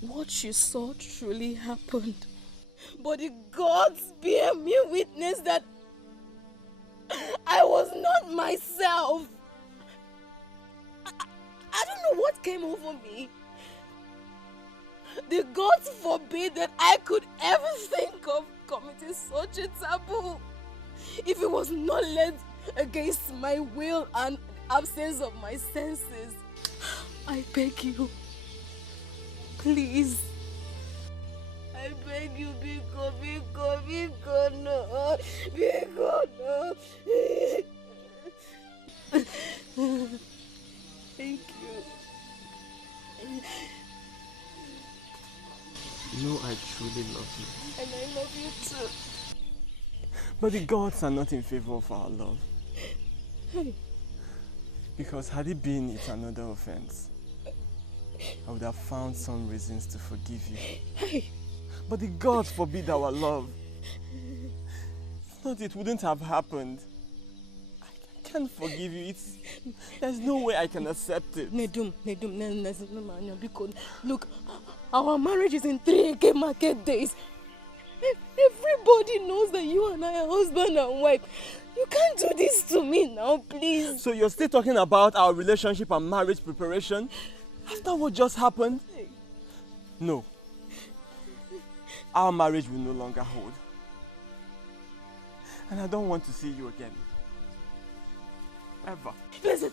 what you saw truly happened. But the gods bear me witness that I was not myself. I don't know what came over me. The gods forbid that I could ever think of committing such a taboo if it was not led against my will and absence of my senses. I beg you, please. I beg you, Biko, no. Biko, no. Thank you. You know I truly love you. And I love you too. But the gods are not in favor of our love. Hey. Because had it been it's another offense, I would have found some reasons to forgive you. Hey. But the gods forbid our love. If not, it wouldn't have happened. I can't forgive you. There's no way I can accept it. Nedum, look, our marriage is in 3 AK market days. Everybody knows that you and I are husband and wife. You can't do this to me now, please. So you're still talking about our relationship and marriage preparation? After what just happened? No. Our marriage will no longer hold. And I don't want to see you again. Ever. Listen.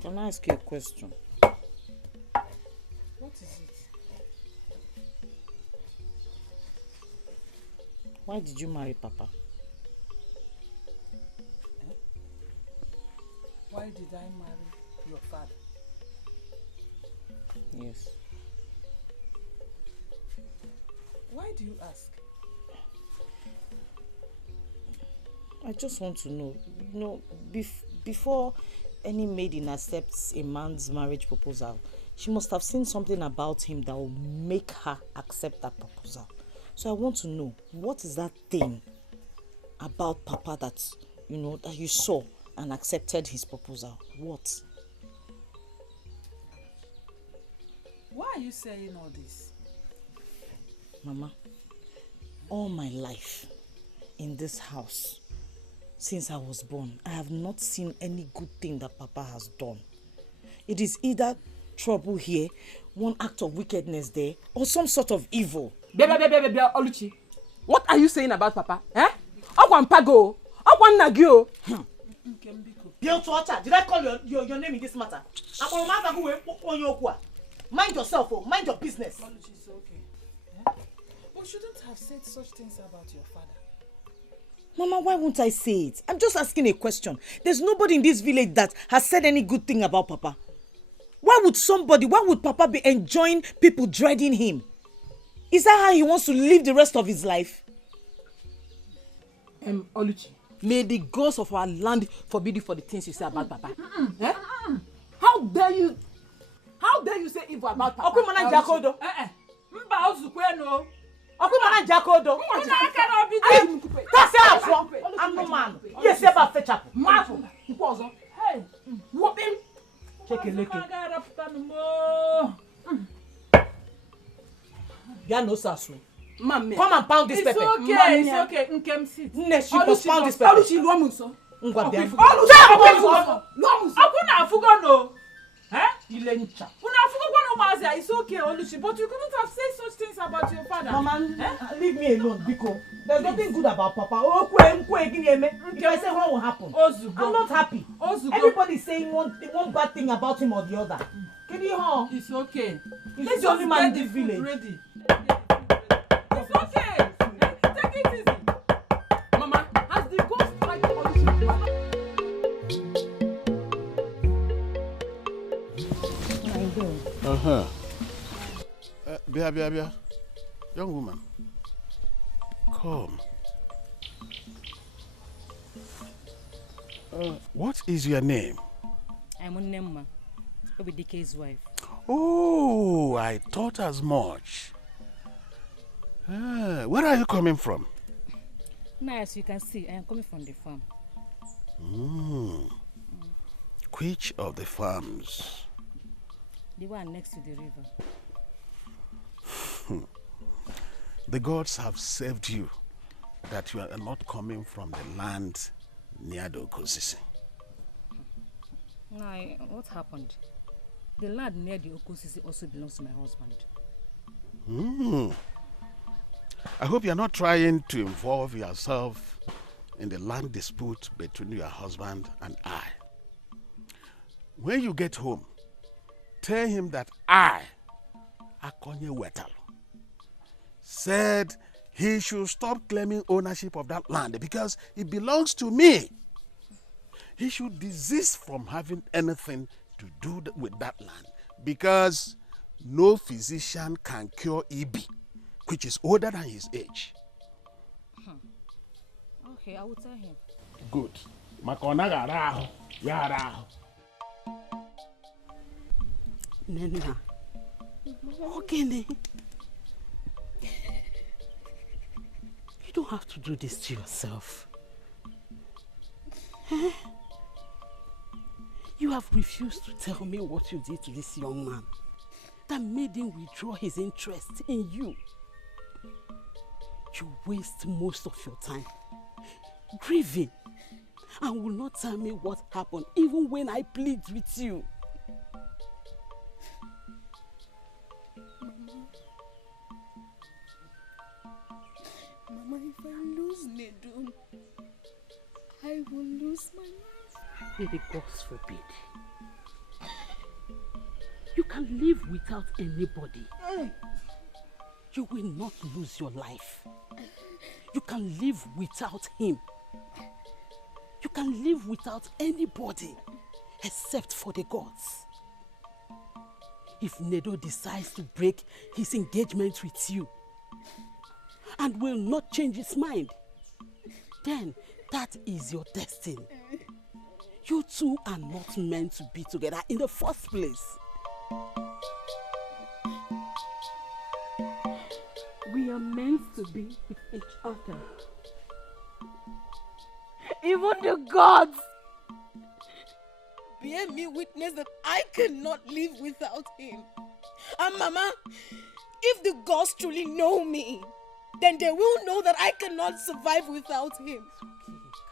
Can I ask you a question? What is it? Why did you marry Papa? Why did I marry your father? Yes. Why do you ask? I just want to know, before any maiden accepts a man's marriage proposal, she must have seen something about him that will make her accept that proposal. So I want to know, what is that thing about Papa that, that you saw and accepted his proposal? What? Why are you saying all this? Mama, all my life in this house, since I was born, I have not seen any good thing that Papa has done. It is either trouble here, one act of wickedness there, or some sort of evil. Oluchi, what are you saying about Papa? Eh? Pago, Nagio. Did I call your name in this matter? Mind yourself, mind your business. Oluchi, it's okay. Eh? But shouldn't have said such things about your father. Mama, why won't I say it? I'm just asking a question. There's nobody in this village that has said any good thing about Papa. Why would Papa be enjoying people dreading him? Is that how he wants to live the rest of his life? Oluchi, may the ghosts of our land forbid you for the things you say about Papa. Eh? How dare you say evil about Papa? That's yes, about fetch up. Hey, whoop him. Check it, look. No sasu. Mama, come and pound this pepper. It's okay. Nkem sit. She must pound this pepper. Oluchi luomuso. It's okay, Oluchi, but you couldn't have said such things about your father. Mama, leave me alone, because there's nothing good about Papa. If I say what will happen, I'm not happy. Everybody's saying one bad thing about him or the other. It's okay. He's the only man in this village. Ready. It's okay. Take it easy. Mama, has the ghost tried to Oluchi? What are you doing? Bia. Young woman. Come. What is your name? I'm Onemma, Obidike's wife. Oh, I thought as much. Where are you coming from? Now, as you can see, I am coming from the farm. Which of the farms? The one next to the river. The gods have saved you that you are not coming from the land near the Okosisi. No, what happened? The land near the Okosisi also belongs to my husband. I hope you're not trying to involve yourself in the land dispute between your husband and I. When you get home, tell him that I, Akonye Wetalu, said he should stop claiming ownership of that land because it belongs to me. He should desist from having anything to do with that land because no physician can cure EB, which is older than his age. Okay, I will tell him. Good. Nena, okay, you don't have to do this to yourself. Eh? You have refused to tell me what you did to this young man that made him withdraw his interest in you. You waste most of your time grieving and will not tell me what happened even when I plead with you. Mama, if I lose Nedu, I will lose my life. May the gods forbid. You can live without anybody. You will not lose your life. You can live without him. You can live without anybody except for the gods. If Nedu decides to break his engagement with you and will not change his mind, then that is your destiny. You two are not meant to be together in the first place. We are meant to be with each other. Even the gods bear me witness that I cannot live without him. And Mama, if the gods truly know me, then they will know that I cannot survive without him.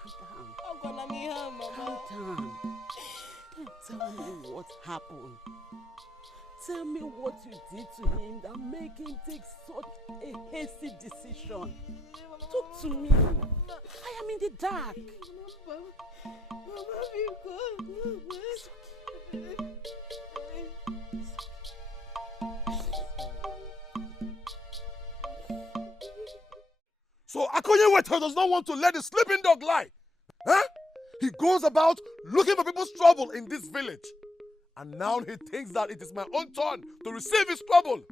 It's okay, calm down. I'm gonna need her, Mama. Calm down. Don't tell me what happened. Tell me what you did to him that made him take such a hasty decision. Talk to me. I am in the dark. Mama, So Akonye Wetalu does not want to let the sleeping dog lie. Huh? He goes about looking for people's trouble in this village. And now he thinks that it is my own turn to receive his trouble.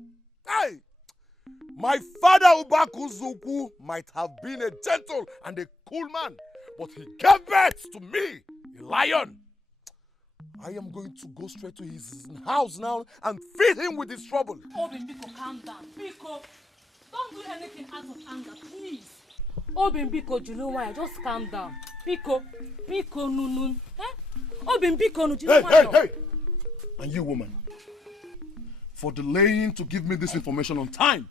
Hey! My father Ubaku Zuku might have been a gentle and a cool man, but he gave birth to me, a lion. I am going to go straight to his house now and feed him with his trouble. Obinze, calm down. Biko, don't do anything out of anger, please. Obinze, Juluwaya, just calm down. Biko, Nunun. Obinze, Juluwaya. Hey! And you, woman, for delaying to give me this information on time,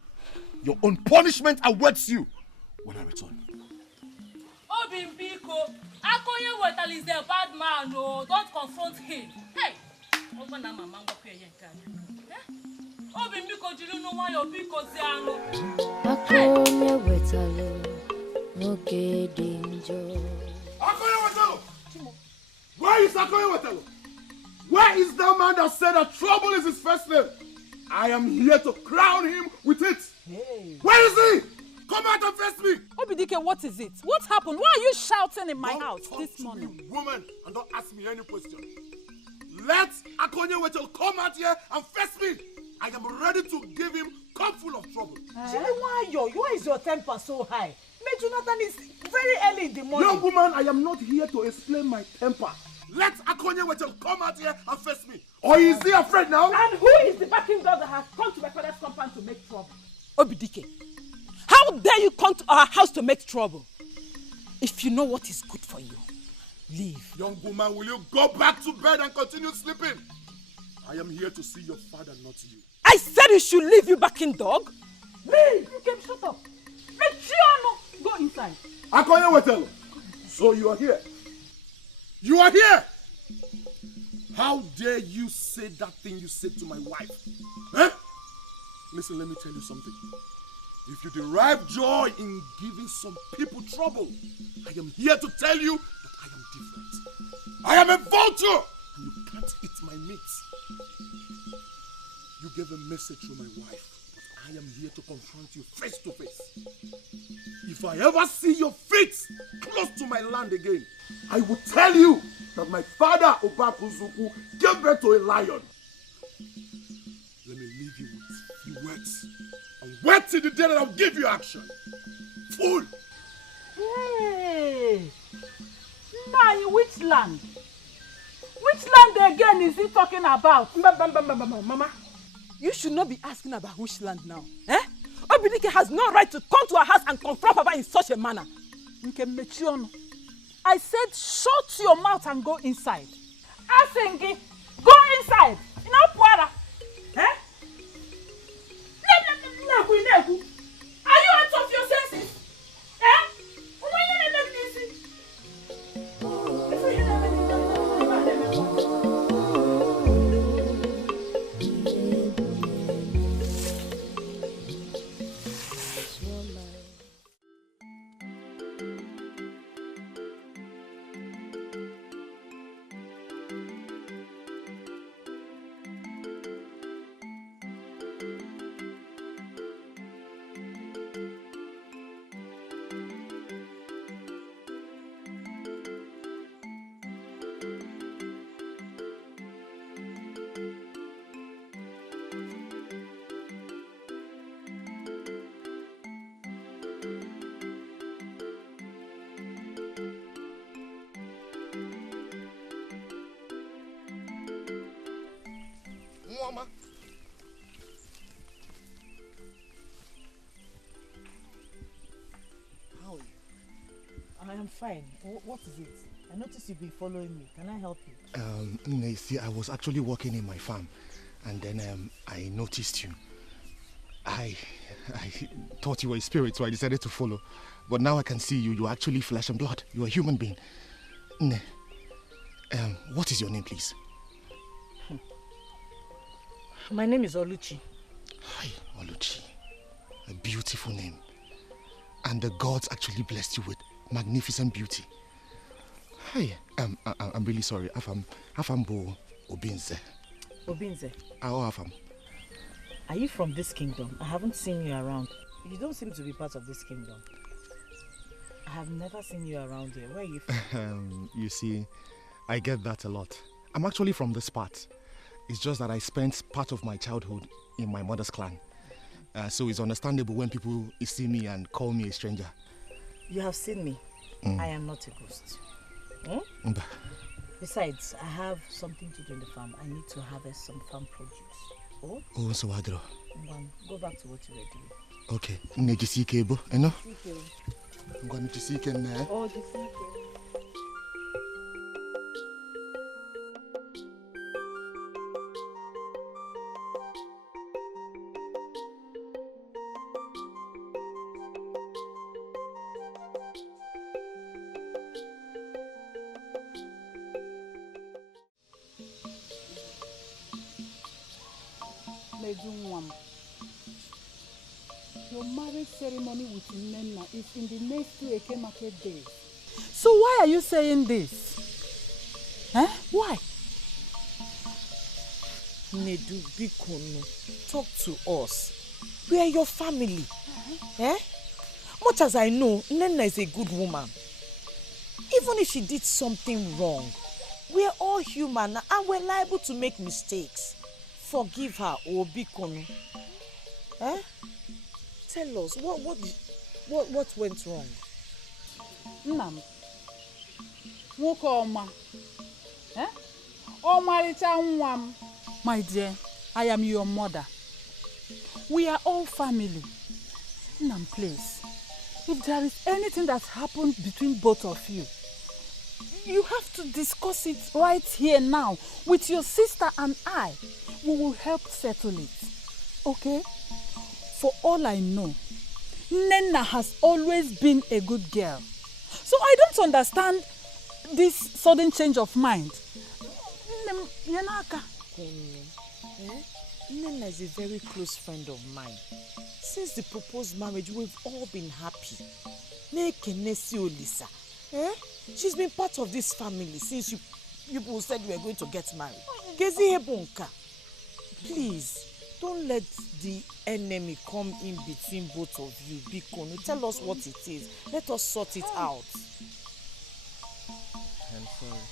your own punishment awaits you when I return. Obinze, Akonye Wetalu is a bad man, no. Don't confront him. Hey! Obinze, Juluwaya, Biko, Ziano. Akonye Wetalu, okay, danger. Akonye Wetalu! Where is Akonye Wetalu? Where is that man that said that trouble is his first name? I am here to crown him with it. Hey. Where is he? Come out and face me. Obidike, what is it? What happened? Why are you shouting in my house this morning? You, woman, and don't ask me any question. Let Akonye Wetalu come out here and face me. I am ready to give him cup full of trouble. Why is your temper so high? Jonathan, is very early in the morning. Young woman, I am not here to explain my temper. Let Akonye Wetalu come out here and face me. Or is he afraid now? And who is the backing dog that has come to my father's compound to make trouble? Obidike, how dare you come to our house to make trouble? If you know what is good for you, leave. Young woman, will you go back to bed and continue sleeping? I am here to see your father, not you. I said you should leave, you backing dog. Leave! You can shut up. Let Chiano go inside. Akoya Wetelo. So you are here. You are here! How dare you say that thing you said to my wife? Huh? Listen, let me tell you something. If you derive joy in giving some people trouble, I am here to tell you that I am different. I am a vulture, and you can't eat my meat. You gave a message to my wife, but I am here to confront you face to face. If I ever see your feet close to my land again, I will tell you that my father Obakuzuku gave birth to a lion. Let me leave you with a few words. And wait till the day that I'll give you action. Fool! Hey! Now in which land? Which land again is he talking about? Mama, you should not be asking about which land now. Eh? Obinze has no right to come to our house and confront Papa in such a manner. I said shut your mouth and go inside. Asengi, go inside. You know, Puara. Eh? Are you out of your senses? Eh? Mama. How are you? I am fine. What is it? I noticed you've been following me. Can I help you? You see, I was actually working in my farm, and then I noticed you. I thought you were a spirit, so I decided to follow. But now I can see you. You're actually flesh and blood. You're a human being. What is your name, please? My name is Oluchi. Hi, Oluchi. A beautiful name. And the gods actually blessed you with magnificent beauty. Hi, I'm really sorry. Afambo Obinze. Obinze? Afam. Are you from this kingdom? I haven't seen you around. You don't seem to be part of this kingdom. I have never seen you around here. Where are you from? You see, I get that a lot. I'm actually from this part. It's just that I spent part of my childhood in my mother's clan. So it's understandable when people see me and call me a stranger. You have seen me. I am not a ghost. Besides, I have something to do in the farm. I need to harvest some farm produce. Oh, so Adro. Go back to what you were doing. Okay. Nejisike bo, eno? I'm going to see you now. Oh, Jisike. Your marriage ceremony with Nena is in the next 2 Eke market days. So why are you saying this? Eh? Why? Nedu, Bikono, talk to us. We are your family. Much as I know, Nena is a good woman. Even if she did something wrong, we are all human and we're liable to make mistakes. Forgive her, Bikono. Tell us, what went wrong? Nam. Nwoke ọma. Ọmarịcha nwa m. My dear, I am your mother. We are all family. Nam, please. If there is anything that's happened between both of you, You have to discuss it right here now with your sister and I. We will help settle it. Okay? For all I know, Nena has always been a good girl. So I don't understand this sudden change of mind. Nena is a very close friend of mine. Since the proposed marriage, we've all been happy. She's been part of this family since you people said you were going to get married. Please, don't let the enemy come in between both of you. Bikono, tell us what it is. Let us sort it out. I'm sorry.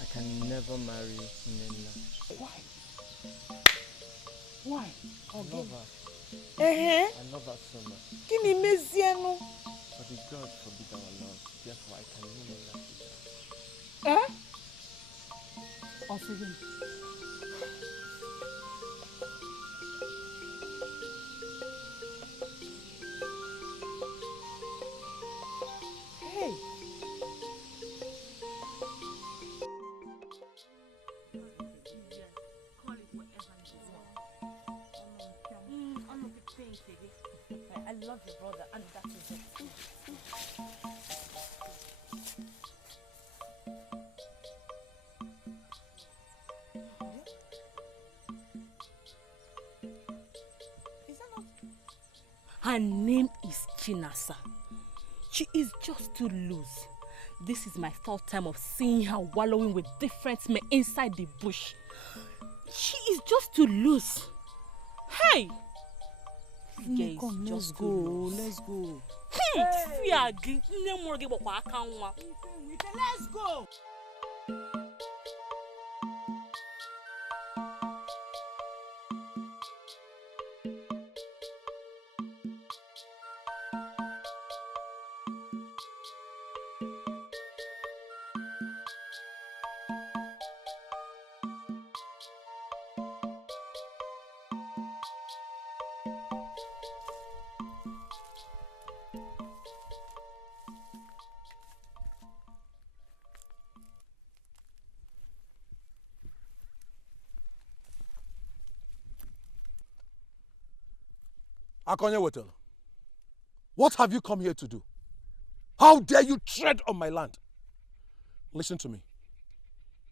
I can never marry Nena. Why? Why? I love her. I love her so much. But the God forbid our love. Therefore, I can no longer do that. Oxygen. Hey. I love your brother, and that is it. Her name is Chinasa. She is just too loose. This is my third time of seeing her wallowing with different men inside the bush. She is just too loose. Hey! Come, let's go. Let's go. Let's go. Akonye Wetel, what have you come here to do? How dare you tread on my land? Listen to me.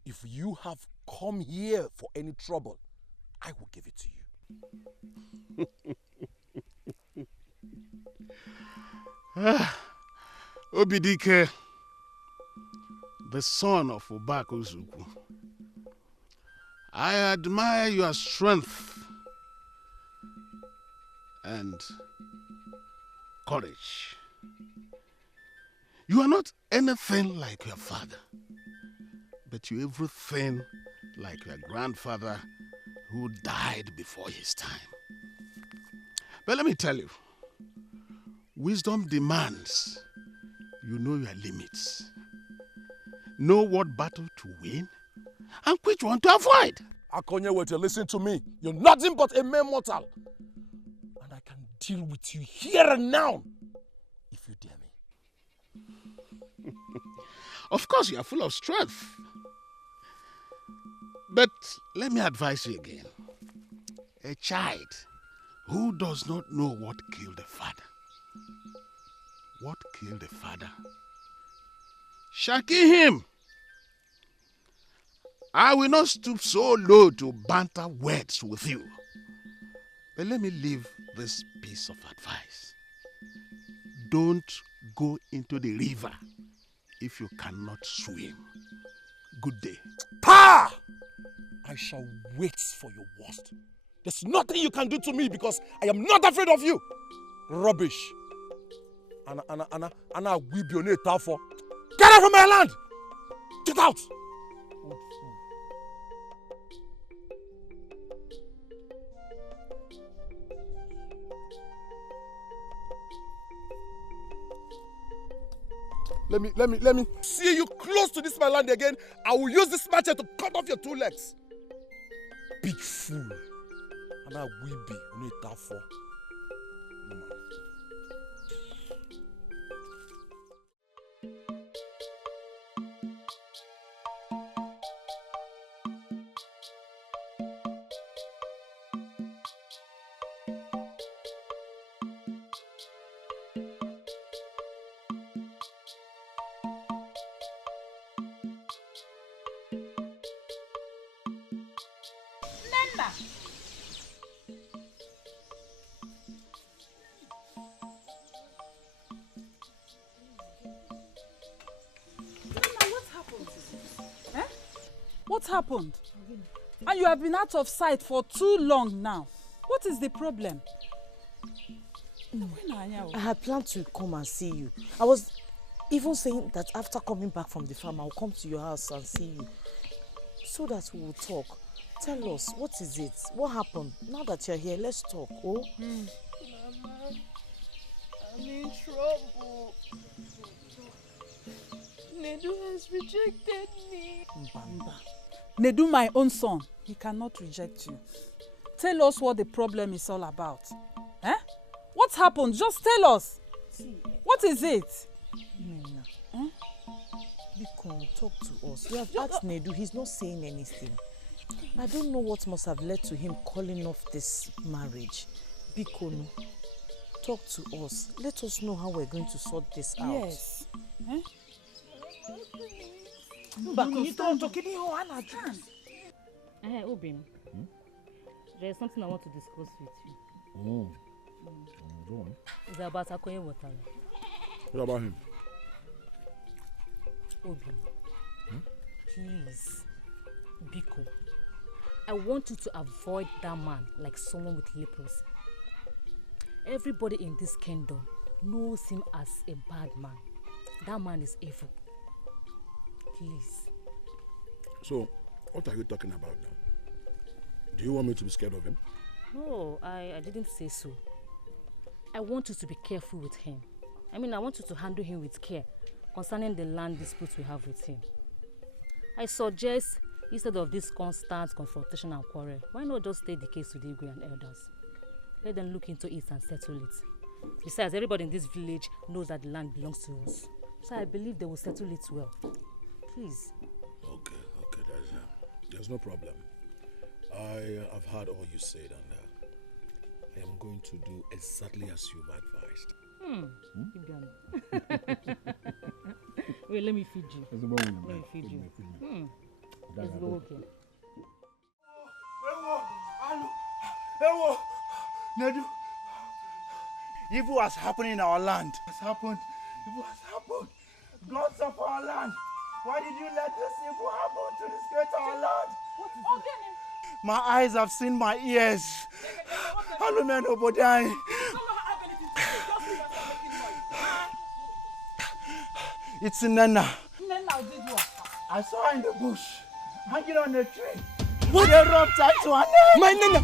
If you have come here for any trouble, I will give it to you. Obidike, the son of Obakozuku, I admire your strength and courage. You are not anything like your father, but you everything like your grandfather who died before his time. But let me tell you, wisdom demands you know your limits, know what battle to win, and which one to avoid. Akonye Wetel, listen to me. You're nothing but a mere mortal. And I can deal with you here and now, if you dare me. Of course, you are full of strength. But let me advise you again. A child who does not know what killed the father, shall kill him. I will not stoop so low to banter words with you. But let me leave this piece of advice. Don't go into the river if you cannot swim. Good day. Pa! I shall wait for your worst. There's nothing you can do to me because I am not afraid of you. Rubbish. Anna, we be on it for. Get out from my land! Get out! Let me see you close to this my land again. I will use this machete to cut off your two legs. Big fool. And I will be on it for. Nena! What happened? And you have been out of sight for too long now. What is the problem? I had planned to come and see you. I was even saying that after coming back from the farm, I'll come to your house and see you. So that we will talk. Tell us, what is it? What happened? Now that you're here, let's talk, oh? Mama, I'm in trouble. Nedu has rejected me. Mbamba. Nedu, my own son, he cannot reject you. Tell us what the problem is all about. Eh? What happened? Just tell us. What is it? Nena, Biko, talk to us. We have asked Nedu, he's not saying anything. I don't know what must have led to him calling off this marriage. Biko, no. Talk to us. Let us know how we're going to sort this out. Yes. Eh? Obin, there is something I want to discuss with you. Go on. It's about Akoye Water. What about him? Obin, please, Biko, I want you to avoid that man like someone with leprosy. Everybody in this kingdom knows him as a bad man. That man is evil. Please. So, what are you talking about now? Do you want me to be scared of him? No, I didn't say so. I want you to be careful with him. I want you to handle him with care concerning the land disputes we have with him. I suggest, instead of this constant confrontation and quarrel, why not just take the case to the Igwe and elders? Let them look into it and settle it. Besides, everybody in this village knows that the land belongs to us. So I believe they will settle it well. Please. Okay, there's no problem. I have heard all you said and I am going to do exactly as you've advised. Wait, let me feed you. Let me feed you. Let's go, okay. Nedu, evil has happened in our land. Evil has happened. Gods of our land, why did you let this evil happen to disgrace our land? My eyes have seen my ears. Halumen Obodike. It's Nena. I saw her in the bush, hanging on a tree. What? They rope tied to her neck. My Nena!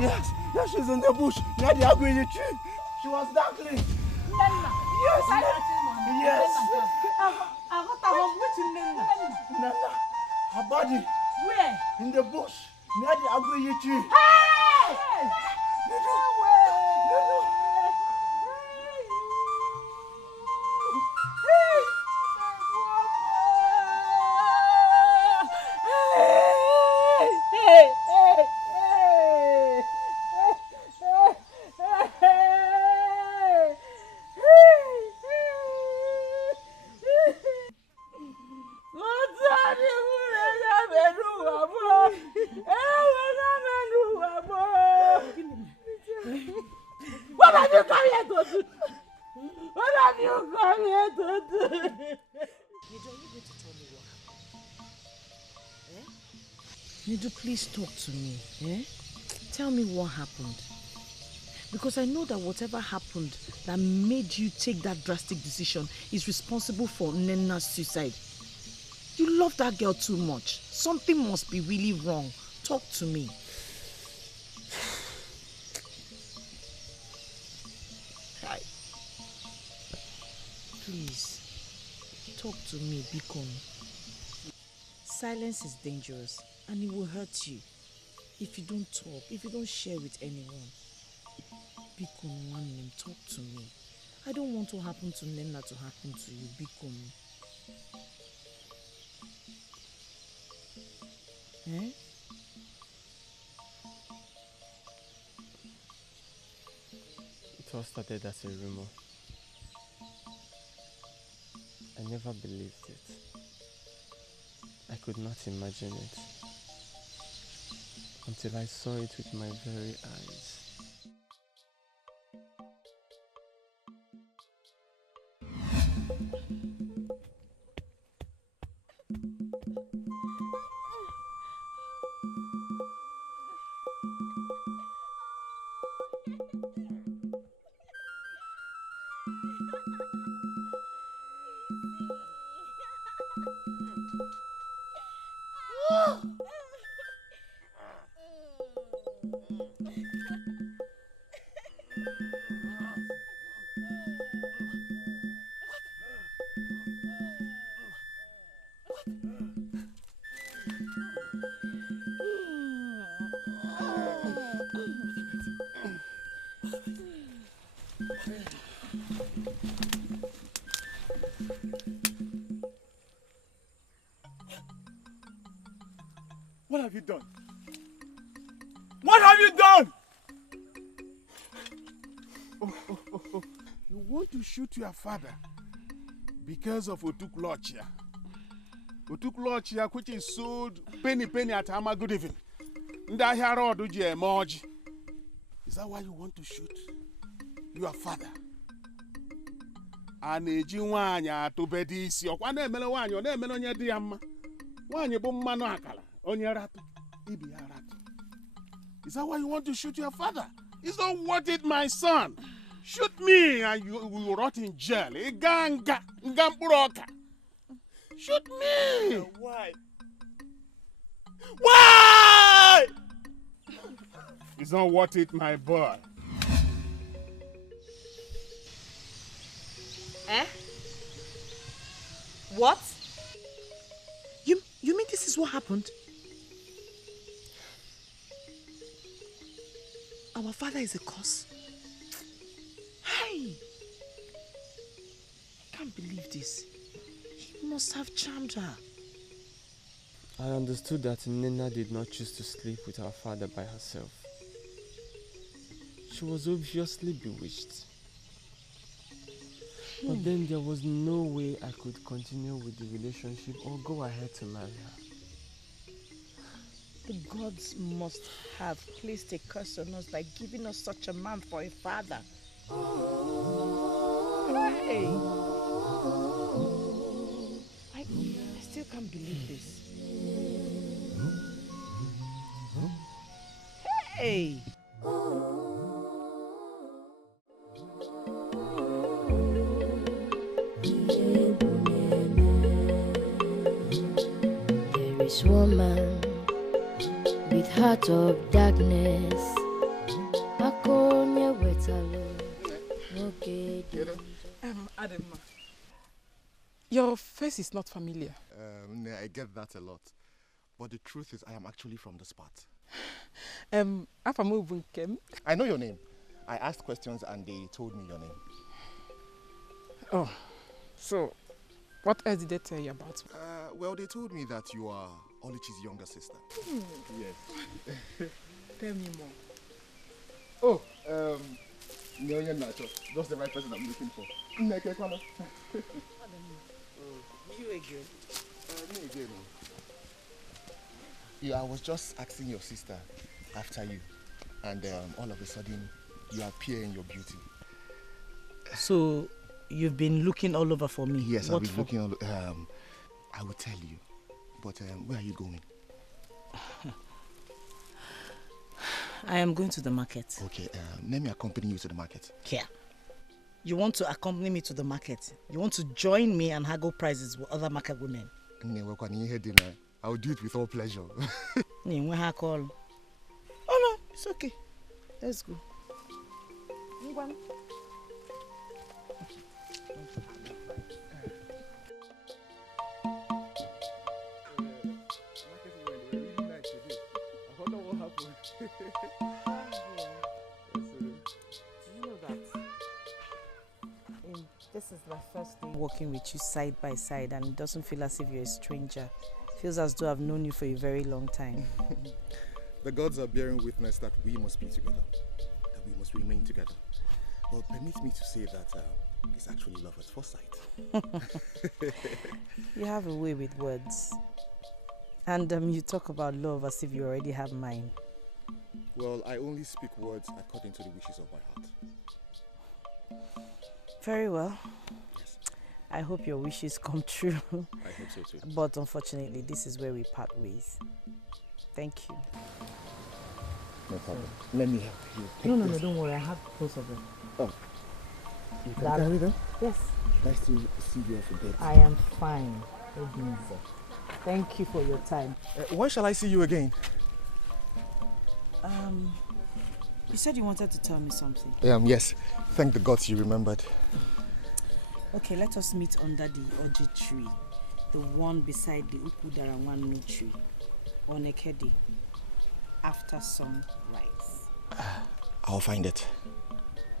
Yes, she's in the bush near the agri tree. She was darkling. Nena! Yes, Yes! Nena, her body. Where? In the bush near the agri tree. Hey! Nedu. What have you come here to do? What have you come here to do? Nedu, are you going to tell me what happened? Nedu, please talk to me. Tell me what happened. Because I know that whatever happened that made you take that drastic decision is responsible for Nena's suicide. You love that girl too much. Something must be really wrong. Talk to me. Please, talk to me, Bikon. Silence is dangerous and it will hurt you if you don't talk, if you don't share with anyone. Bikon, one name, talk to me. I don't want what happened to Nena to happen to you, Bikon. It all started as a rumor. I never believed it. I could not imagine it. until I saw it with my very eyes. What have you done? What have you done? Oh. You want to shoot your father because of Otuklochia. Otuklochia, which is sold penny at Hama Good Evening. Is that why you want to shoot your father? Aneji wanya to bedisi okwa na-emele wanya na-emele onye di ya mma. Wanya bụ mmanụ akala onye ratu ibi ya ratu. Is that why you want to shoot your father? It's not worth it, my son. Shoot me and you will rot in jail. Iganga ngampuroka. Shoot me. Why? Why? It's not worth it, my boy. Eh? What? You mean this is what happened? Our father is a curse. Hey! I can't believe this. He must have charmed her. I understood that Nena did not choose to sleep with her father by herself. She was obviously bewitched. But then there was no way I could continue with the relationship or go ahead to marry her. The gods must have placed a curse on us by giving us such a man for a father. Hey! I still can't believe this. Hey! This woman with heart of darkness. Adema, your face is not familiar. I get that a lot. But the truth is, I am actually from the spot. I know your name. I asked questions and they told me your name. Oh, so what else did they tell you about me? Well, they told me that you are Oluchi's younger sister. Yes. Tell me more. Oh, that's the right person I'm looking for. You again? Me again. Yeah, I was just asking your sister after you, and all of a sudden you appear in your beauty. So you've been looking all over for me? Yes, I've been looking all over. I will tell you, but where are you going? I am going to the market. Okay, let me accompany you to the market. Here. You want to accompany me to the market? You want to join me and haggle prices with other market women? I will do it with all pleasure. Oh no, it's okay. Let's go. This is my first day walking with you side by side, and it doesn't feel as if you're a stranger. It feels as though I've known you for a very long time. The gods are bearing witness that we must be together, that we must remain together. But permit me to say that it's actually love at first sight. You have a way with words. And you talk about love as if you already have mine. Well, I only speak words according to the wishes of my heart. Very well. Yes. I hope your wishes come true. I hope so too. But unfortunately, this is where we part ways. Thank you. No problem. Let me help you. No, don't worry. I have both of them. Oh. You can carry them? Yes. Nice to see you off a bed. I am fine, Obinze. Thank you for your time. When shall I see you again? You said you wanted to tell me something. Yes. Thank the gods you remembered. Okay, let us meet under the Oji tree. The one beside the Ukudarawanu tree. On Ekedi. After sunrise. I'll find it.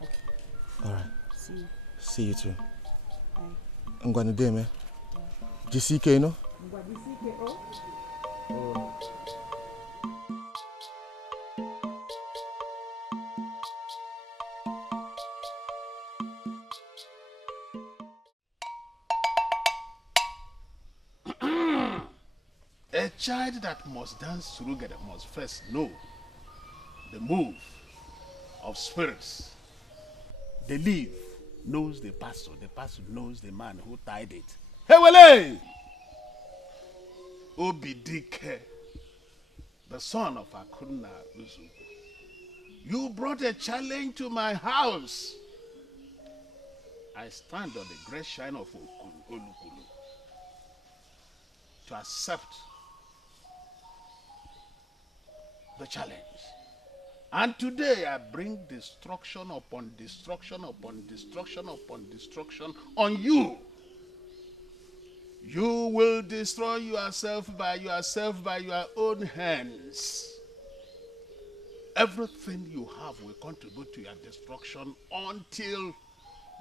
Okay. Alright. See you. See you too. Bye. Ngwanideme. Jisike, no? Ngwadisike, oh. A child that must dance together must first know the move of spirits. The leaf knows the pastor knows the man who tied it. Hey, Wale! Obidike, the son of Akuna Uzu. You brought a challenge to my house. I stand on the great shine of Olukulu to accept the challenge. And today I bring destruction upon destruction upon destruction upon destruction on you. You will destroy yourself by your own hands. Everything you have will contribute to your destruction until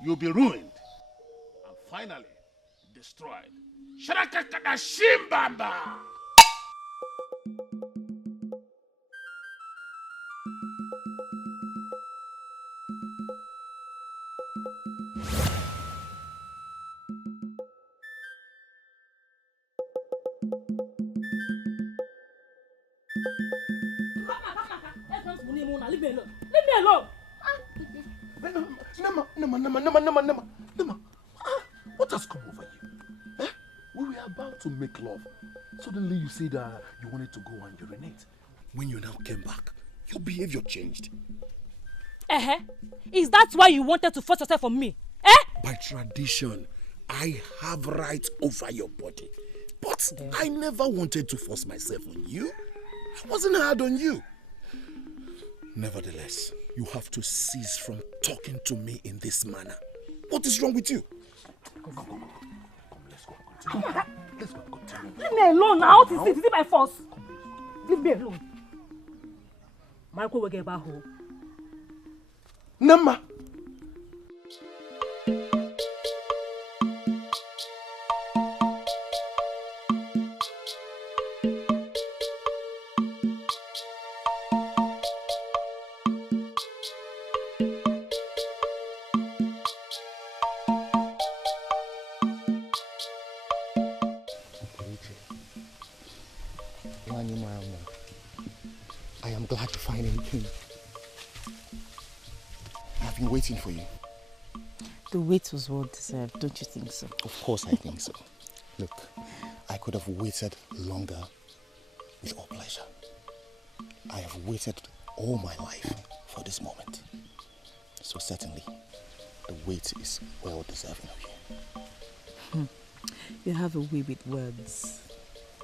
you be ruined and finally destroyed. Sharakakada Shimbamba! Leave me alone. Leave me alone. Nema. What has come over you? We were about to make love. Suddenly you said you wanted to go and urinate. When you now came back, your behavior changed. Is that why you wanted to force yourself on me? By tradition, I have rights over your body. But I never wanted to force myself on you. I wasn't hard on you. Nevertheless, you have to cease from talking to me in this manner. What is wrong with you? Come, let's go and continue. Let's go and continue. Leave me alone now. Is it by force? Leave me alone. Marco will get back home. Nama! I am glad you finally came. I've been waiting for you. The wait was well deserved, don't you think so? Of course I think so. Look, I could have waited longer with all pleasure. I have waited all my life for this moment. So certainly, the wait is well deserving of you. You have a way with words.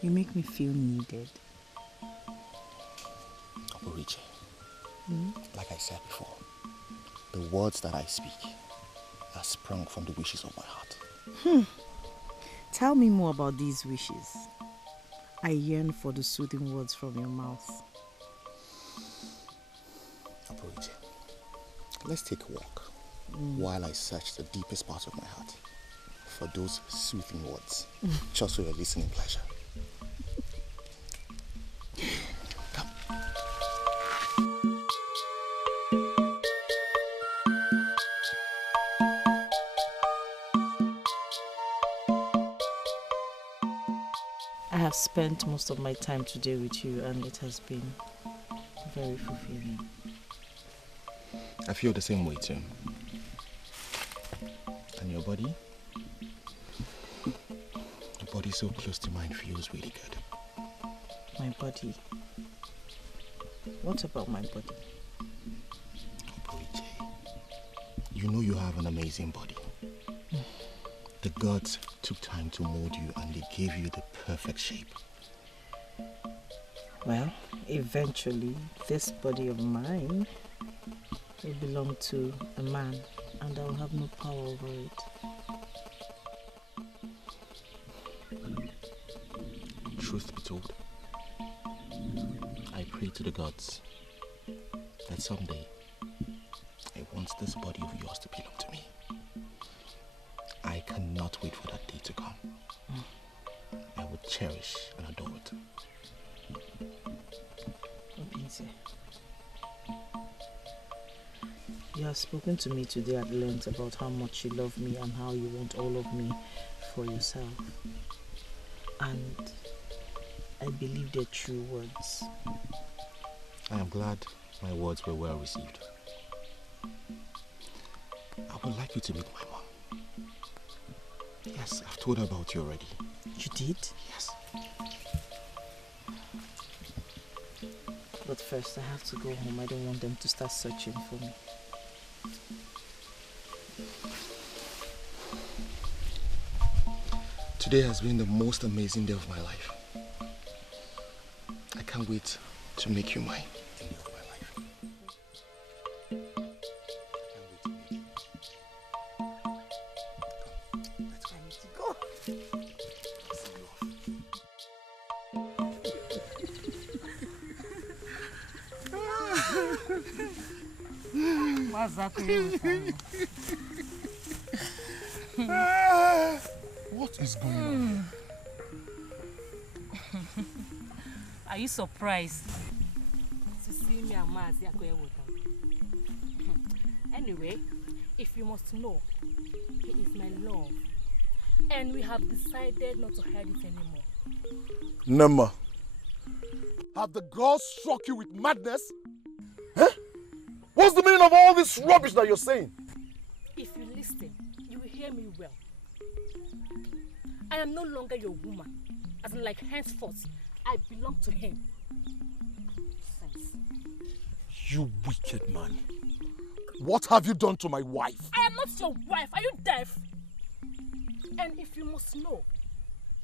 You make me feel needed. Obinze, like I said before, the words that I speak are sprung from the wishes of my heart. Tell me more about these wishes. I yearn for the soothing words from your mouth. Obinze, let's take a walk while I search the deepest part of my heart for those soothing words, just for your listening pleasure. Come. I have spent most of my time today with you and it has been very fulfilling. I feel the same way too. And your body? Your body so close to mine feels really good. My body? What about my body? Obinze, you know you have an amazing body. The gods took time to mold you and they gave you the perfect shape. Well, eventually, this body of mine will belong to a man and I'll have no power over it. Truth be told, I pray to the gods that someday I want this body of yours to belong to me. I cannot wait for that day to come. I would cherish and adore it. Obinze, you have spoken to me today at length about how much you love me and how you want all of me for yourself. And I believe they're true words. I am glad my words were well received. I would like you to meet my mom. Yes, I've told her about you already. You did? Yes. But first, I have to go home. I don't want them to start searching for me. Today has been the most amazing day of my life. I can't wait to make you mine. What is going on? Are you surprised to see me and Mazi Akoyewotan? Anyway, if you must know, he is my love. And we have decided not to hide it anymore. Nema, have the gods struck you with madness? Huh? What's the meaning of all this rubbish that you're saying? If you listen, you will hear me well. I am no longer your woman. As in, like, henceforth, I belong to him. Sense. You wicked man. What have you done to my wife? I am not your wife. Are you deaf? And if you must know,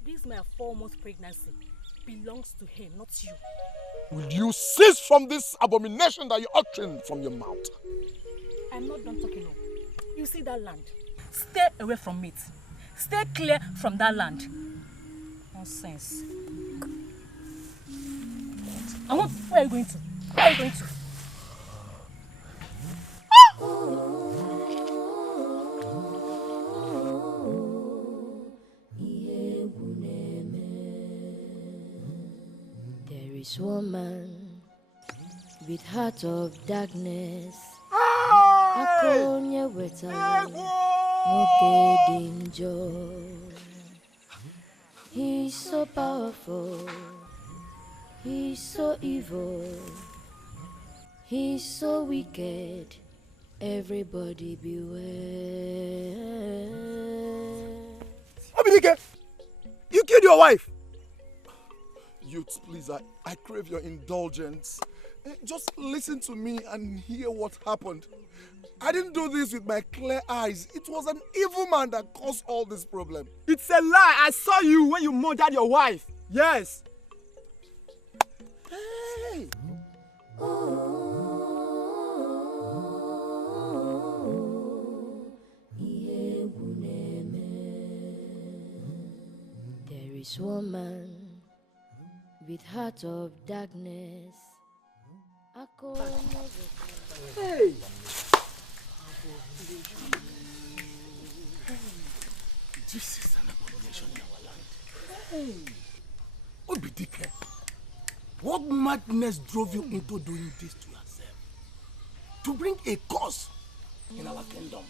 this my 4-month pregnancy belongs to him, not you. Will you cease from this abomination that you're uttering from your mouth? I'm not done talking. No. You see that land? Stay away from it. Stay clear from that land. Nonsense. Where are you going to? Where are you going to? There is woman with heart of darkness. Akonye weta woke danger. He's so powerful. He's so evil. He's so wicked. Everybody beware. Obinike, you killed your wife. Youths, please, I crave your indulgence. Just listen to me and hear what happened. I didn't do this with my clear eyes. It was an evil man that caused all this problem. It's a lie. I saw you when you murdered your wife. Yes. Hey! There is woman with heart of darkness. Hey! This is an abomination in our land. Hey! Obidike, what madness drove you into doing this to yourself? To bring a curse in our kingdom.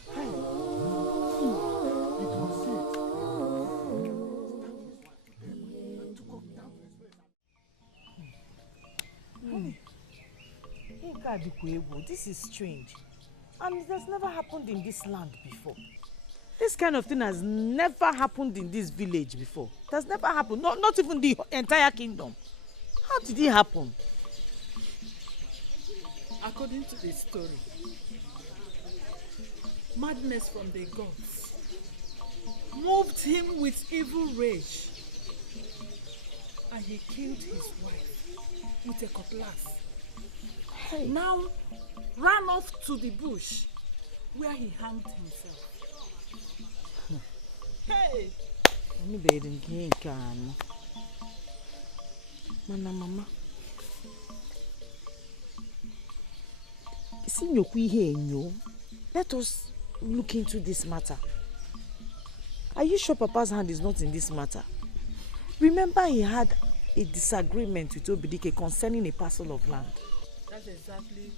This is strange. And it has never happened in this land before. This kind of thing has never happened in this village before. It has never happened. Not even the entire kingdom. How did it happen? According to the story, madness from the gods moved him with evil rage, and he killed his wife with a cutlass. Hey. Now ran off to the bush where he hanged himself. Hey! Mama. Let us look into this matter. Are you sure Papa's hand is not in this matter? Remember he had a disagreement with Obidike concerning a parcel of land. That's exactly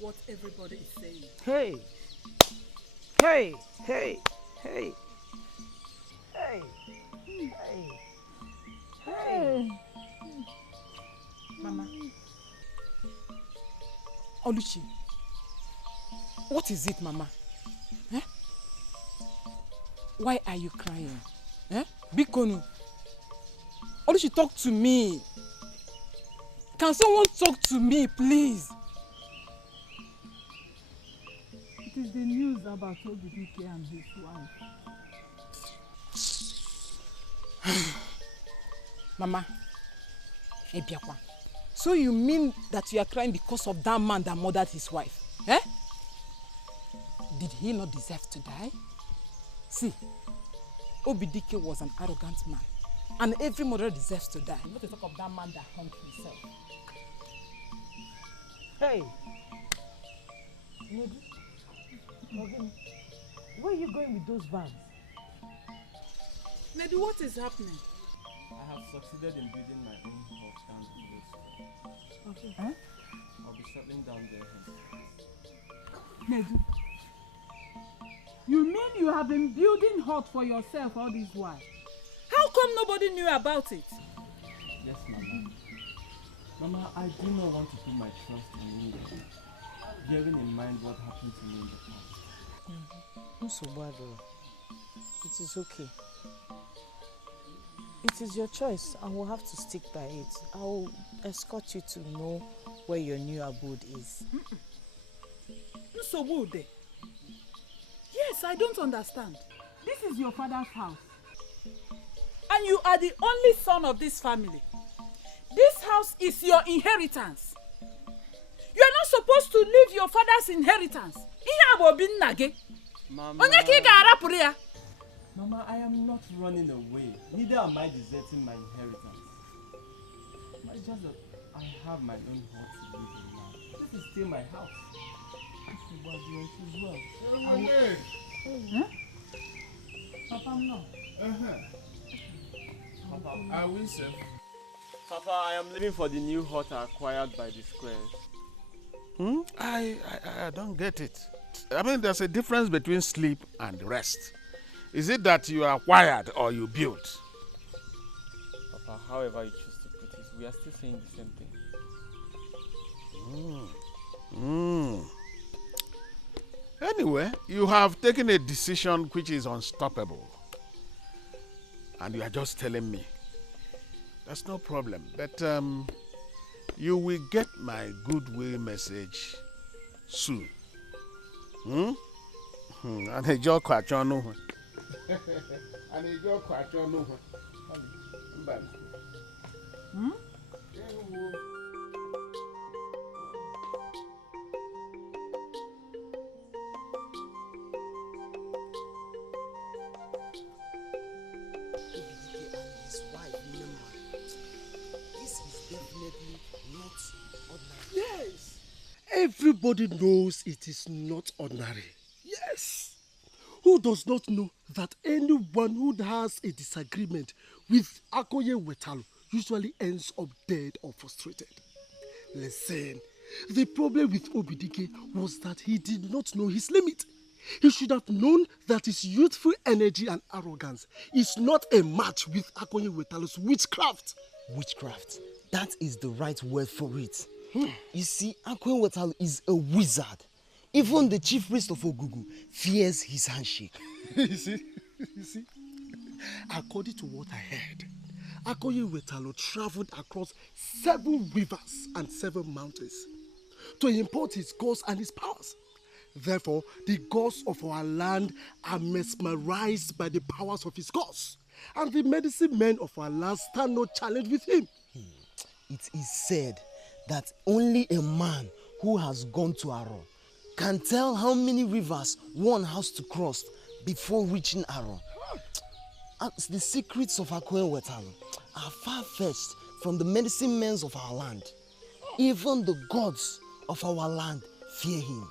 what everybody is saying. Hey! Mama. Oluchi, what is it, Mama? Eh? Why are you crying? Eh? Bikonu. Oluchi, talk to me. Can someone talk to me, please? It is the news about Obidike and his wife. Mama, Ebiakwa, so you mean that you are crying because of that man that murdered his wife? Eh? Did he not deserve to die? See, Obidike was an arrogant man, and every murderer deserves to die. Not to talk of that man that hung himself. Hey! Nedu, where are you going with those bags? Nedu, what is happening? I have succeeded in building my own hut down the village. Okay. Huh? I'll be settling down there. Nedu, you mean you have been building hut for yourself all this while? How come nobody knew about it? Yes, Mama. Mama, I do not want to put my trust in anybody, bearing in mind what happened to me in the past. Not so bad, though. It is okay. It is your choice, and we'll have to stick by it. I'll escort you to know where your new abode is. So would they? Yes, I don't understand. This is your father's house, and you are the only son of this family. This house is your inheritance. You are not supposed to leave your father's inheritance. Mama, Mama, I am not running away. Neither am I deserting my inheritance. It's just that I have my own hut to live in now. This is still my house. Papa, no. Papa, are we safe? Papa, I am leaving for the new hut acquired by the squares. I don't get it. I mean, there's a difference between sleep and rest. Is it that you acquired or you built? Papa, however you choose to put it, we are still saying the same thing. Anyway, you have taken a decision which is unstoppable. And you are just telling me. That's no problem. But you will get my goodwill message soon. And a joke at your no one. And a joke at your no one. Yes. Everybody knows it is not ordinary. Yes. Who does not know that anyone who has a disagreement with Akoye Wetalu usually ends up dead or frustrated? Listen, the problem with Obidike was that he did not know his limit. He should have known that his youthful energy and arrogance is not a match with Akoye Wetalu's witchcraft. Witchcraft. That is the right word for it. You see, Akwenwetalu is a wizard. Even the chief priest of Ogugu fears his handshake. You see? According to what I heard, Akwenwetalu traveled across 7 rivers and 7 mountains to import his gods and his powers. Therefore, the gods of our land are mesmerized by the powers of his gods, and the medicine men of our land stand no challenge with him. It is said that only a man who has gone to Aro can tell how many rivers one has to cross before reaching Aro. As the secrets of Akwenwetalu are far-fetched from the medicine men of our land. Even the gods of our land fear him.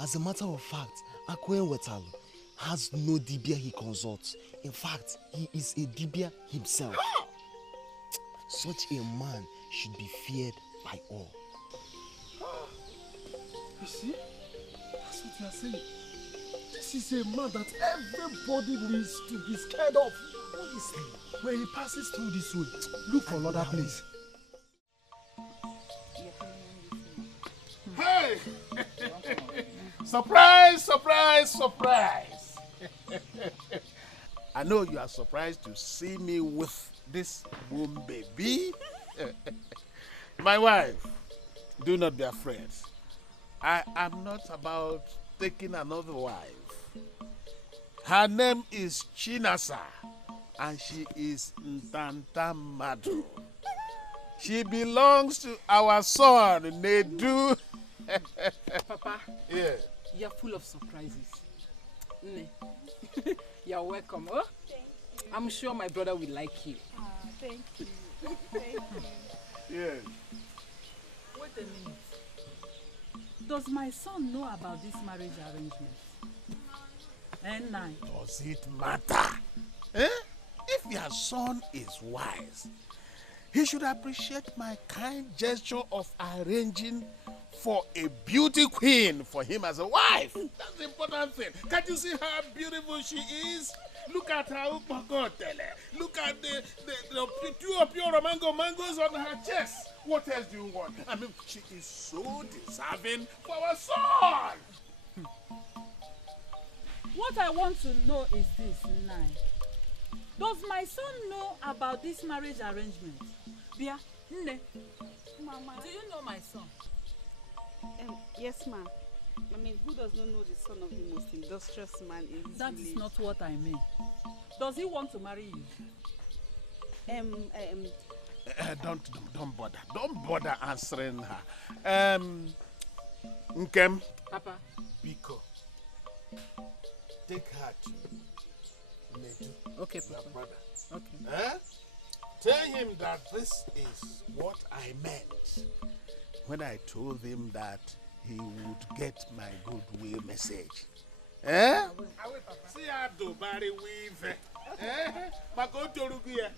As a matter of fact, Akwenwetalu has no dibia he consults. In fact, he is a dibia himself. Such a man should be feared by all. You see? That's what you are saying. This is a man that everybody needs to be scared of. Honestly, when he passes through this way, look for another place. Hey! Surprise, surprise, surprise! I know you are surprised to see me with this womb baby. My wife, do not be afraid. I am not about taking another wife. Her name is Chinasa, and she is Ntantamadu. She belongs to our son, Nedu. Papa, yeah. You're full of surprises. You're welcome. Oh? Thank you. I'm sure my brother will like you. Thank you. Thank you. Yes. Wait a minute. Does my son know about this marriage arrangement? And does it matter? Eh? If your son is wise, he should appreciate my kind gesture of arranging for a beauty queen for him as a wife. That's the important thing. Can't you see how beautiful she is? Look at her upakotele. Look at the pure mangoes on her chest. What else do you want? I mean, she is so deserving for our son. what I want to know is this, Nai. Does my son know about this marriage arrangement? Bia, Nne. Mama. Do you know my son? Yes, ma'am. I mean, who does not know the son of the most industrious man in this That village? is not what I mean. Does he want to marry you? Don't bother. Don't bother answering her. Nkem. Papa. Biko. Take her to Nedu. Okay, your Papa. brother. Okay. Tell him that this is what I meant when I told him that he would get my goodwill message. See how do Barry weave. Mako Torugia.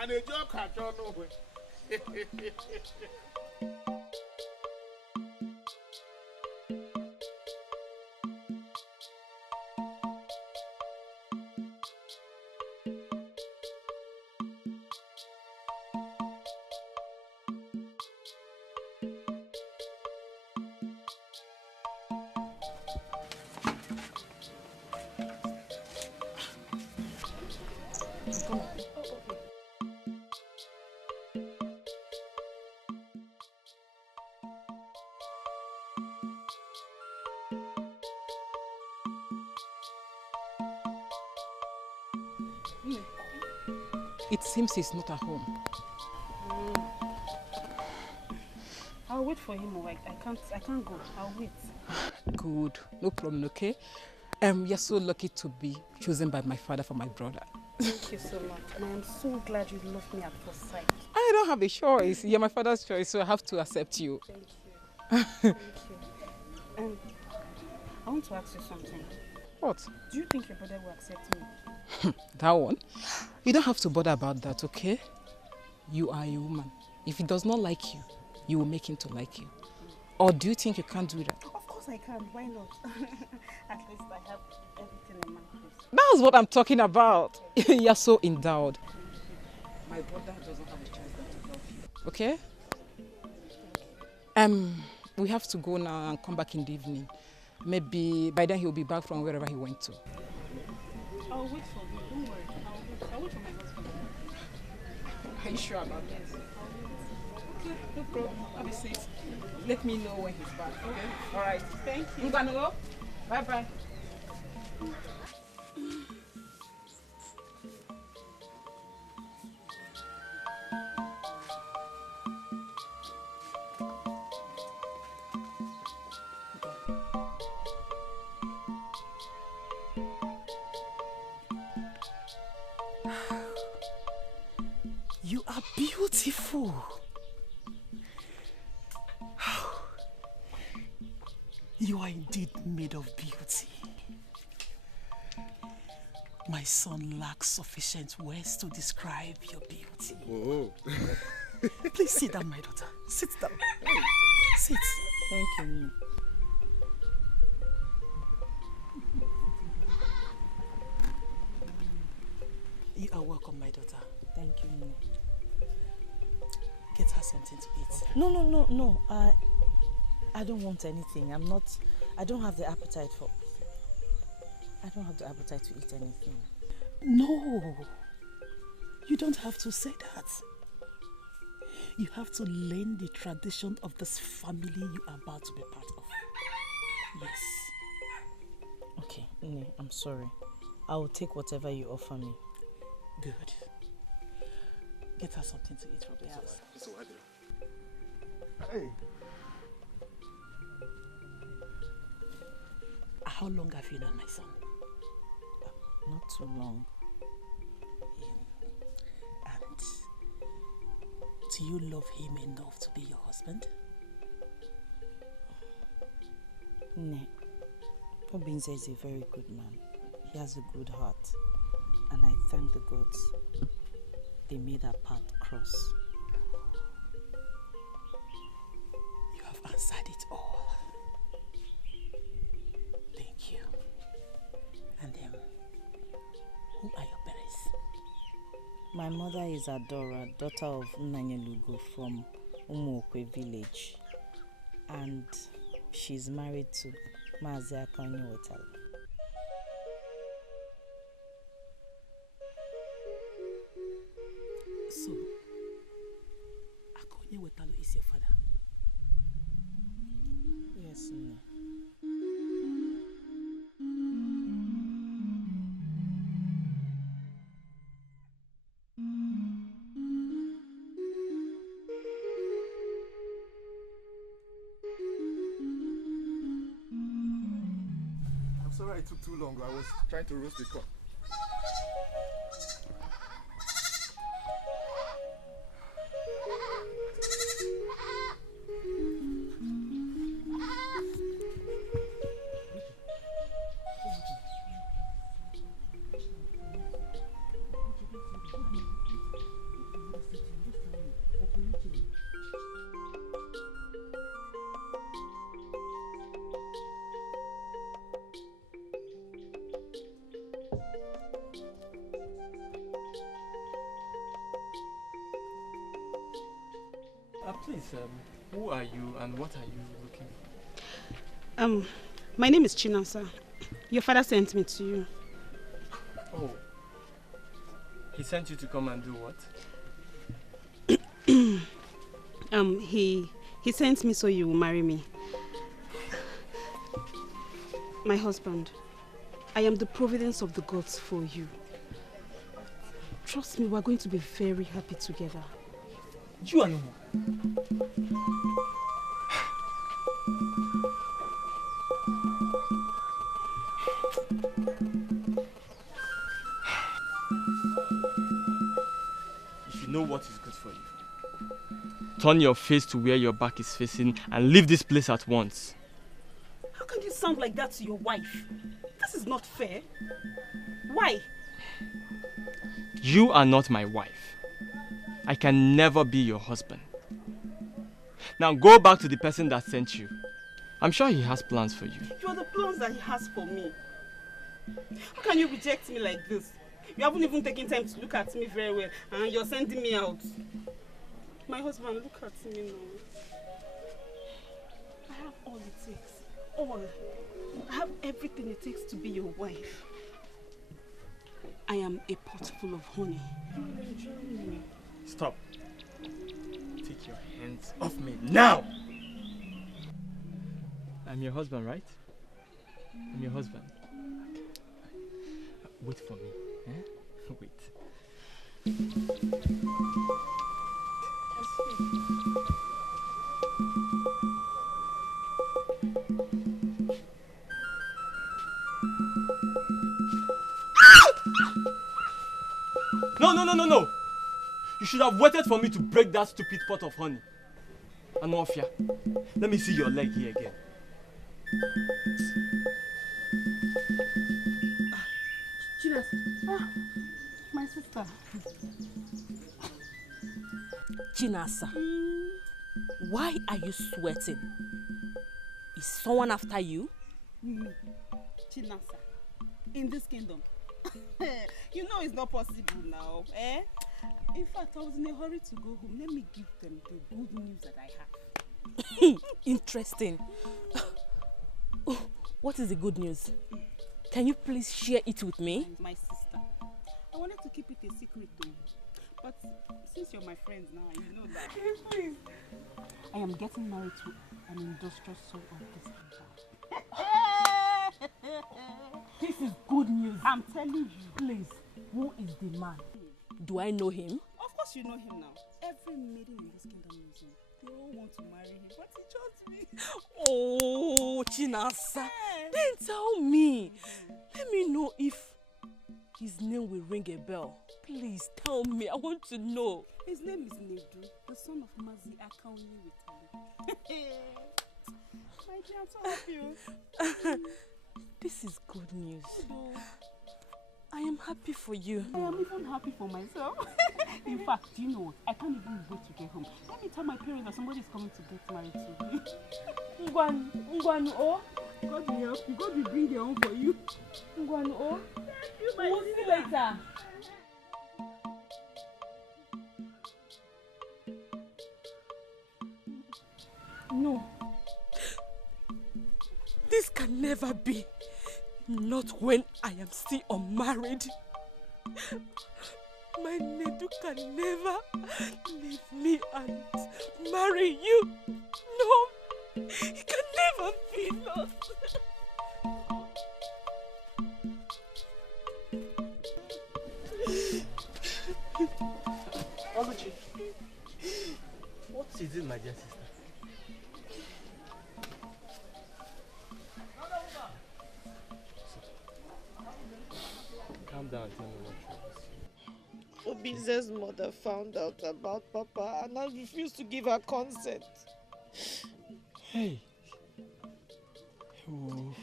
And a joke at your nowhere. It seems he's not at home. I'll wait for him. I can't go. I'll wait. Good. No problem, okay? You're so lucky to be chosen by my father for my brother. Thank you so much. And I'm so glad you loved me at first sight. I don't have a choice. You're my father's choice, so I have to accept you. Thank you. Thank you. I want to ask you something. What? Do you think your brother will accept me? That one? You don't have to bother about that, okay? You are a woman. If he does not like you, you will make him to like you. Or do you think you can't do that? Of course I can. Why not? At least I have everything in my place. That's what I'm talking about. You're so endowed. My brother doesn't have a chance than to love you. Okay? We have to go now and come back in the evening. Maybe by then he'll be back from wherever he went to. I'll wait for you. Don't worry. I'll wait for my husband. Are you sure about that? Okay, no problem. Have a seat. Let me know when he's back. Okay. All right. Thank you. I'm gonna go. Bye-bye. You are beautiful. You are indeed made of beauty. My son lacks sufficient words to describe your beauty. Oh. Please sit down, my daughter. Sit down. Sit. Thank you. You are welcome, my daughter. Thank you. Get her something to eat. No. I don't want anything. I don't have the appetite to eat anything. No. You don't have to say that. You have to learn the tradition of this family you are about to be part of. Yes. Okay, Nne, I'm sorry. I will take whatever you offer me. Good. Get her something to eat from the house. Hey. How long have you known my son? Not too long. And do you love him enough to be your husband? Nne, Obinze is a very good man. He has a good heart. And I thank the gods they made our path cross. You have answered it all. Thank you. And who are your parents? My mother is Adora, daughter of Nanyelugo from Umuokwe village. And she's married to Mazi Akanyi Wetalo. So, Akonye Wetalo is your father? Yes, Nne. I'm sorry it took too long. I was trying to roast the corn. Please, who are you and what are you looking for? My name is Chinasa. Your father sent me to you. Oh. He sent you to come and do what? He sent me so you will marry me. My husband, I am the providence of the gods for you. Trust me, we're going to be very happy together. You and if you know what is good for you, turn your face to where your back is facing and leave this place at once. How can you sound like that to your wife? This is not fair. Why? You are not my wife. I can never be your husband. Now go back to the person that sent you. I'm sure he has plans for you. You are the plans that he has for me. How can you reject me like this? You haven't even taken time to look at me very well and you're sending me out. My husband, look at me now. all. I have everything it takes to be your wife. I am a pot full of honey. Stop. Take your hands off me now! I'm your husband, right? I'm your husband. Wait for me. Eh? Wait. No! You should have waited for me to break that stupid pot of honey. Anofia, let me see your leg here again. Chinasa. My sister. Chinasa, why are you sweating? Is someone after you? Chinasa. In this kingdom. You know it's not possible now, eh? In fact, I was in a hurry to go home. Let me give them the good news that I have. Interesting. What is the good news? Can you please share it with me? My sister. I wanted to keep it a secret though. But since you're my friend now, you know that. Please. I am getting married to an industrial soul of this kingdom. This is good news. I'm telling you. Please, who is the man? Do I know him? Of course you know him now. Every maiden in this kingdom knows him. They all want to marry him, but he chose me. Oh, Chinasa. Then tell me. Let me know if his name will ring a bell. Please tell me. I want to know. His name is Nedu, the son of Mazi Akauni with my dear, I'm so happy. This is good news. I am happy for you. I am even happy for myself. In fact, do you know what? I can't even wait to get home. Let me tell my parents that somebody is coming to get married to me. Ngwanu, oh. God will help you. God will bring their own for you. Ngwanu, oh. You, my we'll see you later. No. This can never be. Not when I am still unmarried. My Nedu can never leave me and marry you. No, he can never be lost. Oluchi, what is it, my dear sister? Calm down, tell me what Obinze's mother found out about Papa and I refused to give her consent. Hey. Oh.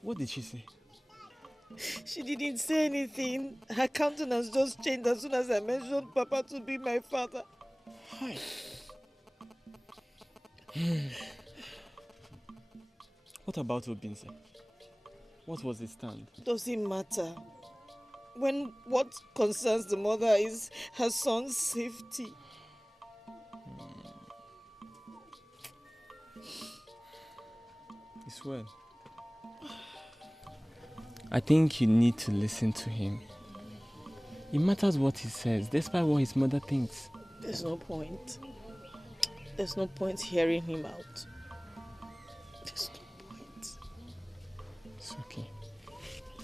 What did she say? She didn't say anything. Her countenance just changed as soon as I mentioned Papa to be my father. Hi. What about Obinze? What was his stand? Doesn't matter. When what concerns the mother is her son's safety. It's well. I think you need to listen to him. It matters what he says, despite what his mother thinks. There's no point. There's no point hearing him out. There's no point. It's okay.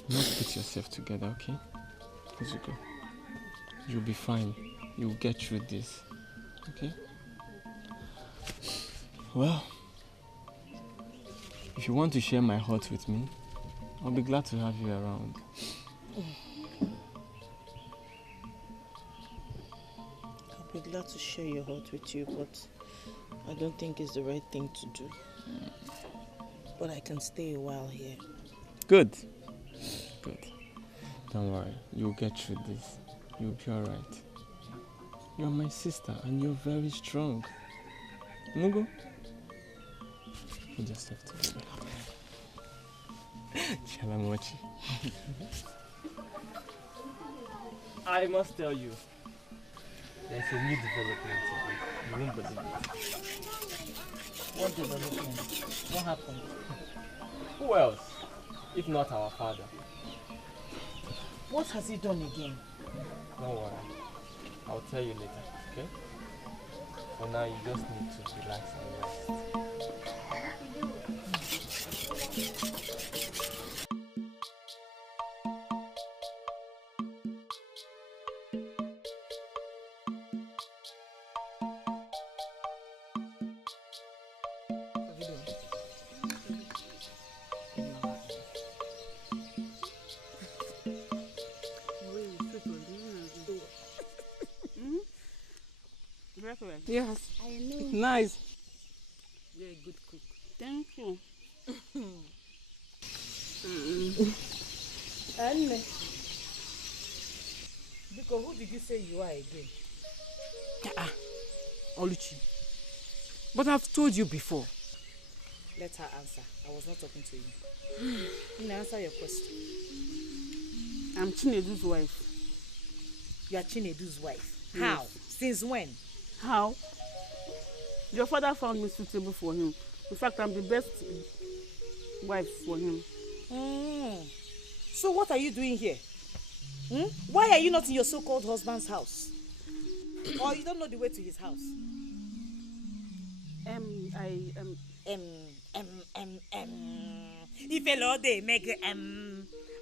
You must put yourself together, okay? Wazico. You'll be fine. You'll get through this. Okay? Well, if you want to share my heart with me, I'll be glad to have you around. I'll be glad to share your heart with you, but I don't think it's the right thing to do. But I can stay a while here. Good. Good. Don't worry. You'll get through this. You'll be alright. You're my sister and you're very strong. Mugo? You just have to. Chalamochi. I must tell you, there's a new development today. You won't believe it. What development? What happened? Who else, if not our father? What has he done again? Don't worry. I'll tell you later, okay? For now, you just need to relax and rest. Yes. I know. Nice. You're a good cook. Thank you. Anne. Because who did you say you are again? Oluchi. But I've told you before. Let her answer. I was not talking to you. Can I answer your question? I'm Chinedu's wife. You are Chinedu's wife? Yes. How? Since when? How? Your father found me suitable for him. In fact, I'm the best wife for him. So what are you doing here? Why are you not in your so-called husband's house? Or you don't know the way to his house?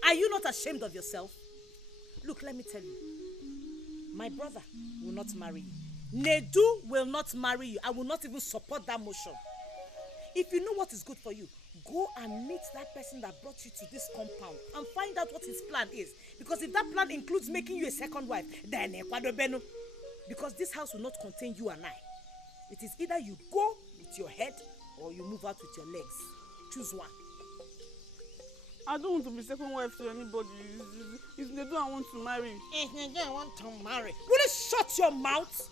Are you not ashamed of yourself? Look, let me tell you. My brother will not marry you. Nedu will not marry you. I will not even support that motion. If you know what is good for you, go and meet that person that brought you to this compound and find out what his plan is. Because if that plan includes making you a second wife, then because this house will not contain you and I. It is either you go with your head or you move out with your legs. Choose one. I don't want to be second wife to anybody. It's Nedu I want to marry. It's Nedu I want to marry. Will you shut your mouth?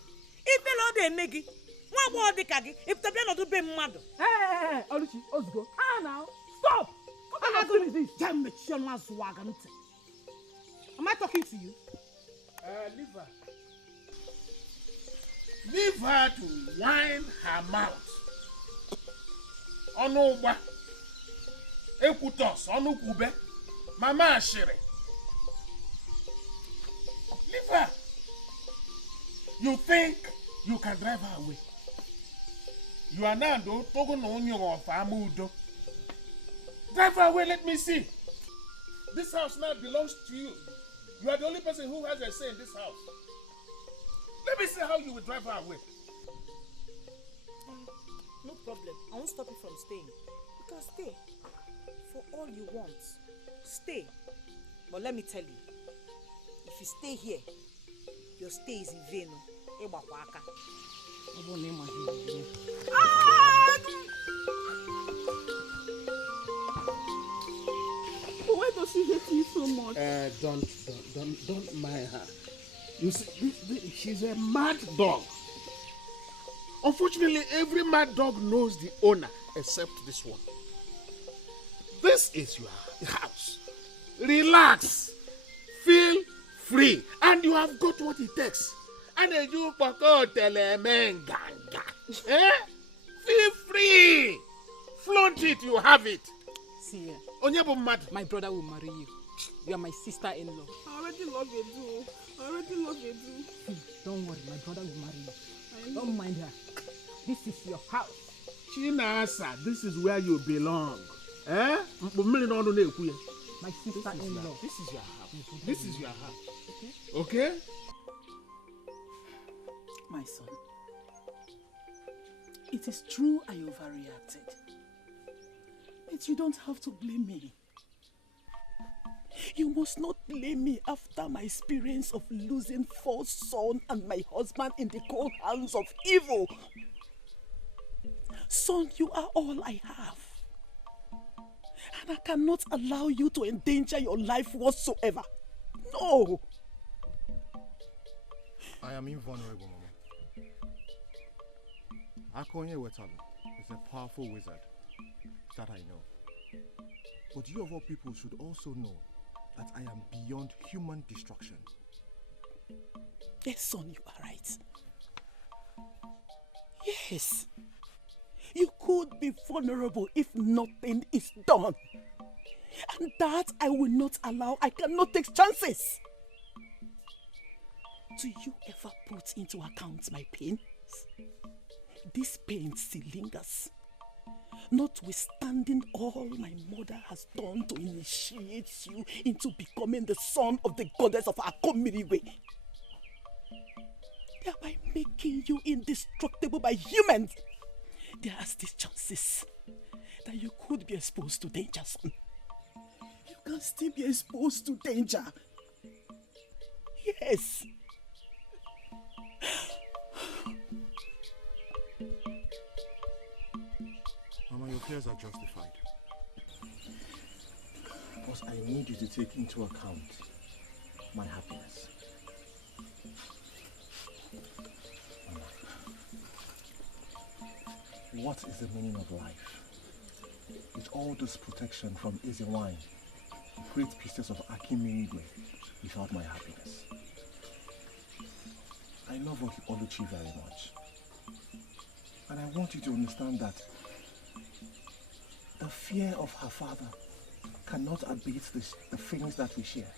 If you know they make it, one more Obikage, if the plan not be mad. Hey, Oluchi, Wazico. Now, stop! What kind of thing is this? Am I talking to you? Leave her. Leave her to whine her mouth. Onuba. Ekutos, Onukube. Mama Ashire. Leave her. You think you can drive her away? You are now talking on your famudo. Drive her away, let me see. This house now belongs to you. You are the only person who has a say in this house. Let me see how you will drive her away. No problem. I won't stop you from staying. You can stay. For all you want. Stay. But let me tell you. If you stay here, your stay is in vain. Why does she hate me so much? Don't mind her. You see, she's a mad dog. Unfortunately, every mad dog knows the owner except this one. This is your house. Relax. Feel free. And you have got what it takes. And you feel free. Flaunt it, you have it. See, mad. My brother will marry you. You are my sister-in-law. I already love you. Don't worry, my brother will marry you. Don't mind her. This is your house. Chinasa, this is where you belong. My sister-in-law. This is your house. This is your house. Okay? My son, it is true I overreacted. But you don't have to blame me. You must not blame me after my experience of losing 4 sons and my husband in the cold hands of evil. Son, you are all I have. And I cannot allow you to endanger your life whatsoever. No! I am invulnerable, Mama. Akonye Wetalo is a powerful wizard. That I know. But you of all people should also know that I am beyond human destruction. Yes, son, you are right. Yes. You could be vulnerable if nothing is done. And that I will not allow. I cannot take chances. Do you ever put into account my pains? This pain still lingers. Notwithstanding all my mother has done to initiate you into becoming the son of the goddess of Akomiriwe. Thereby making you indestructible by humans. There are still chances that you could be exposed to danger soon. You can still be exposed to danger. Yes. Mama, your fears are justified. Because I need you to take into account my happiness. Mama, what is the meaning of life? With all this protection from easy wine, great pieces of Akimirigwe without my happiness. I love Oluchi very much. And I want you to understand that the fear of her father cannot abate the feelings that we share.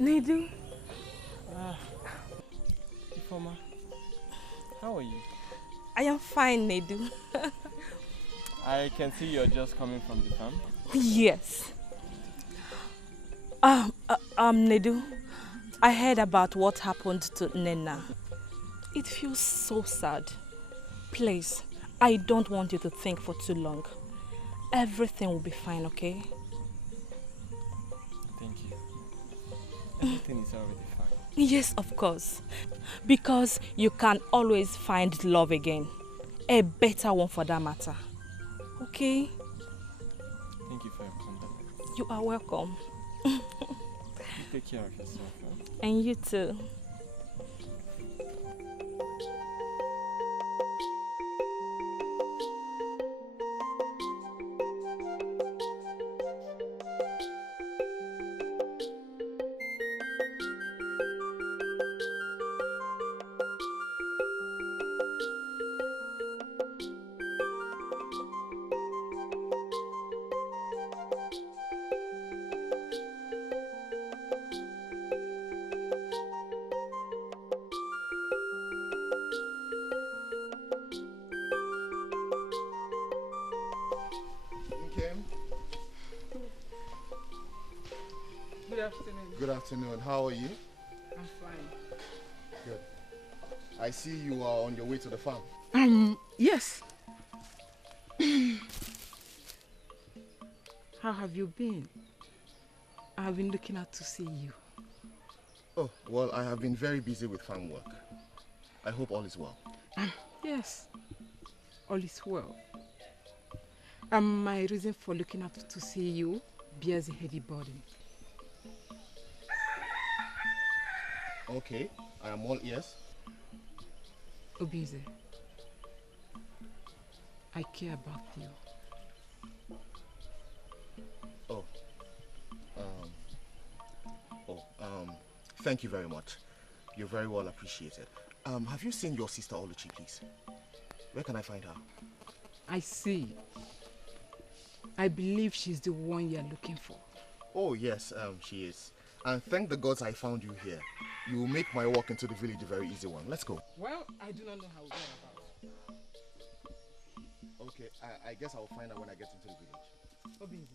Nedu. Ifoma, how are you? I am fine, Nedu. I can see you're just coming from the farm. Yes. Nedu, I heard about what happened to Nena. It feels so sad. Please, I don't want you to think for too long. Everything will be fine, okay? Thank you. Everything is already fine. Yes, of course. Because you can always find love again. A better one for that matter. Okay? Thank you for your compliment. You are welcome. You take care of yourself. Huh? And you too. Good afternoon. How are you? I'm fine. Good. I see you are on your way to the farm. Yes. How have you been? I've been looking out to see you. Oh, well, I have been very busy with farm work. I hope all is well. Yes. All is well. My reason for looking out to see you bears a heavy burden. Okay, I am all ears. Obinze, I care about you. Thank you very much. You're very well appreciated. Have you seen your sister Oluchi, please? Where can I find her? I see. I believe she's the one you're looking for. Oh yes, she is. And thank the gods I found you here. You will make my walk into the village a very easy one. Let's go. Well, I do not know how we go about. Okay, I guess I'll find out when I get into the village.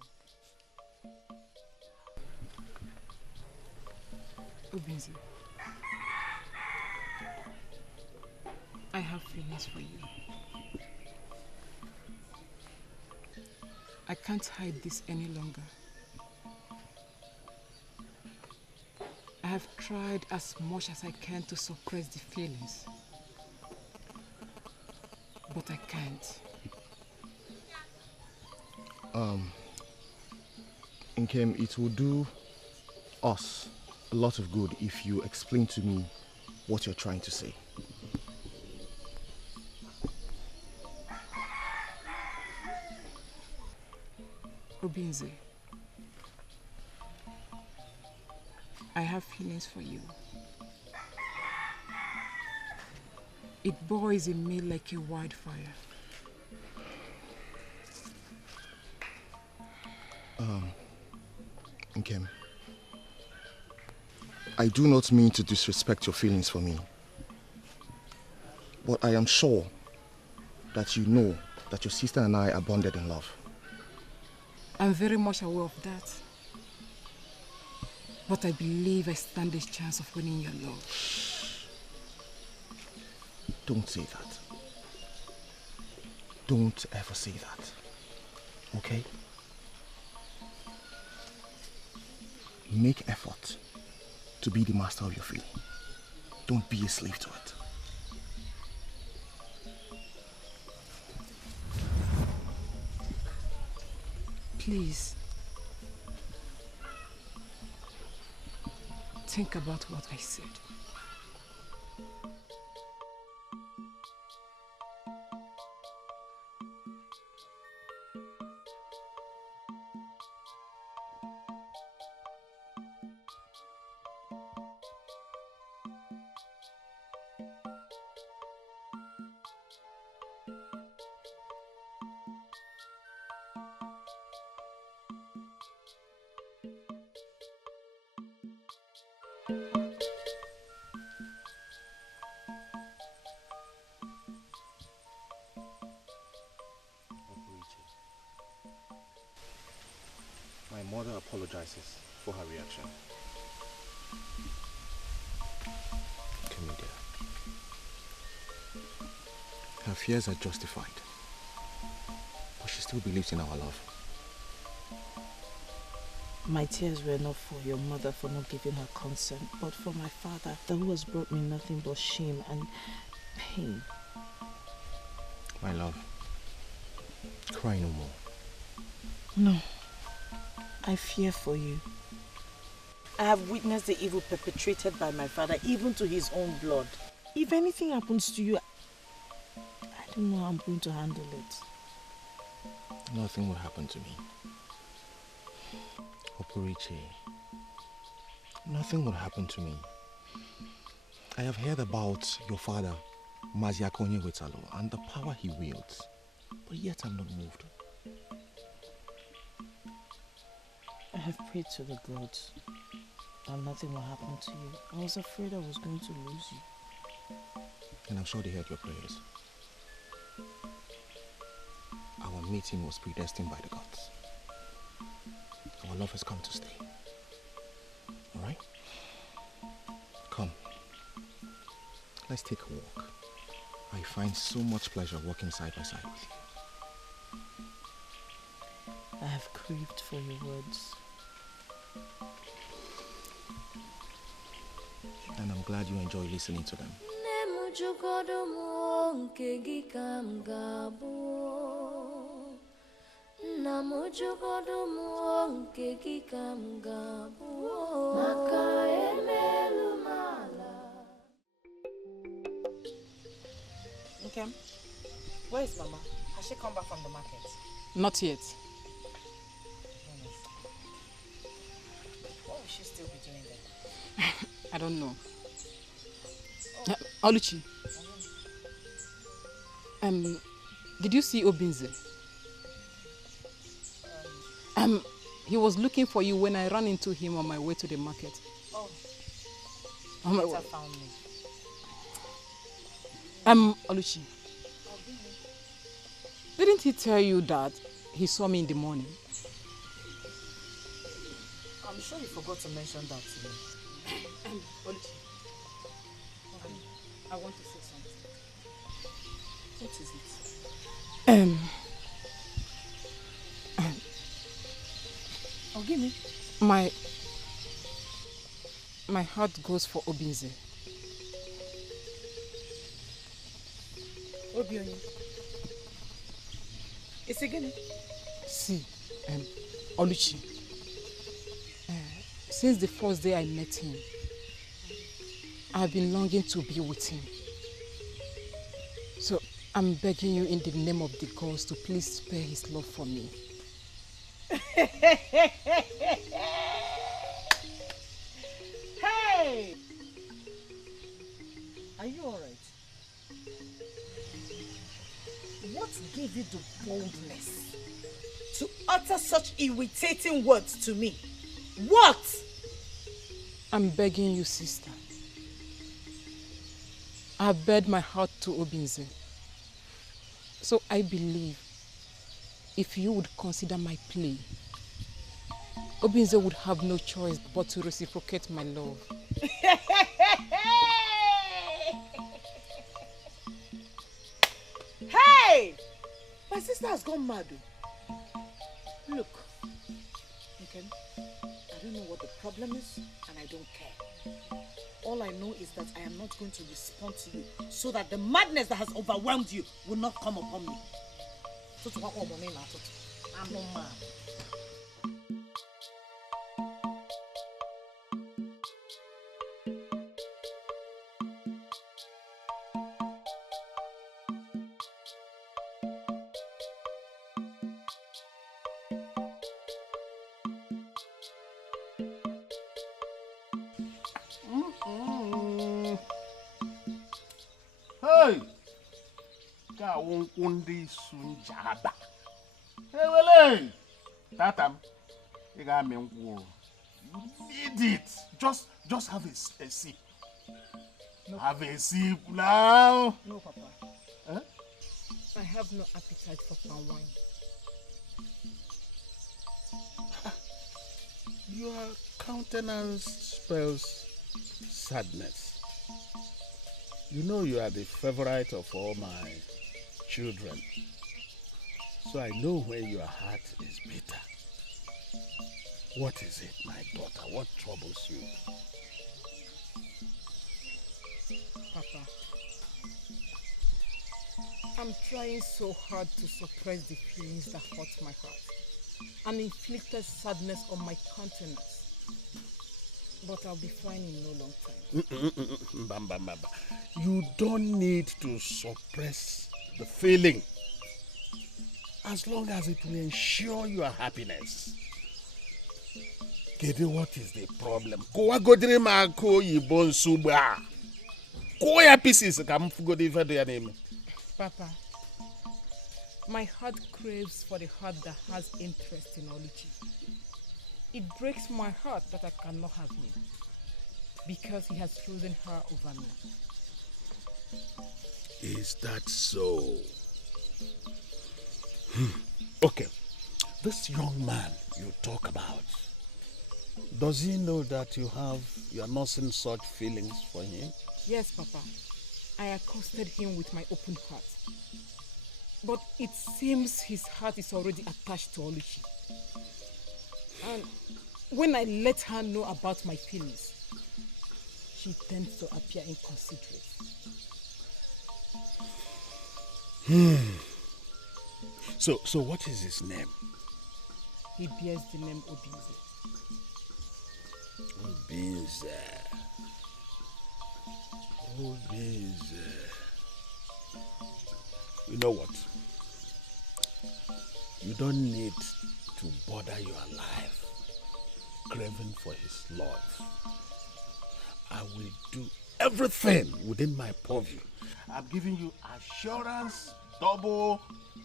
Obinze, I have feelings for you. I can't hide this any longer. I have tried as much as I can to suppress the feelings, but I can't. Nkem, it will do us a lot of good if you explain to me what you're trying to say. Obinze, I have feelings for you. It boils in me like a wildfire. Nkem, I do not mean to disrespect your feelings for me, but I am sure that you know that your sister and I are bonded in love. I'm very much aware of that. But I believe I stand a chance of winning your love. Don't say that. Don't ever say that. Okay? Make effort to be the master of your feeling. Don't be a slave to it. Please. Think about what I said. My mother apologizes for her reaction. Come here, dear. Her fears are justified, but she still believes in our love. My tears were not for your mother for not giving her consent, but for my father, who has brought me nothing but shame and pain. My love, cry no more. No, I fear for you. I have witnessed the evil perpetrated by my father, even to his own blood. If anything happens to you, I don't know how I'm going to handle it. Nothing will happen to me. Obinze, nothing will happen to me. I have heard about your father, Wazico, and the power he wields, but yet I'm not moved. I have prayed to the gods that nothing will happen to you. I was afraid I was going to lose you. And I'm sure they heard your prayers. Our meeting was predestined by the gods. Our love has come to stay. Alright? Come. Let's take a walk. I find so much pleasure walking side by side with you. I have craved for your words. And I'm glad you enjoy listening to them. Okay. Where is Mama? Has she come back from the market? Not yet. What will she still be doing there? I don't know. Oluchi. Did you see Obinze? He was looking for you when I ran into him on my way to the market. Oh. On my He way. found me. Oluchi. Didn't he tell you that he saw me in the morning? I'm sure you forgot to mention that to me. Oluchi. I want to say something. What is it? Oh, give me. My heart goes for Obinze. Obinze. It's again. See, Oluchi, Since the first day I met him, I've been longing to be with him. So I'm begging you in the name of the gods to please spare his love for me. Hey! Are you alright? What gave you the boldness to utter such irritating words to me? What? I'm begging you, sister. I bared my heart to Obinze. So I believe if you would consider my plea, Obinze would have no choice but to reciprocate my love. Hey! My sister has gone mad. Look, okay, I don't know what the problem is and I don't care. All I know is that I am not going to respond to you so that the madness that has overwhelmed you will not come upon me. I'm not mad. Hey! Ka wonkundi sunjaba. Hey, wele! Tatam, you got me You need it. Just have a sip. No. Have a sip now. No, Papa. Huh? I have no appetite for palm wine. Your countenance spells sadness. You know you are the favorite of all my children. So I know when your heart is bitter. What is it, my daughter? What troubles you? Papa, I'm trying so hard to suppress the feelings that hurt my heart and inflicted sadness on my countenance. But I'll be fine in no long time. You don't need to suppress the feeling as long as it will ensure your happiness. Kede, what is the problem? Kowa godiri ma ko yibon suba. Koya pieces kam fugodi vedo ya name. Papa, my heart craves for the heart that has interest in Oluchi. It breaks my heart that I cannot have him because he has chosen her over me. Is that so? Okay, this young man you talk about, does he know that you are nursing such feelings for him? Yes, Papa. I accosted him with my open heart. But it seems his heart is already attached to Oluchi. And when I let her know about my feelings, she tends to appear inconsiderate. So what is his name? He bears the name Obinze. Obinze. Obinze. You know what? You don't need to bother your life craving for his love. I will do everything within my purview. I'm giving you assurance, double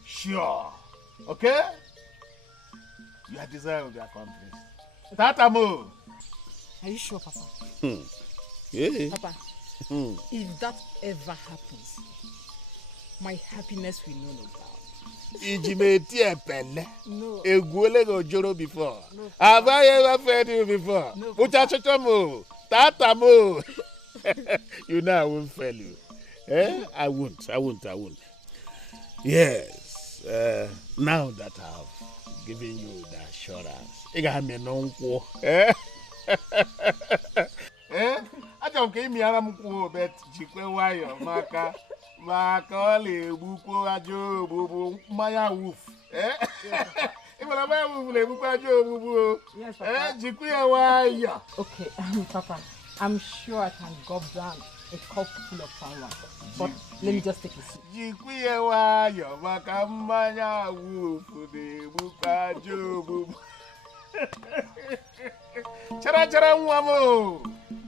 sure. Okay? Your desire will be accomplished. Tatamo! Are you sure, Papa? Yeah. Papa, if that ever happens, my happiness will know no bounds. Ijimeti epele. No. Egwole go joro before. No. Have I ever fed you before? No. Uchachochomo. Tatamo. You know I won't fail you. Eh? I won't. Yes. Now that I've given you the assurance, I got me no. Eh? Eh? I don't give me a bet jikwe wayo maka ole buko ajo bubu maya woof. Eh? If I buy woof le buko ajo bubu. Eh? Jikwe wa Why? Okay, Papa, I'm sure I can gob down a cup full of palm wine. But let me just take a sip. Chara chara mwamo.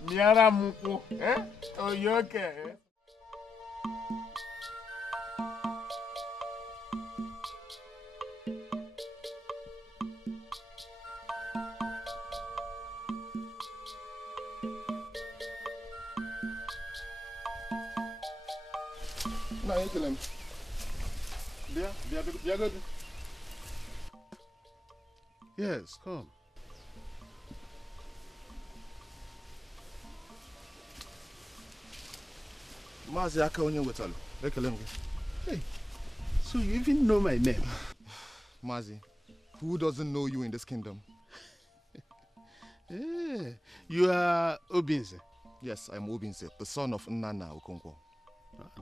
Miara muko. Oyoke. No, you kill him. They're good. Yes, come. Mazi aka onye wetalu. Ekele m gị. Hey, so you even know my name? Mazi, who doesn't know you in this kingdom? Yeah, you are Obinze. Yes, I'm Obinze, the son of Nnanna Okonkwo.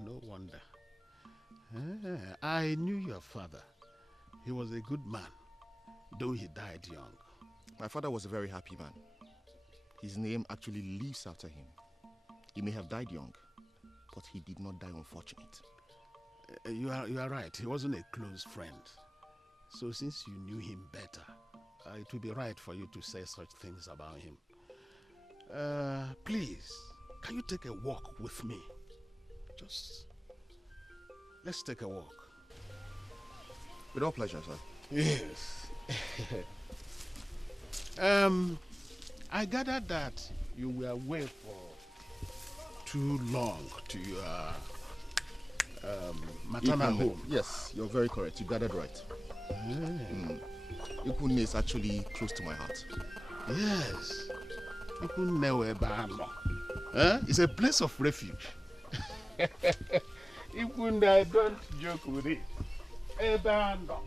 No wonder. I knew your father. He was a good man, though he died young. My father was a very happy man. His name actually lives after him. He may have died young, but he did not die unfortunate. You are right. He wasn't a close friend. So since you knew him better, it would be right for you to say such things about him. Please, can you take a walk with me? Let's take a walk. With all pleasure, sir. Yes. I gathered that you were away for too long to your maternal home. Yes, you're very correct. You gathered right. Ikunne is actually close to my heart. Yes. Ikunne it's a place of refuge. Ikunne, I don't joke with it. Ebano.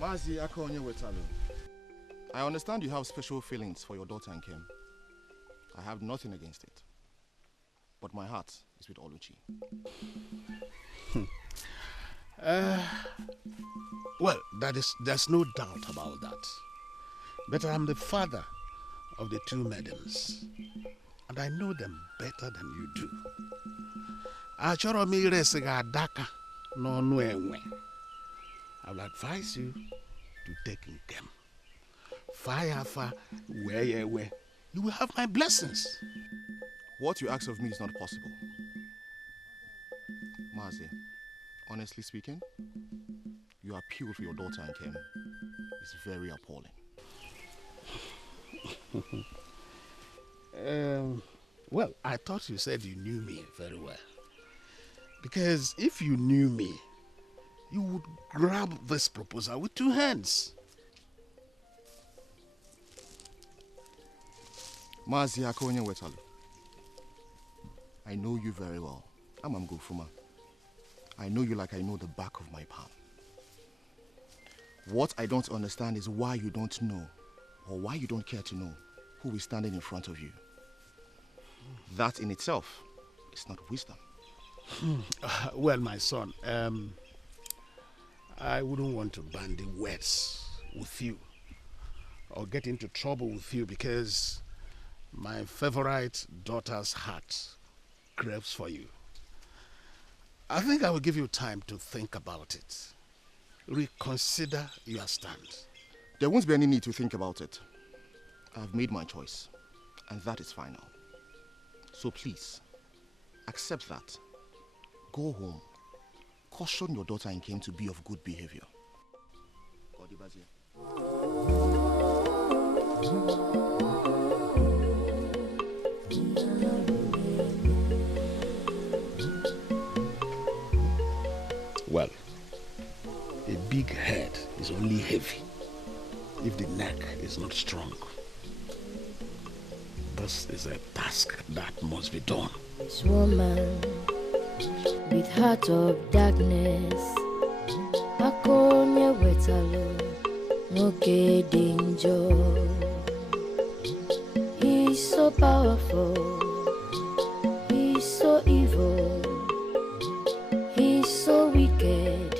Mazi aka onye wetalu. I understand you have special feelings for your daughter Nkem. I have nothing against it. But my heart is with Oluchi. Well, there's no doubt about that. But I'm the father of the two maidens, and I know them better than you do. I will advise you to take them. Fire, where you will have my blessings. What you ask of me is not possible. Mazi, honestly speaking, your appeal for your daughter Nkem is very appalling. Well, I thought you said you knew me very well. Because if you knew me, you would grab this proposal with two hands. Mazi Akonye Wetalu, I know you very well. I'm Gufuma. I know you like I know the back of my palm. What I don't understand is why you don't know, or why you don't care to know, who is standing in front of you. That in itself is not wisdom. Well, my son, I wouldn't want to bandy words with you or get into trouble with you because my favorite daughter's heart craves for you. I think I will give you time to think about it. Reconsider your stand. There won't be any need to think about it. I've made my choice, and that is final. So please, accept that. Go home. Caution your daughter and Nkem to be of good behavior. Well, a big head is only heavy if the neck is not strong. This is a task that must be done. This woman with heart of darkness, Akonye Wetalu, no danger. He's so powerful, he's so evil, he's so wicked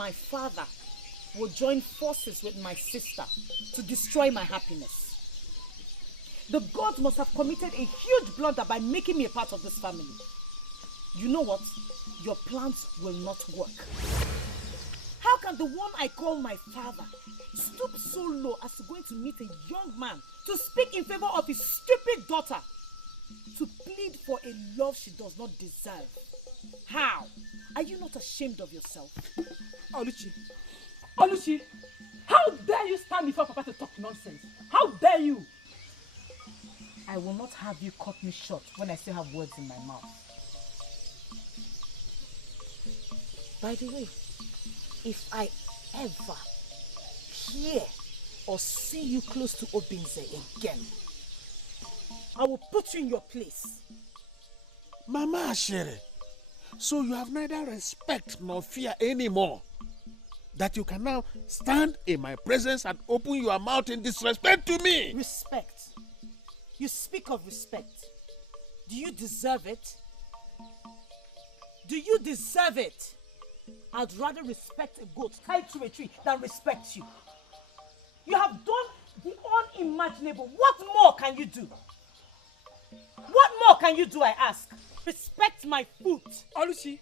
my father will join forces with my sister to destroy my happiness. The gods must have committed a huge blunder by making me a part of this family. You know what? Your plans will not work. How can the one I call my father stoop so low as to going to meet a young man to speak in favor of his stupid daughter, to plead for a love she does not deserve? How? Are you not ashamed of yourself? Oluchi, Oluchi, how dare you stand before Papa to talk nonsense? How dare you? I will not have you cut me short when I still have words in my mouth. By the way, if I ever hear or see you close to Obinze again, I will put you in your place. Mama Ashere, so you have neither respect nor fear anymore, that you can now stand in my presence and open your mouth in disrespect to me. Respect? You speak of respect. Do you deserve it? Do you deserve it? I'd rather respect a goat tied to a tree than respect you. You have done the unimaginable. What more can you do? What more can you do, I ask? Respect my foot. Oluchi,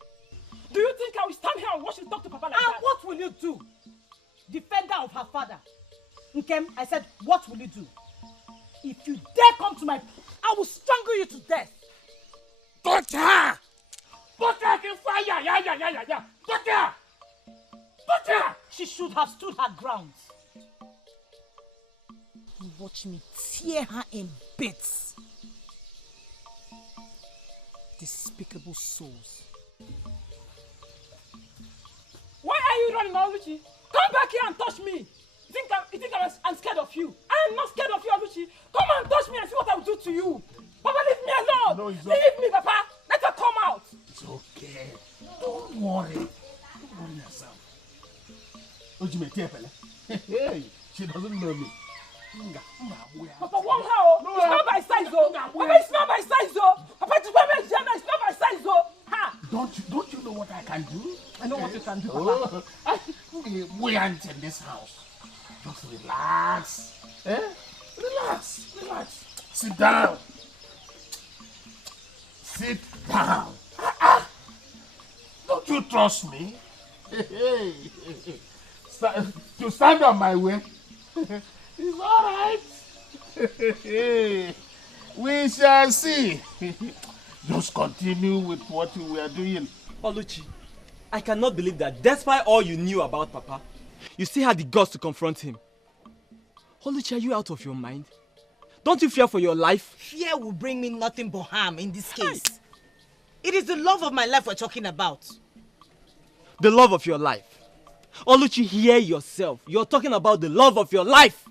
do you think I will stand here and watch you talk to Papa like that? And what will you do? Defender of her father. Nkem, I said, what will you do? If you dare come to my... I will strangle you to death. Touch her! Put her in fire! Yeah. Touch her! Touch her! She should have stood her ground. You watch me tear her in bits. Despicable souls. Why are you running, Oluchi? Come back here and touch me. You think I'm scared of you? I am not scared of you, Oluchi. Come and touch me and see what I will do to you. Papa, leave me alone. No, it's leave me, Papa. Let her come out. It's okay. Don't worry. Don't worry yourself. Hey, she doesn't know me. Papa, warn her. No, it's not by size, though. Papa, it's not by size, though. Papa, it's not by size, though. Ha! Don't you know what I can do? I know what you can do, Papa. We aren't in this house. Just relax. Relax. Sit down. Sit down. Don't you trust me? To stand on my way. It's all right. We shall see. Just continue with what you were doing. Oluchi, I cannot believe that despite all you knew about Papa, you still had the guts to confront him. Oluchi, are you out of your mind? Don't you fear for your life? Fear will bring me nothing but harm in this case. It is the love of my life we're talking about. The love of your life? Oluchi, hear yourself. You're talking about the love of your life.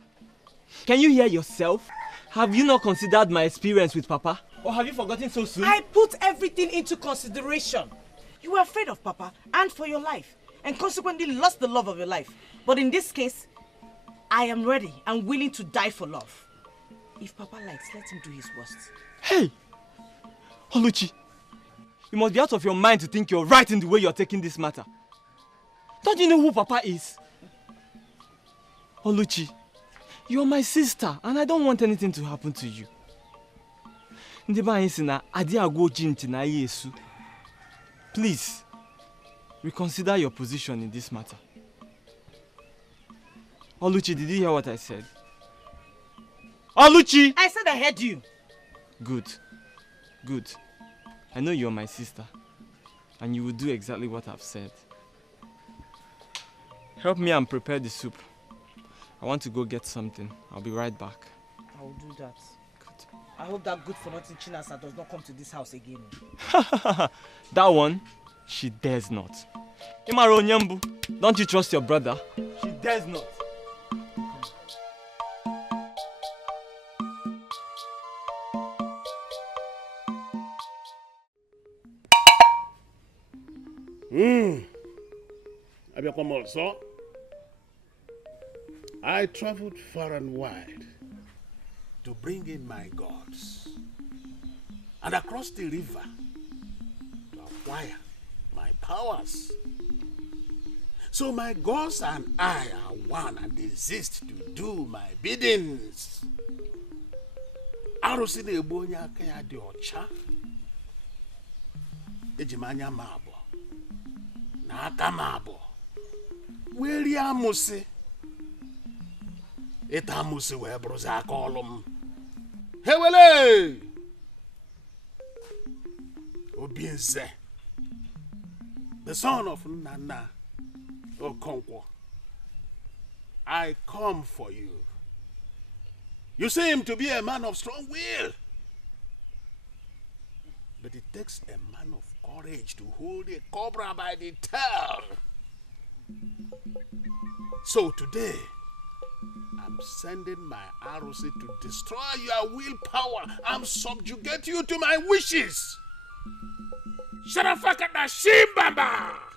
Can you hear yourself? Have you not considered my experience with Papa? Or have you forgotten so soon? I put everything into consideration. You were afraid of Papa and for your life, and consequently lost the love of your life. But in this case, I am ready and willing to die for love. If Papa likes, let him do his worst. Hey! Oluchi, you must be out of your mind to think you're right in the way you're taking this matter. Don't you know who Papa is? Oluchi, you're my sister and I don't want anything to happen to you. Please, reconsider your position in this matter. Oluchi, did you hear what I said? Oluchi! I said I heard you. Good. I know you're my sister. And you will do exactly what I've said. Help me and prepare the soup. I want to go get something. I'll be right back. I will do that. Good. I hope that good-for-nothing Chinasa does not come to this house again. That one, she dares not. Imaro Nyambu, don't you trust your brother? She dares not. I traveled far and wide to bring in my gods, and across the river to acquire my powers. So my gods and I are one and exist to do my biddings. Arụsị na-egbu onye aka ya dị ọcha. Eji m anya m abụọ na aka m abụọ wee rie amụsị. Ịta amụsị wee bụrụzi aka ọlụ m. Hewele! Obinze, the son of Nana Okonkwo, I come for you. You seem to be a man of strong will. But it takes a man of courage to hold a cobra by the tail. So today, I'm sending my arrows to destroy your willpower and subjugate you to my wishes. Sharafaka na shimbamba!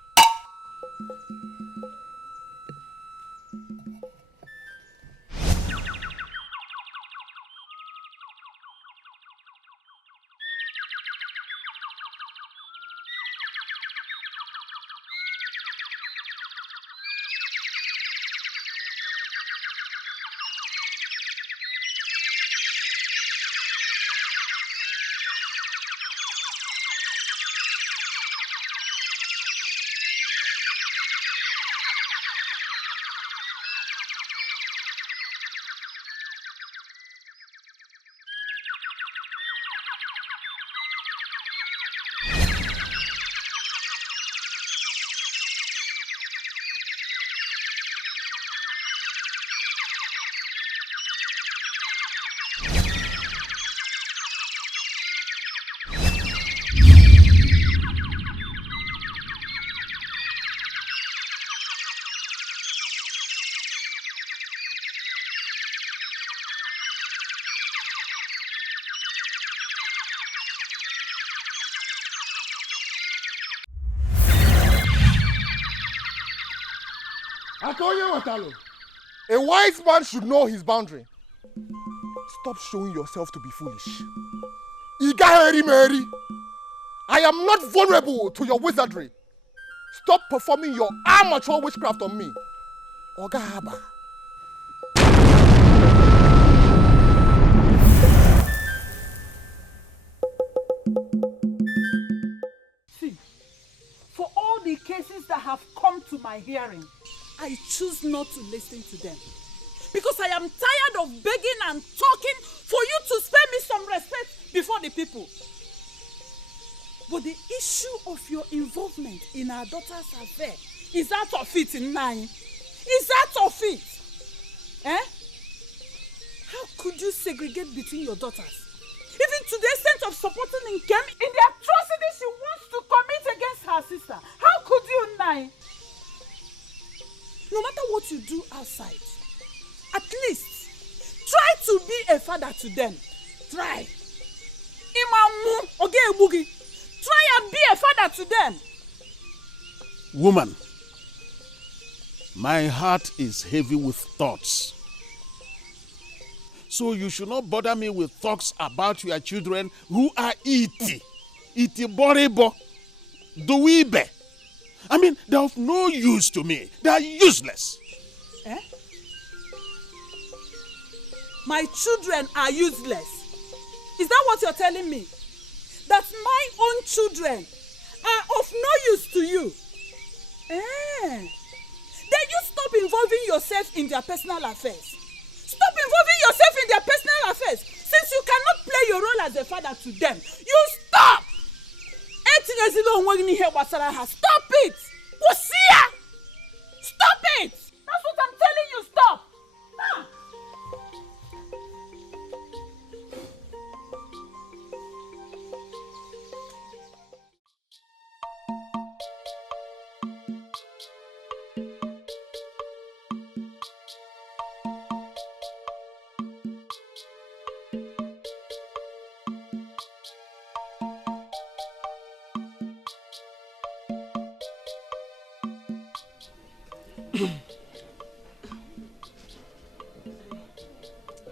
A wise man should know his boundary. Stop showing yourself to be foolish. Igaheri Mary, I am not vulnerable to your wizardry. Stop performing your amateur witchcraft on me. Oga Haba. See, for all the cases that have come to my hearing, I choose not to listen to them. Because I am tired of begging and talking for you to spare me some respect before the people. But the issue of your involvement in our daughter's affair is out of it in mine. Is out of it. Eh? How could you segregate between your daughters? Even to the extent of supporting Nkem in the atrocities she wants to commit against her sister. How could you, Nai? No matter what you do outside, at least try to be a father to them. Try. Imamu oge ebugi. Try and be a father to them. Woman, my heart is heavy with thoughts. So you should not bother me with thoughts about your children who are iti boribo, duibe. I mean, they're of no use to me. They are useless. Eh? My children are useless. Is that what you're telling me? That my own children are of no use to you? Eh? Then you stop involving yourself in their personal affairs. Stop involving yourself in their personal affairs. Since you cannot play your role as a father to them, you stop! Stop it! Stop it! That's what I'm telling you, stop! Ah.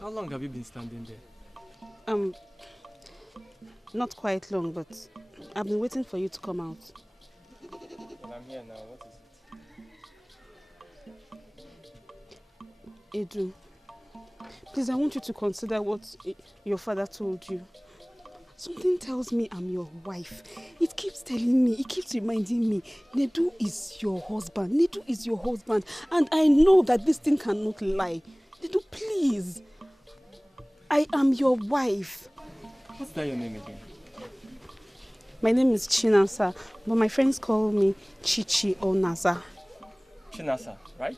How long have you been standing there? Not quite long, but I've been waiting for you to come out. Well, I'm here now. What is it? Edu, please, I want you to consider what your father told you. Something tells me I'm your wife. It keeps telling me, it keeps reminding me, Nedu is your husband. Nedu is your husband. And I know that this thing cannot lie. Nedu, please. I am your wife. What's that your name again? My name is Chinasa, but my friends call me Chichi or Nasa. Chinasa, right?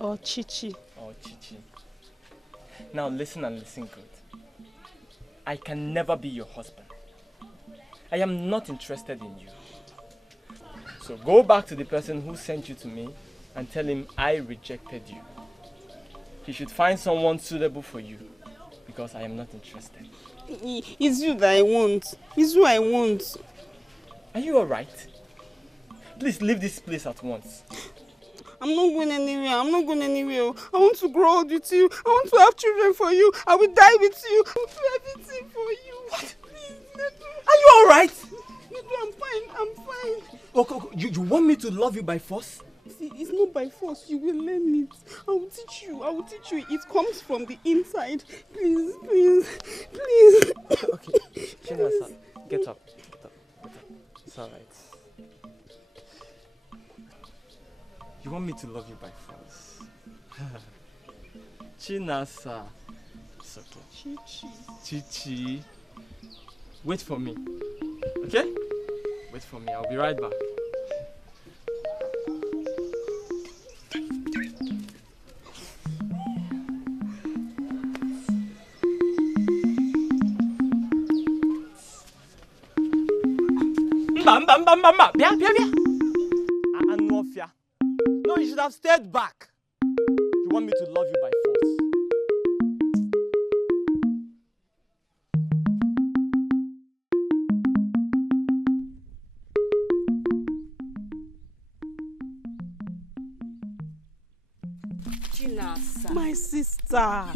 Or Chichi. Or Chichi. Now listen and listen good. I can never be your husband. I am not interested in you. So go back to the person who sent you to me and tell him I rejected you. He should find someone suitable for you because I am not interested. It's you that I want. It's who I want. Are you alright? Please leave this place at once. I'm not going anywhere. I'm not going anywhere. I want to grow old with you. I want to have children for you. I will die with you. I will do everything for you. What? Please, Nedu. Are you alright? Nedu, I'm fine. I'm fine. Okay, you want me to love you by force? See, it's not by force. You will learn it. I will teach you. I will teach you. It comes from the inside. Please, please, please. Okay, Chinasa, get up. Get up. It's alright. You want me to love you by force? Chinasa. It's okay. Chichi. Chichi. Wait for me. Okay? Wait for me. I'll be right back. No, you should have stayed back. You want me to love you by force. Chinasa. My sister.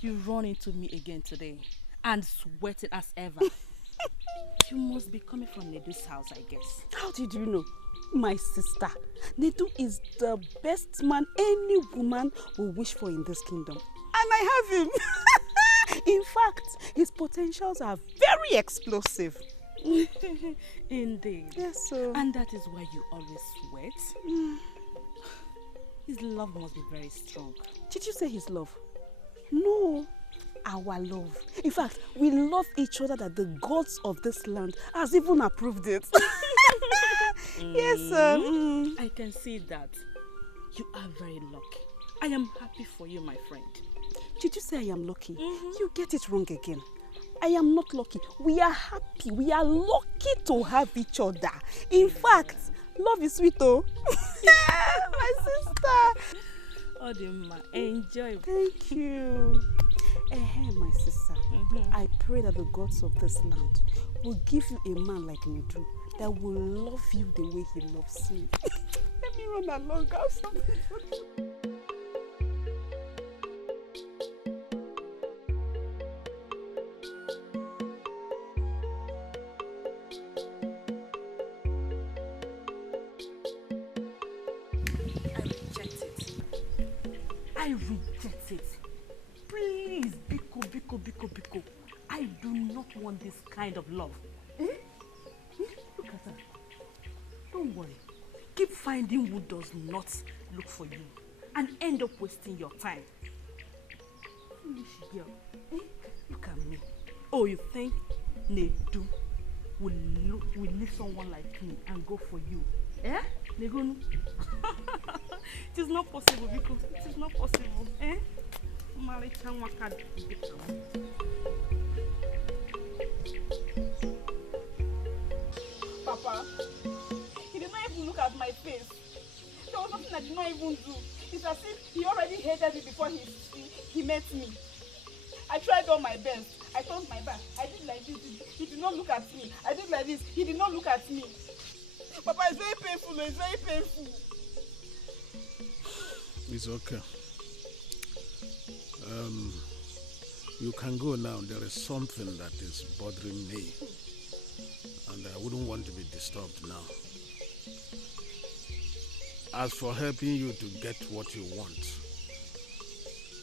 You run into me again today and sweating as ever. You must be coming from Nedu's house, I guess. How did you know? My sister. Nedu is the best man any woman will wish for in this kingdom. And I have him. In fact, his potentials are very explosive. Indeed. Yes, sir. And that is why you always sweat. His love must be very strong. Did you say his love? No. Our love. In fact, we love each other that the gods of this land has even approved it. Yes, sir. I can see that. You are very lucky. I am happy for you, my friend. Did you say I am lucky? You get it wrong again. I am not lucky. We are happy. We are lucky to have each other. In fact, love is sweet, oh. My sister. Odima, enjoy. Thank you. My sister, I pray that the gods of this land will give you a man like Nedu that will love you the way he loves me. Let me run along. I have something to do. I reject it. Please, Biko. I do not want this kind of love. Look at her. Don't worry. Keep finding who does not look for you and end up wasting your time. Foolish girl. Look at me. Oh, you think Nedu will leave someone like me and go for you? Negonu? It is not possible, because it is not possible. Papa, he did not even look at my face. There was nothing I did not even do. It's as if he already hated me before he met me. I tried all my best. I turned my back. I did like this. He did not look at me. I did like this. He did not look at me. Papa, it's very painful. It's very painful. It's okay. You can go now. There is something that is bothering me. And I wouldn't want to be disturbed now. As for helping you to get what you want,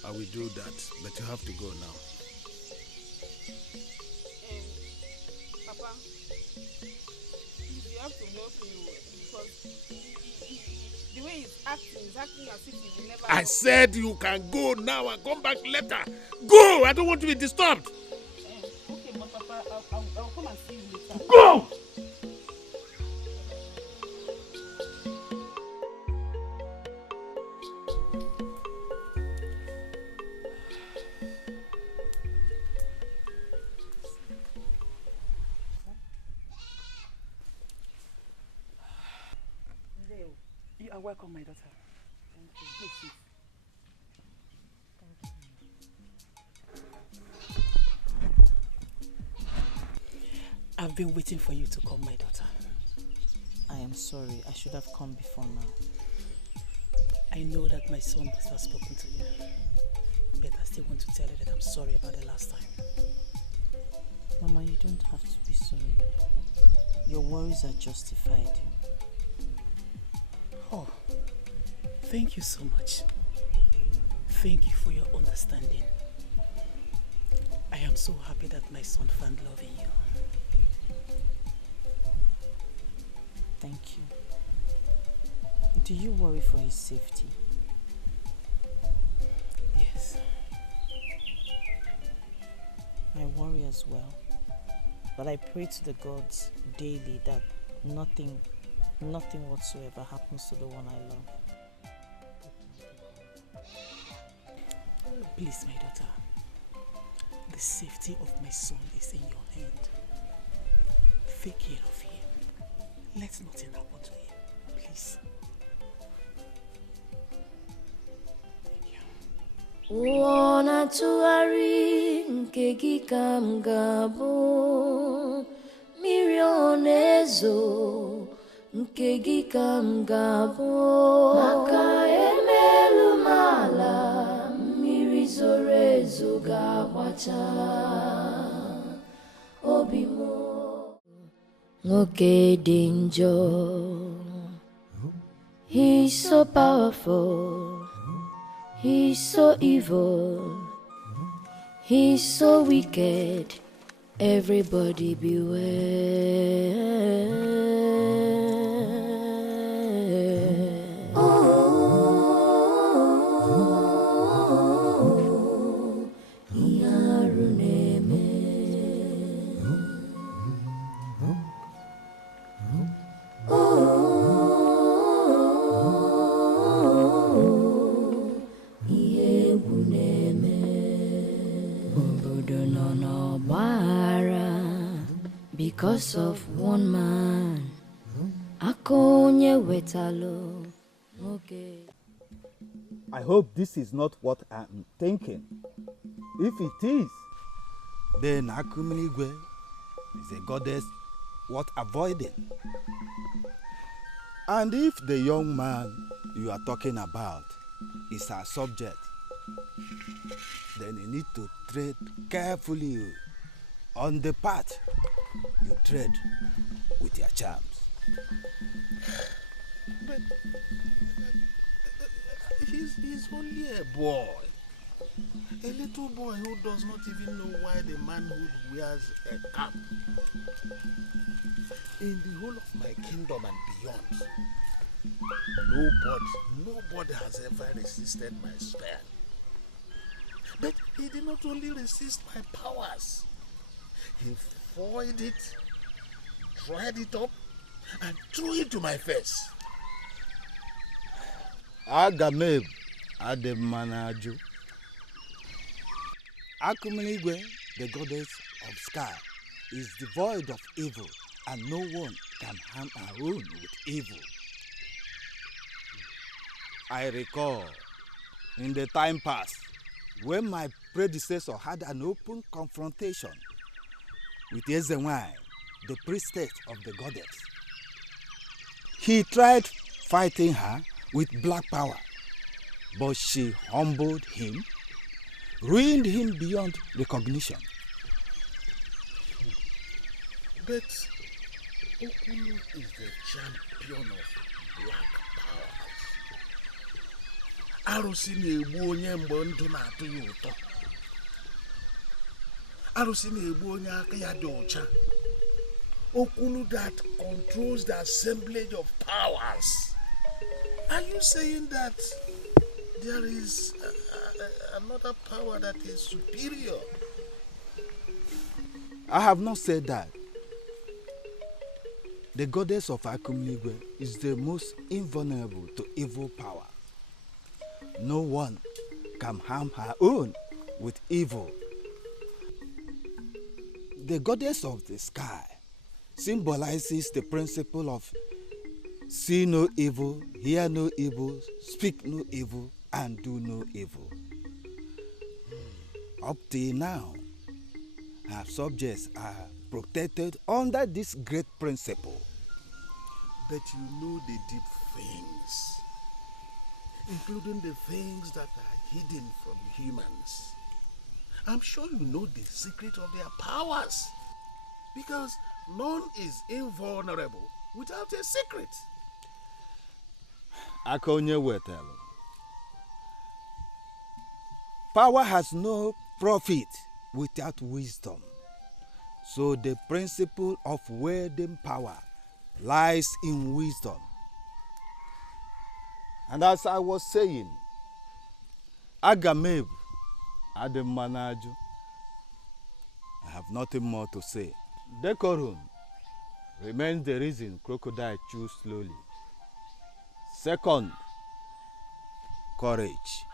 I will do that, but you have to go now. Papa, please, you have to help me because the way he's acting as if he will never. I said you can go now and come back later. Go! I don't want to be disturbed. Okay, but Papa, I'll come and see you later. Go! You are welcome, my daughter. Thank you. Please sit. I've been waiting for you to come, my daughter. I am sorry. I should have come before now. I know that my son must have spoken to you, but I still want to tell you that I'm sorry about the last time. Mama, you don't have to be sorry. Your worries are justified. Oh, thank you so much. Thank you for your understanding. I am so happy that my son found love in you. Thank you. Do you worry for his safety? Yes. I worry as well. But I pray to the gods daily that nothing whatsoever happens to the one I love. Please, my daughter, the safety of my son is in your hand. Take care of him. Let nothing happen to him, please. Wanna tụgharị nke gị ka m ga-abụ mmiri ọ na-ezo nke gị ka m ga-abụ maka emelu m ala mmiri zoro ezo ga-agbacha obi m nwoke dị njọ. He's so powerful. He's so evil, he's so wicked, everybody beware. Oh, Yaruneme. Because of one man, akonye wetalo. Okay. I hope this is not what I'm thinking. If it is, then Akumiligwe is a goddess worth avoiding. And if the young man you are talking about is our subject, then you need to tread carefully on the path you tread with your charms. But he's only a boy. A little boy who does not even know why the manhood wears a cap. In the whole of my kingdom and beyond, nobody has ever resisted my spell. But he did not only resist my powers, he foiled it, dried it up, and threw it to my face. Agameb Ademanaju. Akumiligwe, the goddess of sky, is devoid of evil, and no one can harm her own with evil. I recall in the time past when my predecessor had an open confrontation with Ezenwai, the priestess of the goddess. He tried fighting her with black power, but she humbled him, ruined him beyond recognition. But Okulu is the champion of black powers. Arụsị na-egbu onye mgbe ndụ na-atọ ya ụtọ. Arụsị na-egbu onye aka ya dị ọcha. Okunu that controls the assemblage of powers. Are you saying that there is another power that is superior? I have not said that. The goddess of Akumligwe is the most invulnerable to evil power. No one can harm her own with evil. The goddess of the sky symbolizes the principle of see no evil, hear no evil, speak no evil, and do no evil. Up till now, her subjects are protected under this great principle. But you know the deep things, including the things that are hidden from humans. I'm sure you know the secret of their powers, because none is invulnerable without a secret. Akonye wetelu. Power has no profit without wisdom. So the principle of wielding power lies in wisdom. And as I was saying, Agameb Ademanaju. I have nothing more to say. Decorum remains the reason crocodile chews slowly. Second, courage.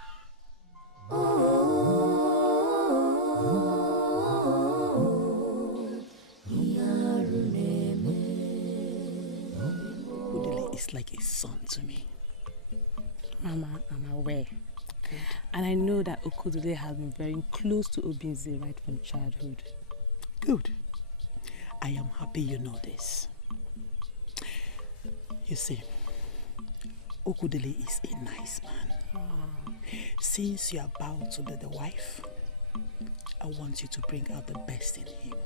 Obinze is like a son to me. Mama, I'm aware. Good. And I know that Okudule has been very close to Obinze right from childhood. Good. I am happy you know this. You see, Okudule is a nice man. Since you are about to be the wife, I want you to bring out the best in him.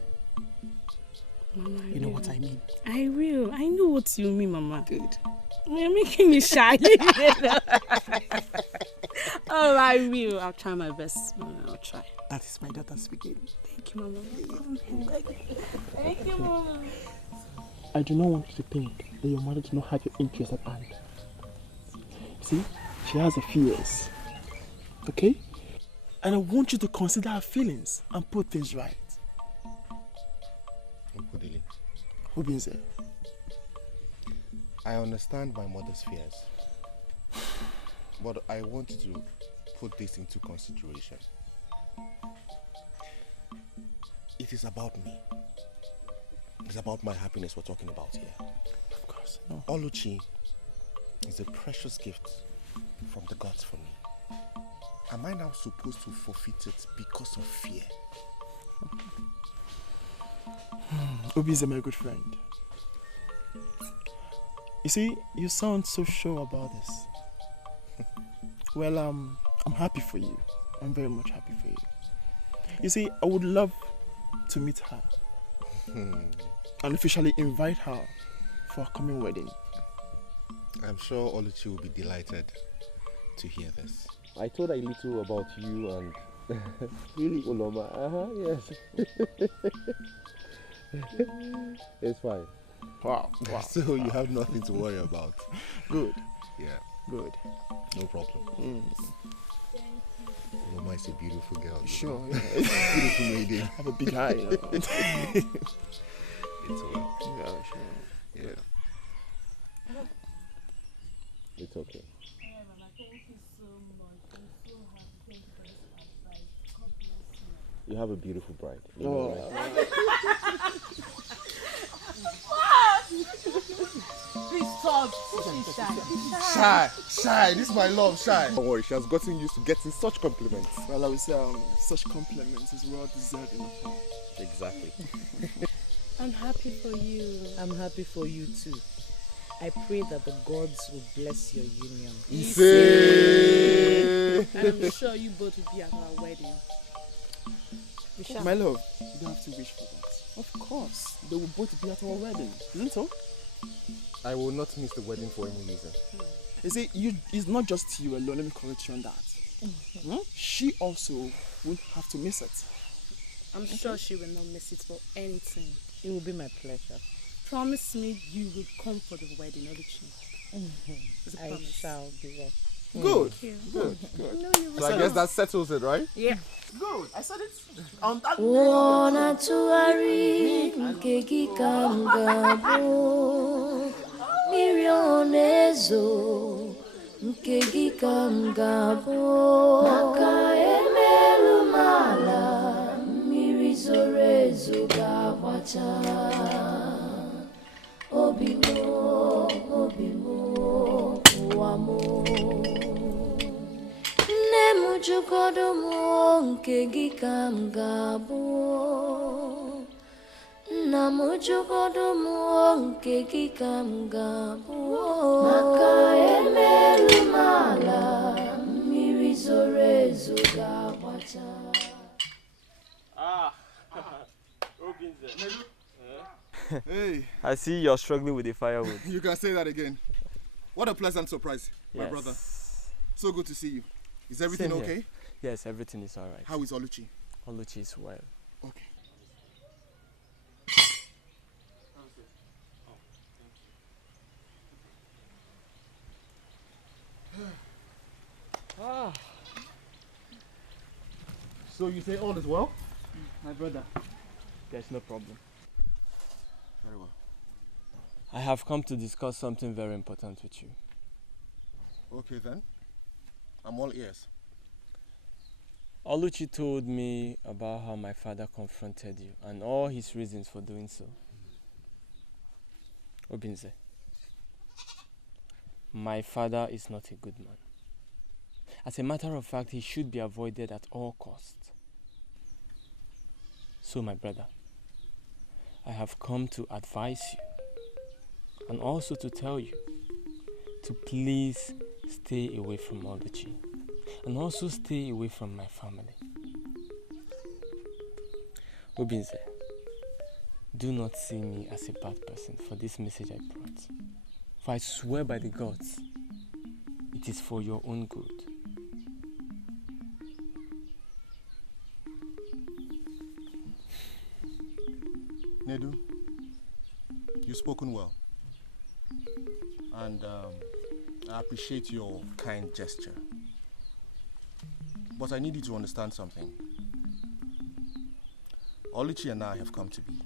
Mama, you know what I mean? I will. I know what you mean, Mama. Good. You're making me shy. Oh, I will. I'll try my best. Mama, I'll try. That is my daughter speaking. Thank you, Mama. Thank you, Mama. I do not want you to think that your mother does not have your interest at hand. See, she has her fears. Okay? And I want you to consider her feelings and put things right. Okudili, Obinze, I understand my mother's fears, but I want you to put this into consideration. It is about me. It's about my happiness we're talking about here. Of course. No. Oluchi is a precious gift from the gods for me. Am I now supposed to forfeit it because of fear? Obinze, my good friend. You see, you sound so sure about this. Well, I'm happy for you. I'm very much happy for you. You see, I would love to meet her and officially invite her for a coming wedding. I'm sure Oluchi will be delighted to hear this. I told her a little about you and really Uloma. Yes. It's fine. Wow. So you have nothing to worry about. Good. Yeah. Good. No problem. Uloma is a beautiful girl. Sure. Yeah. Beautiful lady. Have a big eye. It's well. Yeah, sure. Yeah. It's okay. You have a beautiful bride. You know, right? Please stop. Shy. This is my love, Shy. Don't worry, she has gotten used to getting such compliments. Well, I would say such compliments is well deserved in a form. Exactly. I'm happy for you. I'm happy for you too. I pray that the gods will bless your union. And I'm sure you both will be at our wedding. My love, you don't have to wish for that. Of course, they will both be at our wedding, isn't it? I will not miss the wedding for any reason. You see, it's not just you alone. Let me correct you on that. She also won't have to miss it. I'm sure she will not miss it for anything. It will be my pleasure. Promise me you will come for the wedding, Oluchi. I shall be there. Good. Good. No, you So I guess that settles it, right? Yeah. Good. I said it. On that Wanna tuari nkegi kamgabo Mirionezo nkegi kamgabo Maka emelu mala Mirizorezo gabacha Obimo, obimo, wamo Nemu jukodomo nkegi kamgabo Namu jukodomo nkegi kamgabo Maka emelu mala Mirizorezo gabacha Obinze. Hey. I see you're struggling with the firewood. You can say that again. What a pleasant surprise, my Yes. brother. So good to see you. Is everything Same here. okay? Yes, everything is alright. How is Oluchi? Oluchi is well. Okay. So you say all is well? My brother. There's no problem. Very well. I have come to discuss something very important with you. Okay then. I'm all ears. Oluchi told me about how my father confronted you and all his reasons for doing so. Obinze, my father is not a good man. As a matter of fact, he should be avoided at all costs. So, my brother, I have come to advise you and also to tell you to please stay away from Oluchi and also stay away from my family. Obinze, do not see me as a bad person for this message I brought. For I swear by the gods, it is for your own good. Nedu, you've spoken well. And I appreciate your kind gesture. But I need you to understand something. Oluchi and I have come to be.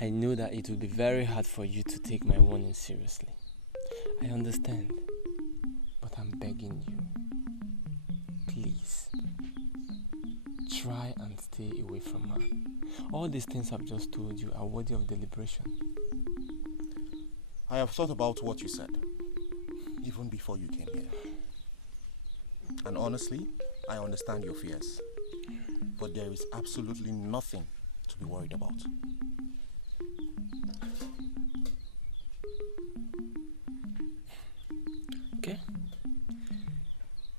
I know that it will be very hard for you to take my warning seriously. I understand. But I'm begging you. Please. Try and stay away from her. All these things I've just told you are worthy of deliberation. I have thought about what you said, even before you came here. And honestly, I understand your fears. But there is absolutely nothing to be worried about. Okay?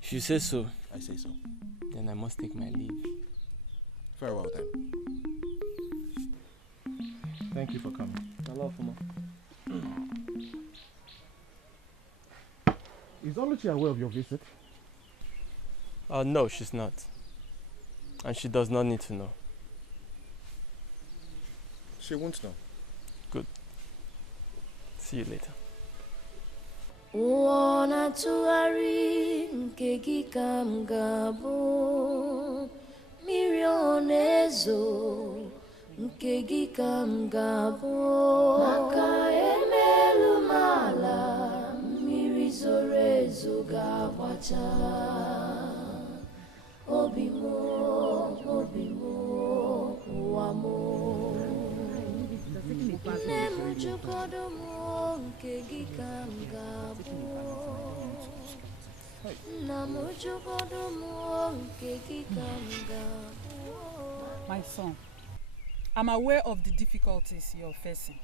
If you say so, I say so. Then I must take my leave. Very well then. Thank you for coming. Hello, Fuma. Is Oluchi aware of your visit? No, she's not. And she does not need to know. She won't know. Good. See you later. Wanna tuari nkegi kamgabo Mirionezo nkegi kamgabo Maka emelu mala Mirizorezo gabacha Obimo, obimo, wamo Nemu jukodomo nkegi kamgabo Namu jukodomo nkegi kamgabo. My son, I'm aware of the difficulties you're facing.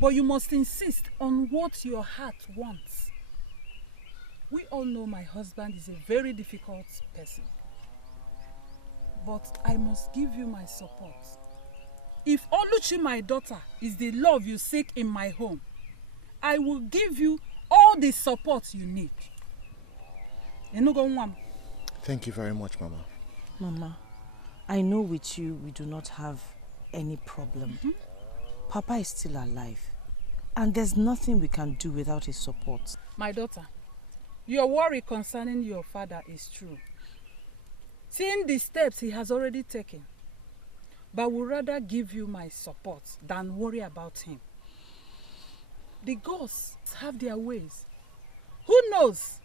But you must insist on what your heart wants. We all know my husband is a very difficult person. But I must give you my support. If Oluchi, my daughter, is the love you seek in my home, I will give you all the support you need. Thank you very much, Mama. Mama, I know with you we do not have any problem. Papa is still alive. And there's nothing we can do without his support. My daughter, your worry concerning your father is true. Seeing the steps he has already taken, but would rather give you my support than worry about him. The gods have their ways. Who knows?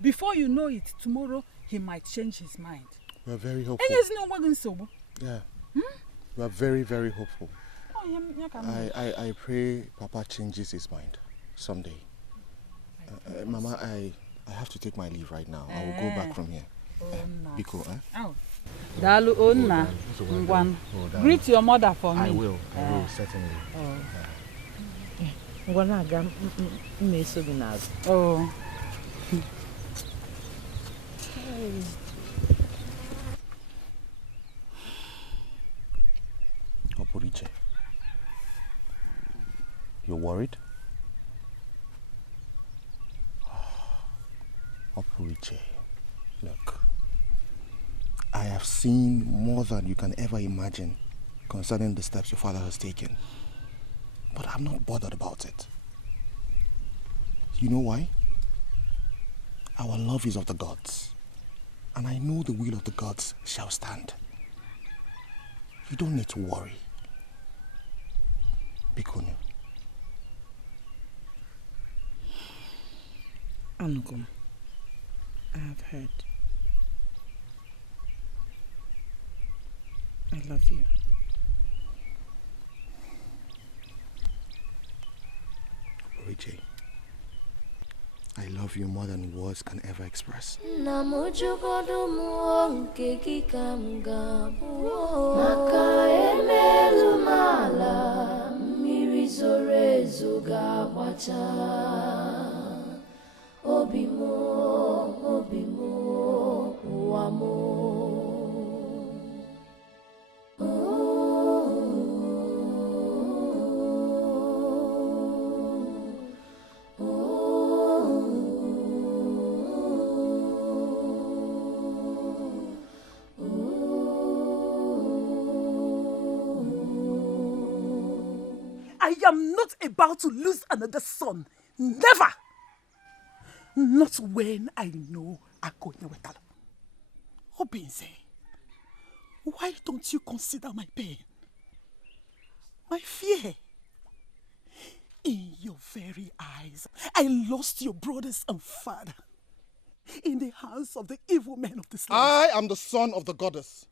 Before you know it, tomorrow he might change his mind. We're very hopeful. Yeah. We are very, very hopeful. I pray Papa changes his mind someday. Mama, I have to take my leave right now. I will go back from here. Biko, Dalu Onna, greet your mother for me. I will certainly. Oh. Obinze, you're worried? Obinze, look, I have seen more than you can ever imagine concerning the steps your father has taken. But I'm not bothered about it. You know why? Our love is of the gods, and I know the will of the gods shall stand. You don't need to worry. Bikonu. Anugum, I have heard. I love you. Obinze, I love you more than words can ever express. I am not about to lose another son. Never! Not when I know Akonya Wetalo. Obinze, why don't you consider my pain? My fear? In your very eyes, I lost your brothers and father in the hands of the evil men of this land. I am the son of the goddess.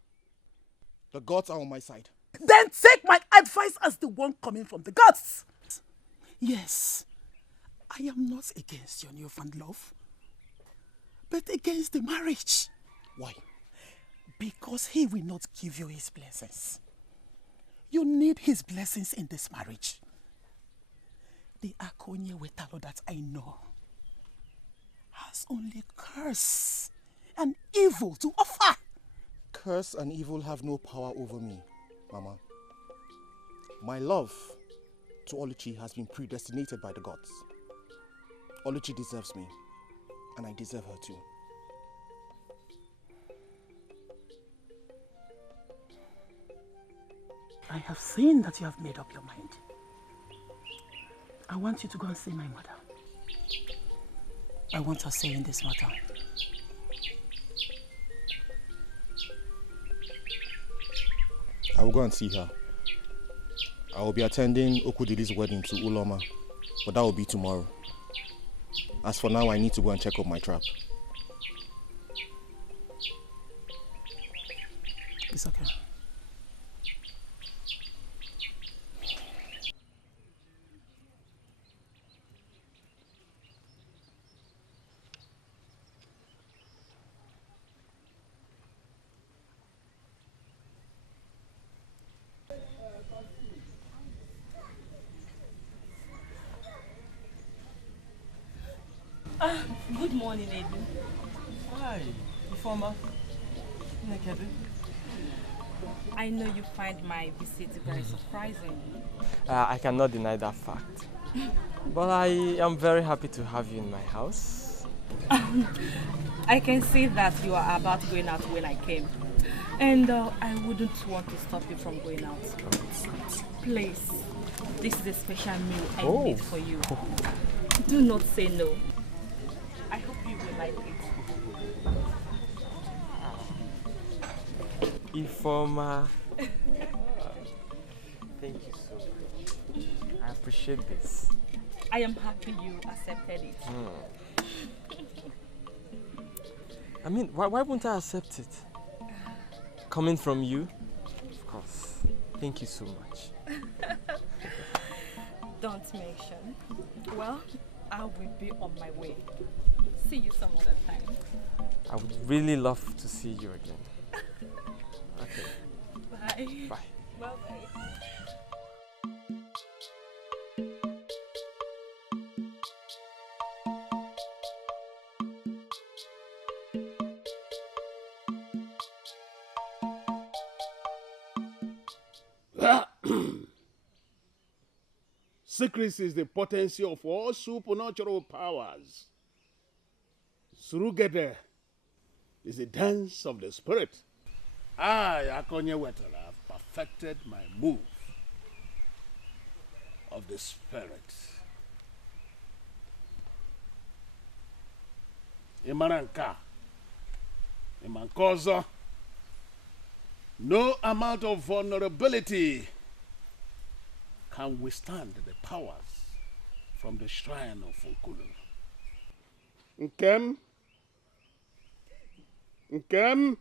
The gods are on my side. Then take my advice as the one coming from the gods. Yes, I am not against your newfound love, but against the marriage. Why? Because he will not give you his blessings. You need his blessings in this marriage. The Akonya Wetalo that I know has only curse and evil to offer. Curse and evil have no power over me, Mama. My love to Oluchi has been predestinated by the gods. Oluchi deserves me, and I deserve her too. I have seen that you have made up your mind. I want you to go and see my mother. I want her say in this matter. I will go and see her. I will be attending Okudili's wedding to Uloma, but that will be tomorrow. As for now, I need to go and check up my trap. It's okay. Good morning, Nedu. Hi, Ifoma. I know you find my visit very surprising. I cannot deny that fact. But I am very happy to have you in my house. I can see that you are about going out when I came. And I wouldn't want to stop you from going out. Please, this is a special meal I made for you. Do not say no. I hope you will like it. Ifoma. Thank you so much. I appreciate this. I am happy you accepted it. I mean, why won't I accept it? Coming from you? Of course. Thank you so much. Don't mention. Well, I will be on my way. See you some other time. I would really love to see you again. Okay. Bye. Bye. Bye-bye. Secrecy is the potency of all supernatural powers. Surugede is the dance of the spirit. I, Akonye Wetala, have perfected my move of the spirit. Imananka, Imankozo, no amount of vulnerability can withstand the powers from the shrine of Okulu. Nkem? Nkem?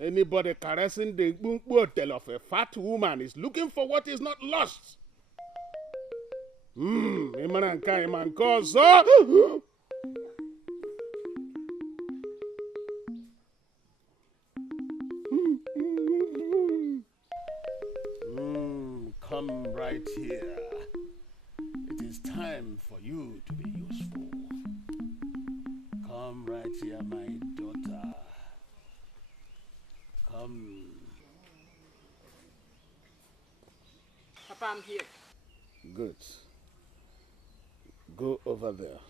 Anybody caressing the hotel of a fat woman is looking for what is not lost. Imananka, Imankozo. Come right here. It is time for you to be useful. Come right here, my daughter. Come. Papa, I'm here. Good. Go over there.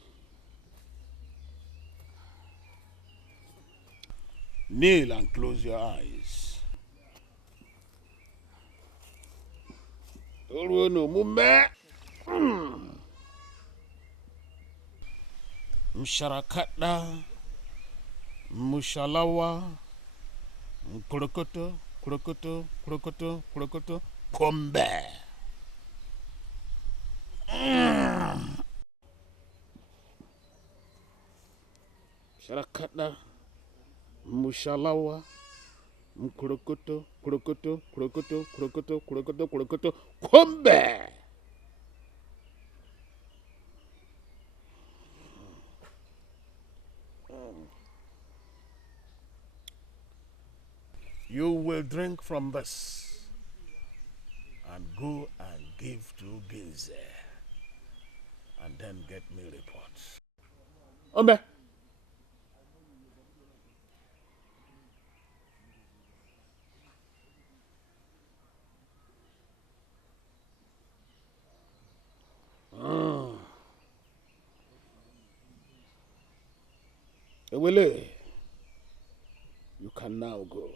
Kneel and close your eyes. Msharakata, Mushalawa, Kurokoto, Kurokoto, Kurokoto, Kurokoto, Kombe. Sharakata, Mushalawa, Kurokoto, Kurokoto, Kurokoto, Kurokoto, Kurokoto, Kurokoto, Kombe. You will drink from this and go and give to Obinze and then get me reports. Ombe. Ewele, you can now go.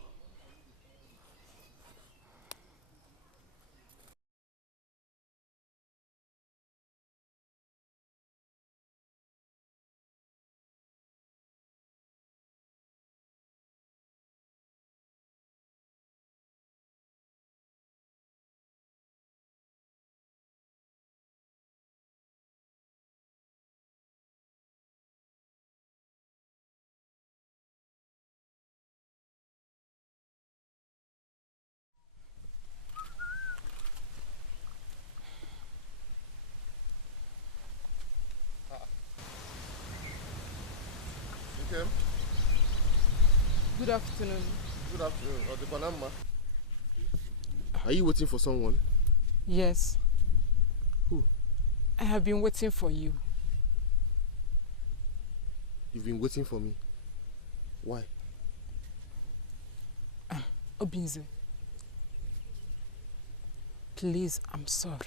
Okay. Good afternoon. Good afternoon. Odebanama. Are you waiting for someone? Yes. Who? I have been waiting for you. You've been waiting for me. Why? Obinze, please, I'm sorry.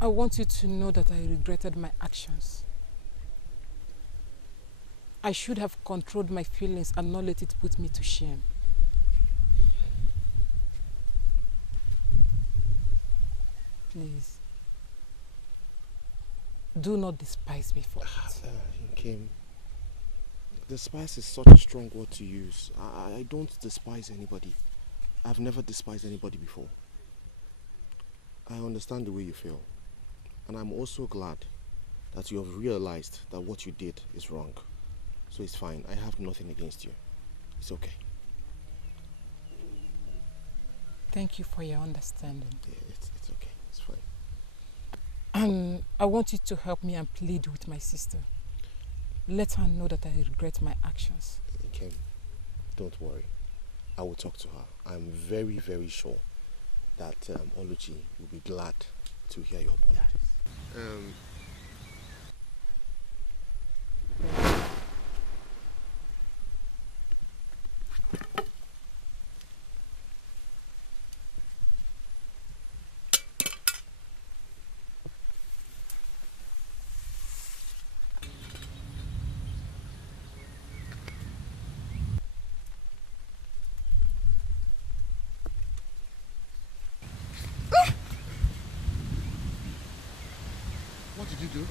I want you to know that I regretted my actions. I should have controlled my feelings and not let it put me to shame. Please, do not despise me for it. Kim, despise is such a strong word to use. I don't despise anybody. I've never despised anybody before. I understand the way you feel. And I'm also glad that you have realized that what you did is wrong. So it's fine. I have nothing against you. It's okay. Thank you for your understanding. Yeah, it's okay. It's fine. And I want you to help me and plead with my sister. Let her know that I regret my actions. Kim, don't worry. I will talk to her. I'm very, very sure that Oluchi will be glad to hear your apologies. What did you do?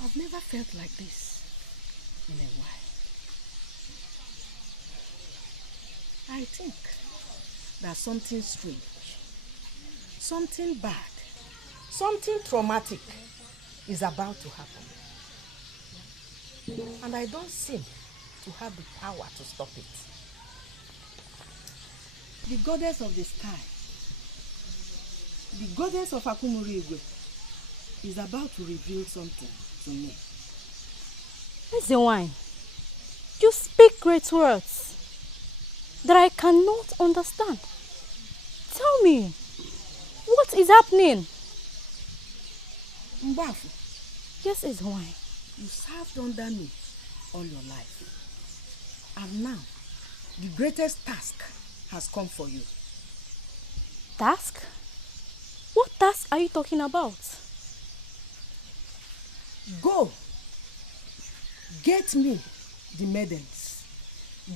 I've never felt like this in a while. I think that something strange, something bad, something traumatic is about to happen. And I don't seem to have the power to stop it. The goddess of the sky, the goddess of Akumuriigwe, is about to reveal something to me. Ezewine, you speak great words that I cannot understand. Tell me, what is happening? Mbafu. Yes, Ezewine. You served under me all your life. And now, the greatest task has come for you. Task? What task are you talking about? Go. Get me the maidens.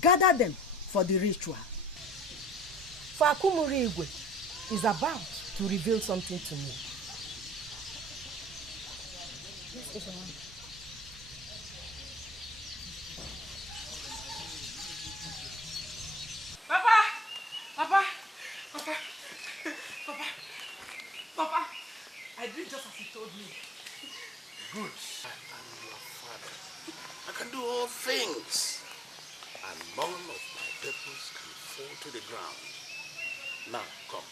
Gather them for the ritual. For Akumuriigwe is about to reveal something to me. Yes, it's one. Papa, I did just as he told me. Good. I am your father. I can do all things. And none of my purpose can fall to the ground. Now, come.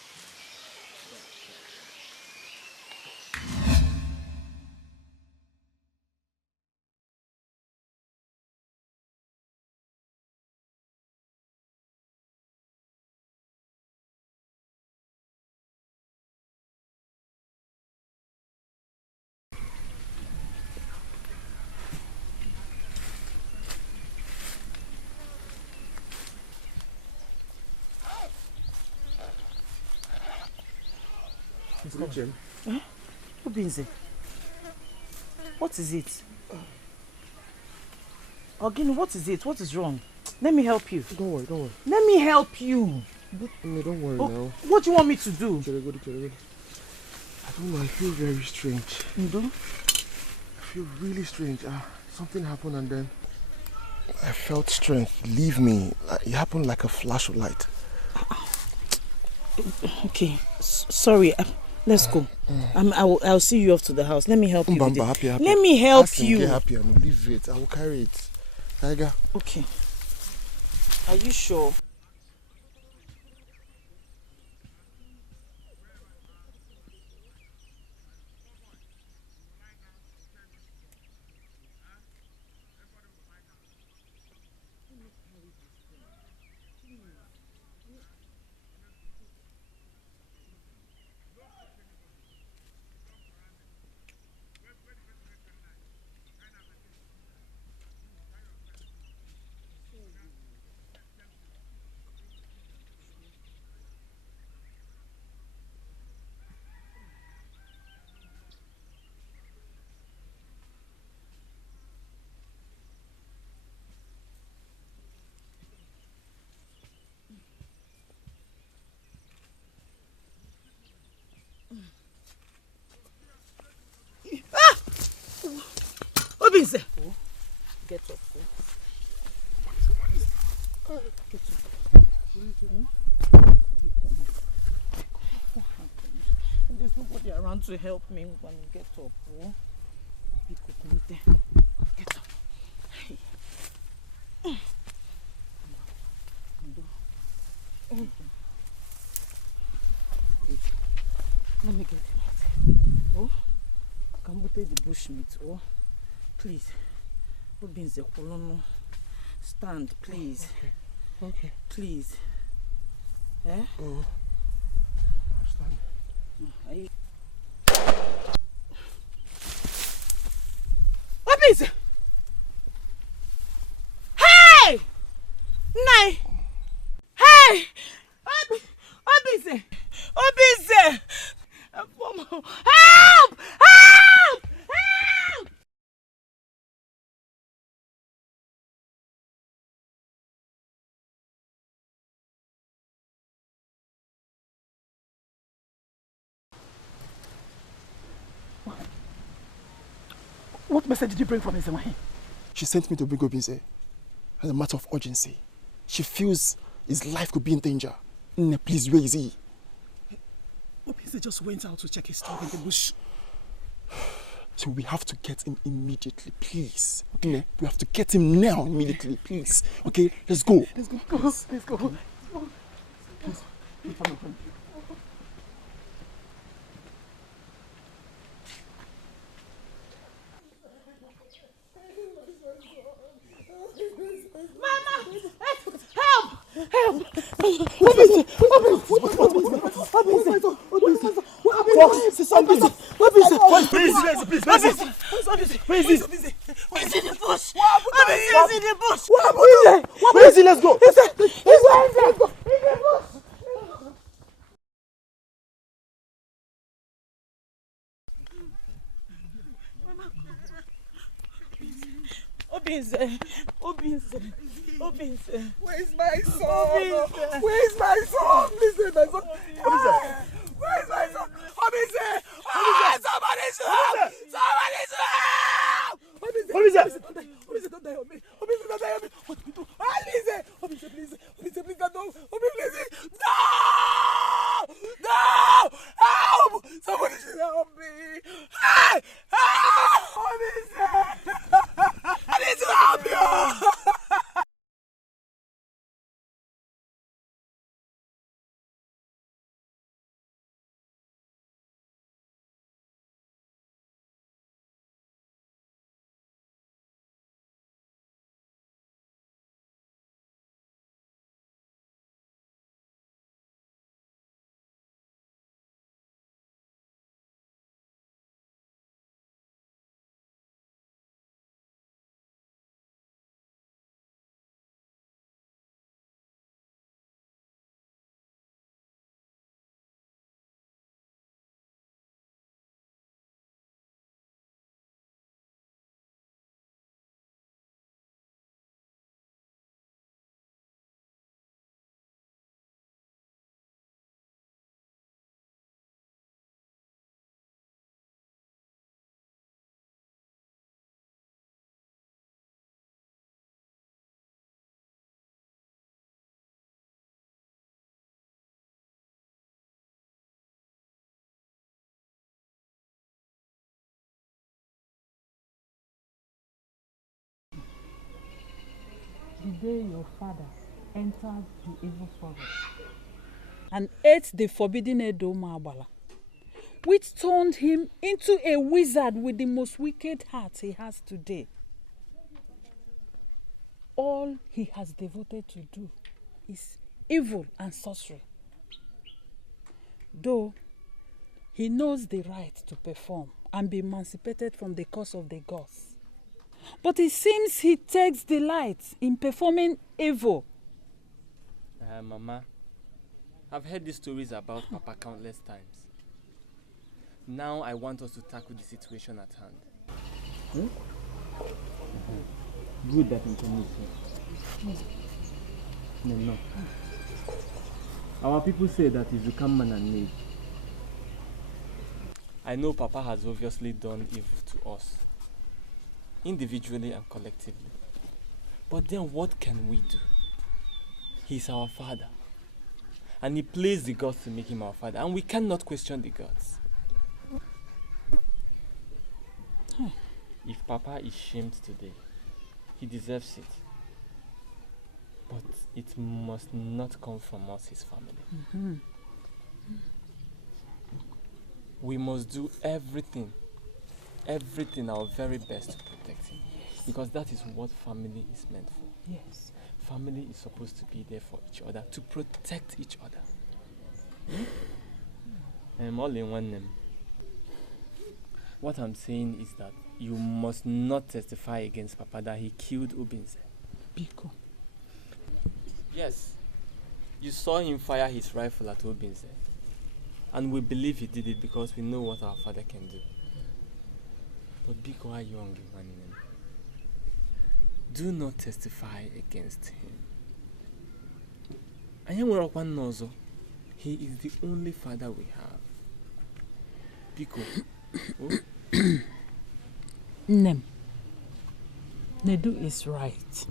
Oluchi. Huh? Obinze. What is it? Ogini, what is it? What is wrong? Let me help you. Don't worry, don't worry. Let me help you. No, don't worry now. What do you want me to do? I don't know, I feel very strange. You do? I feel really strange. Something happened and then I felt strength leave me. It happened like a flash of light. Okay, sorry. Let's go. I'll see you off to the house. Let me help you with it. Happy. Let me help you. Get happy and leave it. I will carry it. Tiger. Okay. Are you sure? Obinze! Get up. Get up. There's nobody around to help me when you get up. Get up. Let me get it. Oh, can we take the bushmeat? Oh, please. Obinze, stand, please. Okay. Please. Eh? Oh, I'm standing. Obinze! Hey! Nay! Hey! Obinze! Obinze! Help! Help! Help! What message did you bring from Nzemahi? She sent me to bring Obinze as a matter of urgency. She feels his life could be in danger. Please, where is he? Obinze just went out to check his dog in the bush. So we have to get him immediately, please. Okay. We have to get him now, immediately, please. Okay, let's go. Let's go. Let's go. Please. Mama! Help! Help! Obinze! Let's go. Obinze. Where's my son? Where's my son? Listen, my son. Where's my son? Obinze! Somebody should help! Somebody should help! Obinze, don't die on me. Obinze, don't die on me. What do we do? Obinze, please. Obinze, please, don't. Obinze, please. No! No! Help! Somebody should help me. Hey! Help! Obinze! I need to help you! day your father entered the evil forest and ate the forbidden Edo Mabala, which turned him into a wizard with the most wicked heart he has today. All he has devoted to do is evil and sorcery. Though he knows the right to perform and be emancipated from the curse of the gods, but it seems he takes delight in performing evil. Mama, I've heard these stories about Papa countless times. Now I want us to tackle the situation at hand. Good that information. No. Our people say that he's become man and maid. I know Papa has obviously done evil to us, individually and collectively. But then what can we do? He's our father. And he plays the gods to make him our father. And we cannot question the gods. If Papa is shamed today, he deserves it. But it must not come from us, his family. We must do everything our very best to protect him. Because that is what family is meant for. Yes. Family is supposed to be there for each other, to protect each other. All in one name. What I'm saying is that you must not testify against Papa that he killed Obinze. Biko. Yes. You saw him fire his rifle at Obinze. And we believe he did it because we know what our father can do. But Biko are young, man. Do not testify against him. He is the only father we have. Biko. Oh? Nem. Nedu is right.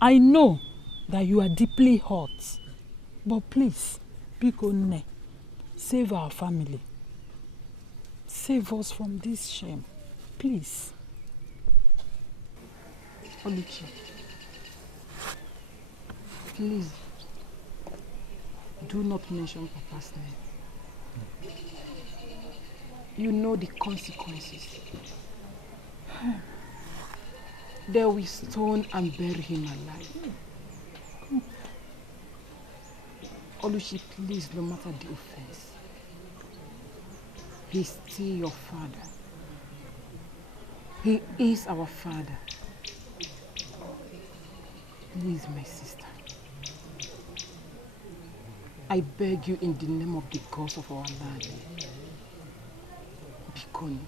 I know that you are deeply hurt. But please, Biko Ne, save our family. Save us from this shame. Please. Oluchi, please do not mention Papa's name. You know the consequences. They will stone and bury him alive. Oluchi, please, no matter the offense, he's still your father. He is our father. Please, my sister, I beg you in the name of the gods of our land, Bikoni.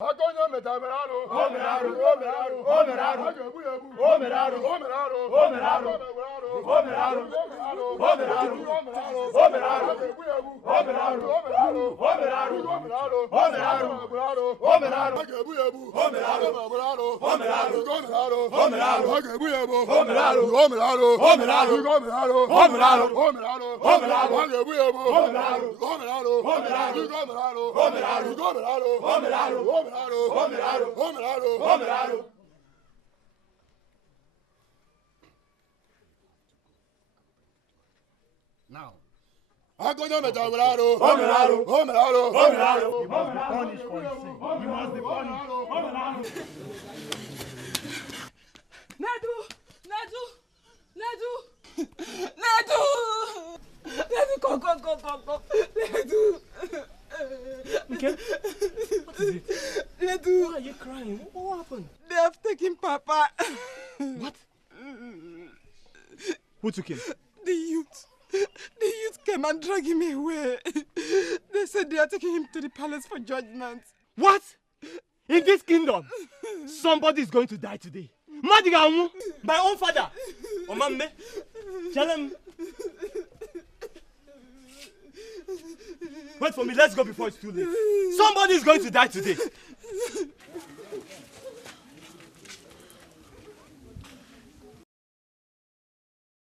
Agonyo metameraro, omeraro, omeraro, omeraro, agebuyebu, omeraro, omeraro, omeraro, omeraro, omeraro, omeraro, omeraro, agebuyebu, omeraro, omeraro, omeraro, omeraro, omeraro, omeraro, agebuyebu, omeraro, omeraro, omeraro, omeraro, omeraro, agebuyebu, omeraro, omeraro, omeraro, omeraro, omeraro, omeraro, omeraro, agebuyebu, omeraro, omeraro, omeraro, omeraro, omeraro, omeraro, omeraro, Now, Agonyo metameraro, omeraro, omeraro, omeraro. he must be punished for his sin. He must be punished. Nedu! Nedu! Nedu! Nedu! Nedu, come. Nedu! Okay. What is it? Nedu! Why are you crying? What happened? They have taken Papa. What? Who took him? The youth came and dragged him away. They said they are taking him to the palace for judgment. What? In this kingdom, somebody is going to die today. Madigamu, my own father. Omame, tell him. Wait for me, let's go before it's too late. Somebody is going to die today.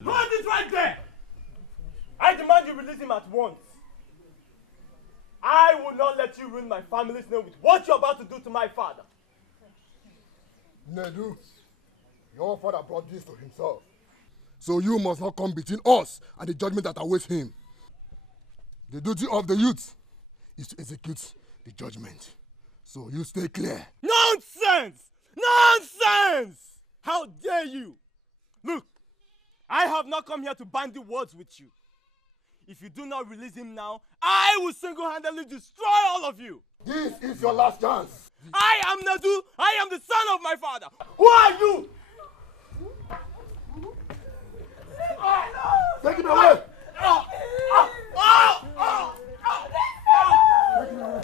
Hold it right there! I demand you release him at once. I will not let you ruin my family's name with what you're about to do to my father. Nedu, your father brought this to himself. So you must not come between us and the judgment that awaits him. The duty of the youth is to execute the judgment. So you stay clear. Nonsense! Nonsense! How dare you? Look, I have not come here to bandy words with you. If you do not release him now, I will single-handedly destroy all of you. This is your last chance. I am Nedu. I am the son of my father. Who are you? Take him away. Take him away.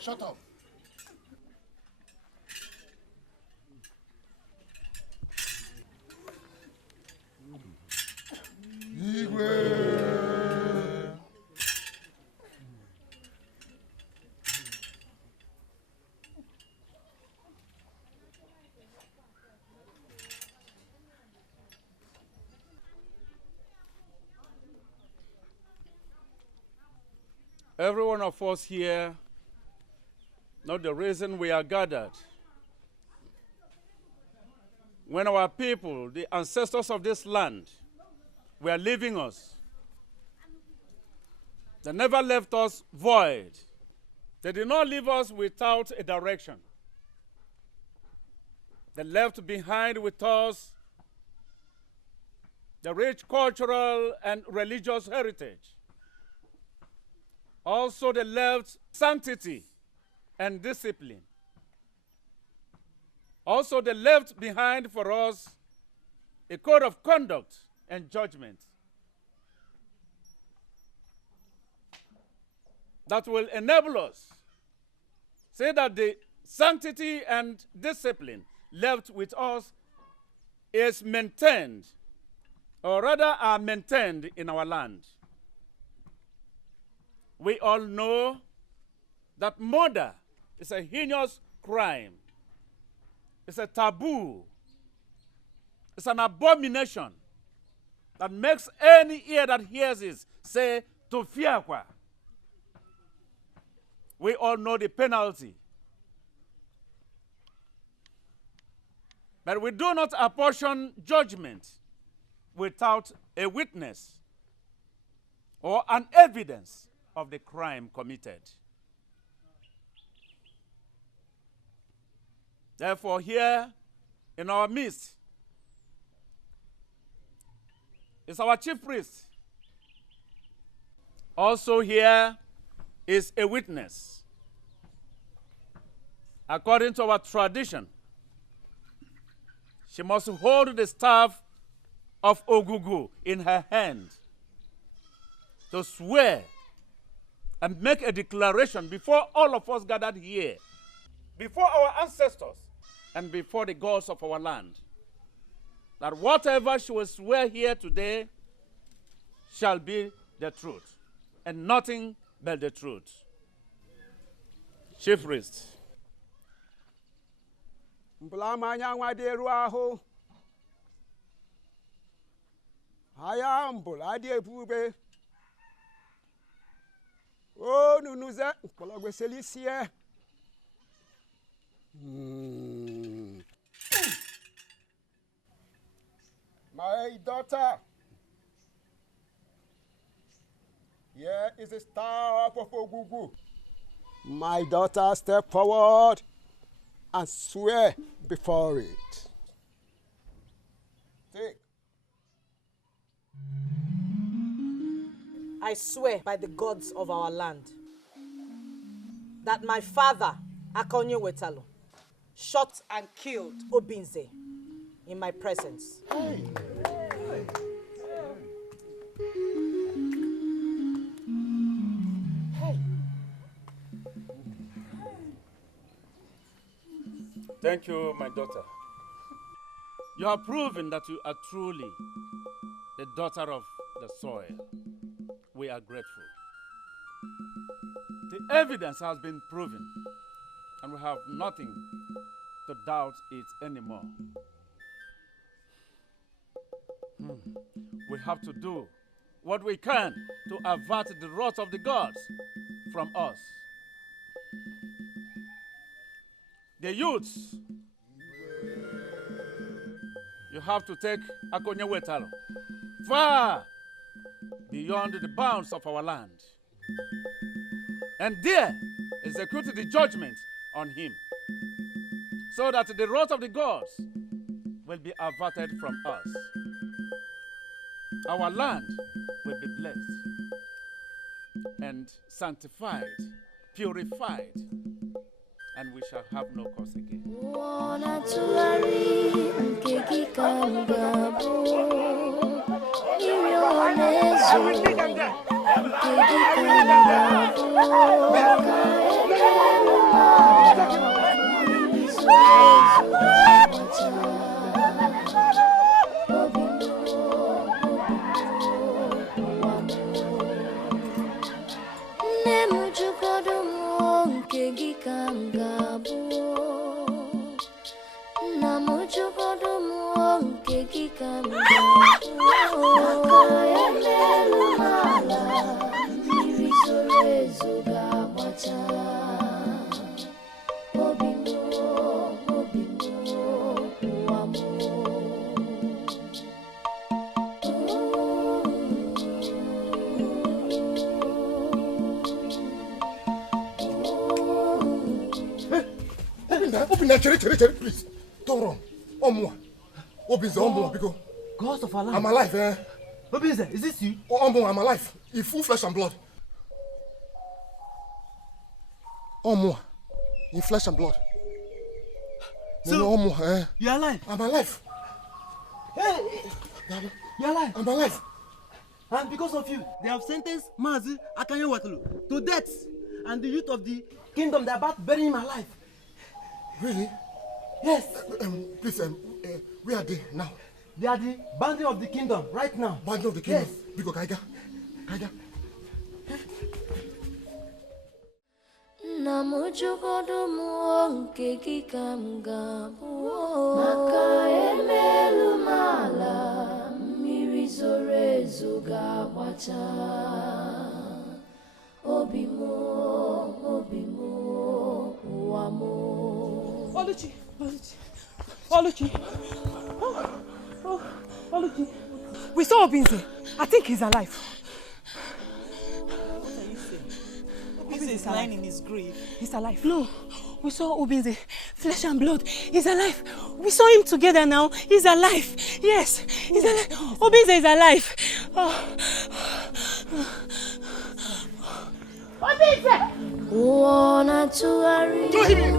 Shut up. Every one of us here know the reason we are gathered. When our people, the ancestors of this land, were leaving us, they never left us void. They did not leave us without a direction. They left behind with us the rich cultural and religious heritage. Also, they left sanctity and discipline. Also, they left behind for us a code of conduct and judgment that will enable us say that the sanctity and discipline left with us is maintained, or rather are maintained in our land. We all know that murder is a heinous crime. It's a taboo. It's an abomination that makes any ear that hears it say, to fear kwa. We all know the penalty. But we do not apportion judgment without a witness or an evidence of the crime committed. Therefore, here in our midst is our chief priest. Also here is a witness. according to our tradition, she must hold the staff of Ogugu in her hand to swear and make a declaration before all of us gathered here, before our ancestors and before the gods of our land, that whatever she will swear here today shall be the truth, and nothing but the truth. Chief priest. Mblamanya nwaderu ahụ. Aya mbul adi ebube. O nunuze mkpọlọgwe selisie. My daughter, here is the staff of Ogugu. My daughter, step forward and swear before it. Take. I swear by the gods of our land that my father, Akonyo Wetalo, shot and killed Obinze in my presence. Hey. Thank you, my daughter. You have proven that you are truly the daughter of the soil. We are grateful. The evidence has been proven, and we have nothing to doubt it anymore. We have to do what we can to avert the wrath of the gods from us. The youths, you have to take Akonye Wetalo far beyond the bounds of our land, and there execute the judgment on him, so that the wrath of the gods will be averted from us. Our land will be blessed and sanctified, purified, and we shall have no cause again. Cherry, please. Don't run. Obinze, because Ghost of our life. I'm alive, eh? Obinze, is this you? I'm alive. In full flesh and blood. In flesh and blood. So, you're alive? I'm alive. Hey! You're alive? I'm alive. And because of you, they have sentenced Mazi Akonye Wetalo to death. And the youth of the kingdom, they're about to bury him alive. Really? Yes. Please, where are they now? They are the boundary of the kingdom right now. Boundary of the kingdom? Yes. Because Kaiga. Namujugodo muonke kikamgabu maka emelu mala mirizorezo gawacha obimo wamo. Oluchi. Oluchi. We saw Obinze. I think he's alive. What are you saying? Obinze is lying in his grave. He's alive. No, we saw Obinze. Flesh and blood. He's alive. We saw him together now. He's alive. Yes, he's alive. Obinze is alive. Obinze! Wanna to Throw him in!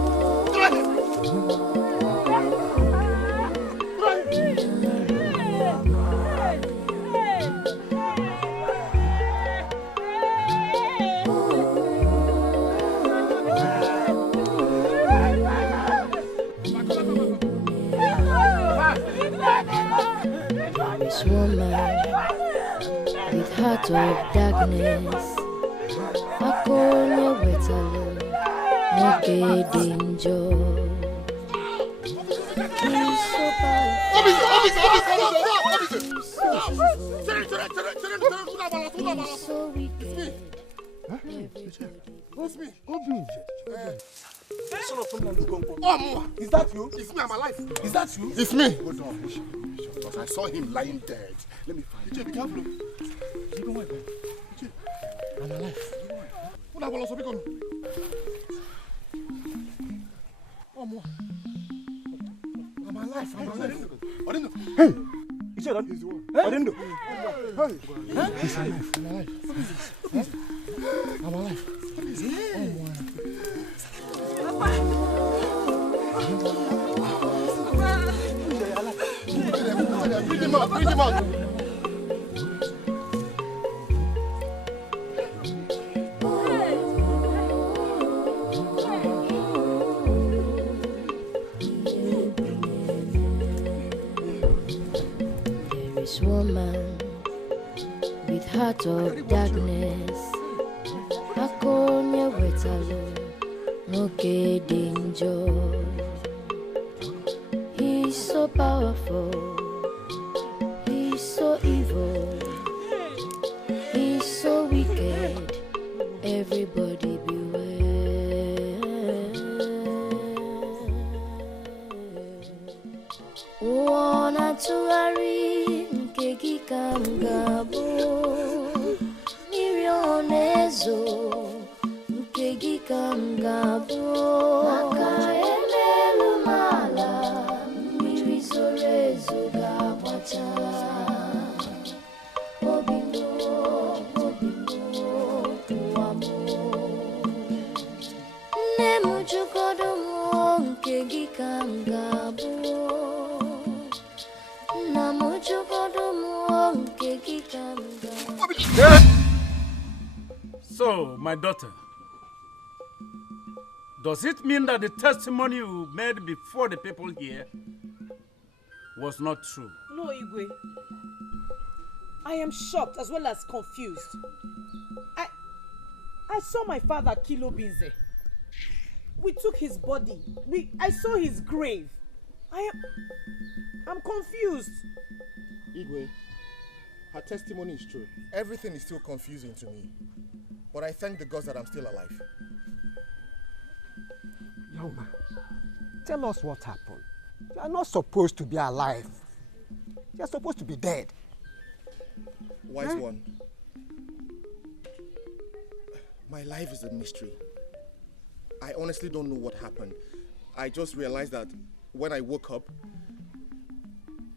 This woman with heart of darkness, Akonya wetalo, no danger. He's so powerful, so wicked. What's me? Obinze. Son of oh, is that you? It's me, I'm alive. Is that you? It's me. Hold on. Because I saw him lying dead. Let me find him. Be careful. I'm alive. What I also become? Oh, more. I'm alive. I'm alive. Hey! You said that? He's the one. I didn't do. Hey! He's alive. I'm alive. I'm alive. Oh, more. Bring him out, bring him out. There is woman with heart of darkness, Akonya wetalo, no danger. He's so powerful, he's so evil, he's so wicked. Everybody beware. Wanna to worry, Kegi Kamgabo, Mirionezo, Kegi Kamgabo, Akaelelumala, Mirizorezo Gabacha, Obingo, Tuamo, Nemujukodomo, Kegi Kamgabo. So, my daughter, does it mean that the testimony you made before the people here was not true? No, Igwe. I am shocked as well as confused. I saw my father kill Obinze. We took his body. I saw his grave. I'm confused. Igwe, her testimony is true. Everything is still confusing to me. But I thank the gods that I'm still alive. Yoma, tell us what happened. You are not supposed to be alive. You are supposed to be dead. Wise one. My life is a mystery. I honestly don't know what happened. I just realized that when I woke up,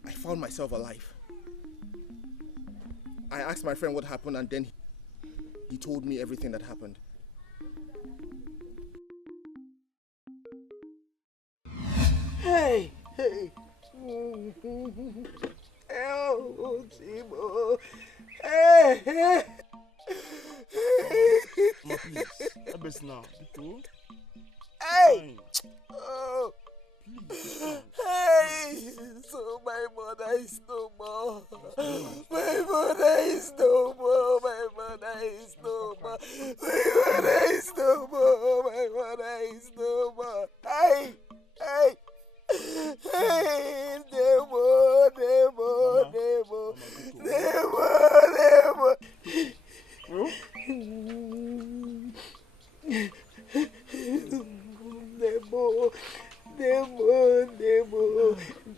I found myself alive. I asked my friend what happened, and then he told me everything that happened. Hey! Oh, Timo! Hey! Mama, please. Help us now. Hey! Oh! Please. Hey! So my mother is no more. My mother is no more. My mother is no more. My mother is no more. My mother is no more. Hey! Hey! Hey! Nemo! Nemo! Nemo! Nemo! Nemo! Nemo! Nemo, Nemo,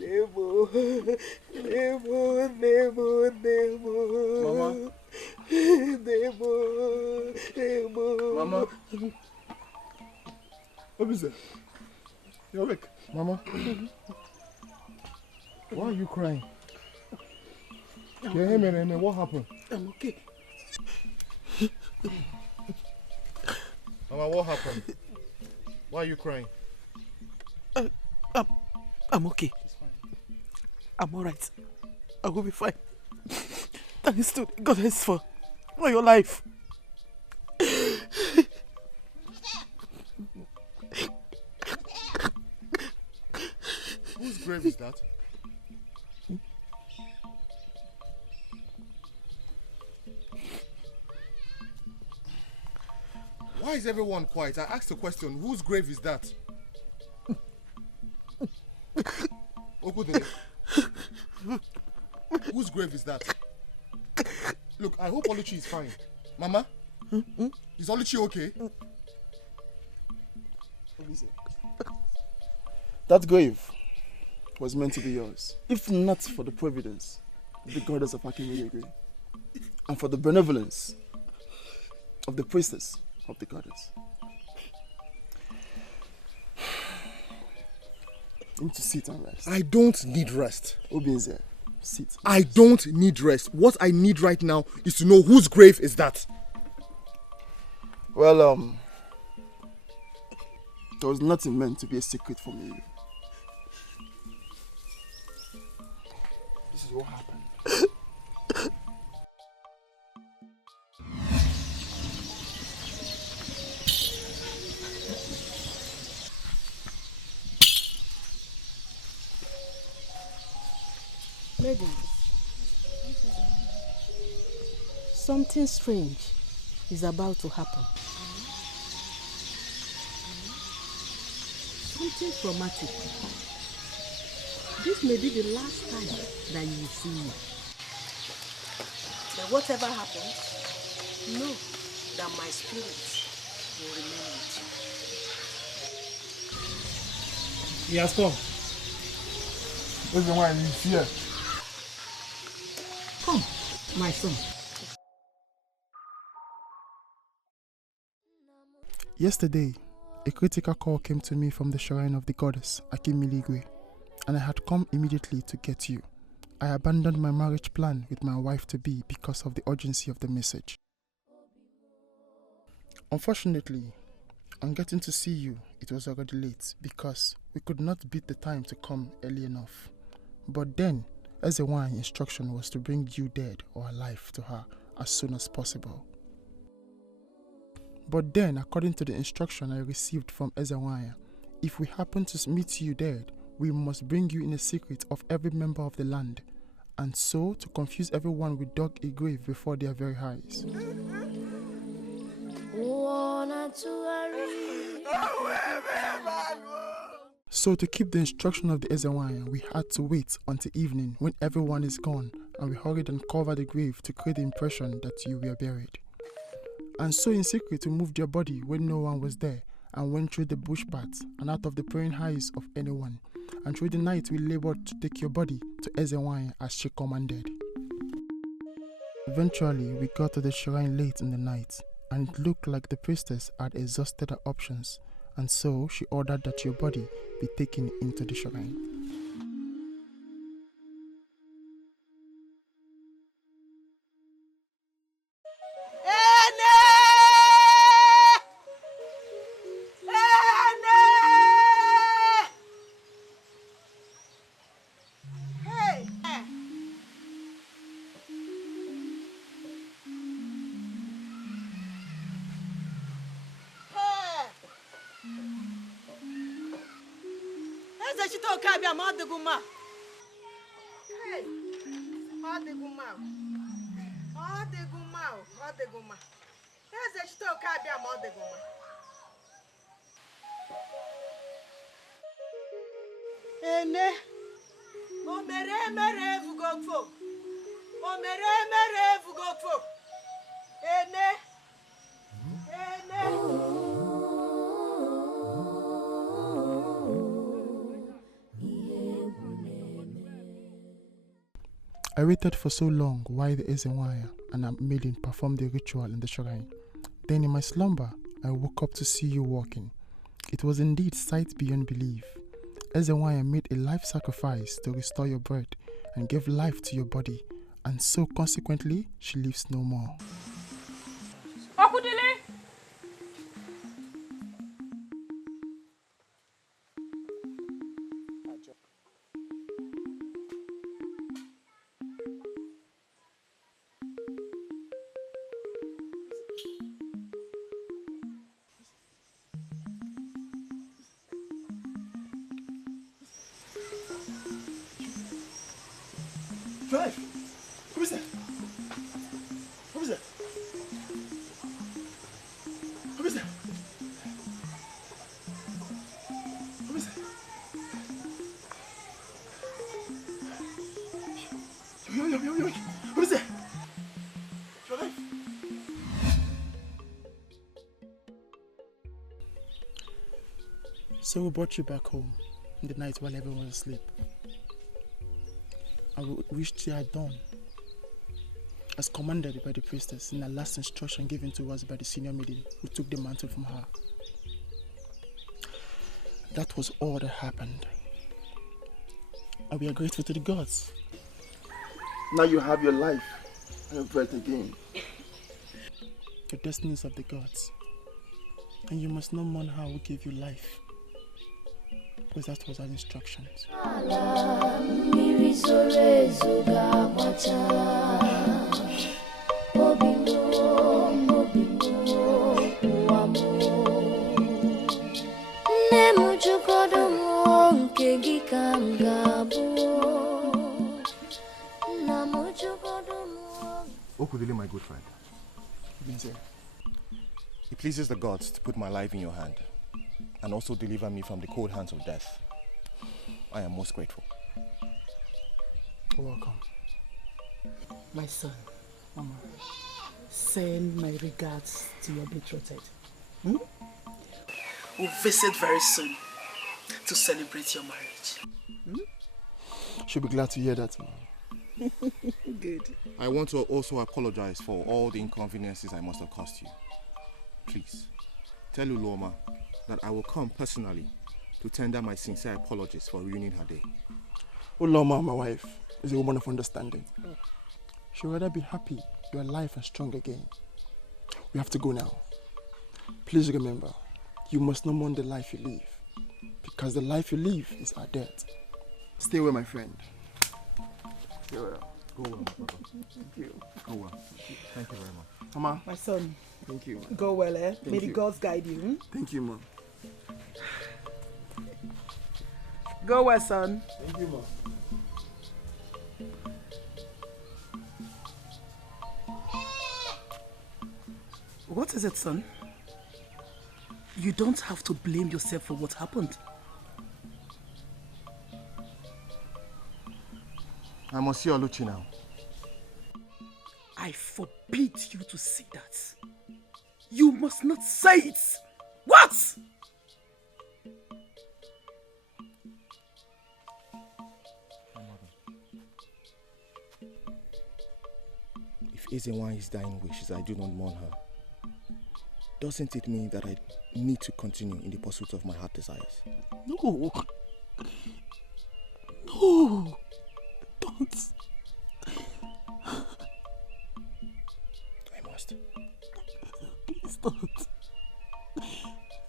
Nemo, Nemo, Nemo, Nemo. Mama. Nemo, Nemo. Mama. Obinze, you're awake. Mama. Why are you crying? What happened? I'm okay. Mama, what happened? Why are you crying? I'm okay. I'm alright. I will be fine. Thanks to the goddess for your life. Whose grave is that? Why is everyone quiet? I asked a question. Whose grave is that? Obinze. Whose grave is that? Look, I hope Oluchi is fine. Mama? Is Oluchi okay? That grave was meant to be yours, if not for the providence of the goddess of Akimiligwe, and for the benevolence of the priestess of the goddess. You need to sit and rest. I don't need rest. Obinze, sit. I don't need rest. What I need right now is to know whose grave is that. Well, there was nothing meant to be a secret from you. This is what happened. Ladies, something strange is about to happen. Something traumatic. This may be the last time that you will see me. But whatever happens, know that my spirit will remain with you. He has come. That's the one he's here. Come, my son. Yesterday, a critical call came to me from the shrine of the goddess Akimiligwe, and I had come immediately to get you. I abandoned my marriage plan with my wife-to-be because of the urgency of the message. Unfortunately, on getting to see you, it was already late because we could not beat the time to come early enough. But then, Ezewan's instruction was to bring you dead or alive to her as soon as possible. But then, according to the instruction I received from Ezewan, if we happen to meet you dead, we must bring you in a secret of every member of the land, and so to confuse everyone we dug a grave before their very eyes. So to keep the instruction of the Ezewan, we had to wait until evening when everyone is gone, and we hurried and covered the grave to create the impression that you were buried. And so in secret we moved your body when no one was there, and went through the bush paths and out of the praying eyes of anyone. And through the night we labored to take your body to Ezewan as she commanded. Eventually we got to the shrine late in the night, and it looked like the priestess had exhausted her options, and so she ordered that your body be taken into the shrine. I waited for so long while the Ezewan and a maiden performed the ritual in the shrine. Then in my slumber, I woke up to see you walking. It was indeed sight beyond belief. Ezewan made a life sacrifice to restore your breath and gave life to your body, and so consequently, she lives no more. Okudile! Drive! Who is that? Who is that? Who is that? Who is that? Yo. Who is that? Drive! So we brought you back home in the night while everyone was asleep. I wished you had done as commanded by the priestess in the last instruction given to us by the senior maiden who took the mantle from her. That was all that happened. And we are grateful to the gods. Now you have your life and breath again. The destinies of the gods. And you must not mourn her who gave you life. Because that was our instructions. Okudili, my good friend. Obinze. It pleases the gods to put my life in your hand and also deliver me from the cold hands of death. I am most grateful. You're welcome. My son, Mama, send my regards to your betrothed. We'll visit very soon to celebrate your marriage. She'll be glad to hear that, man. Good. I want to also apologize for all the inconveniences I must have caused you. Please, tell Uloma that I will come personally to tender my sincere apologies for ruining her day. Uloma, my wife, is a woman of understanding. She'll rather be happy you're alive and strong again. We have to go now. Please remember, you must not mourn the life you live, because the life you live is our death. Stay well, my friend. Stay well. Go well, Papa. Thank you. Go well. Thank you very much. Mama. My son. Thank you. Go well, eh? Thank May the you. gods guide you. Thank you, Mom. Go well, son. Thank you, Mom. What is it, son? You don't have to blame yourself for what happened. I must see Oluchi now. I forbid you to say that. You must not say it. What? If Ezenwa's dying wishes I do not mourn her, doesn't it mean that I need to continue in the pursuit of my heart desires? No. No. Don't. I must. Please don't.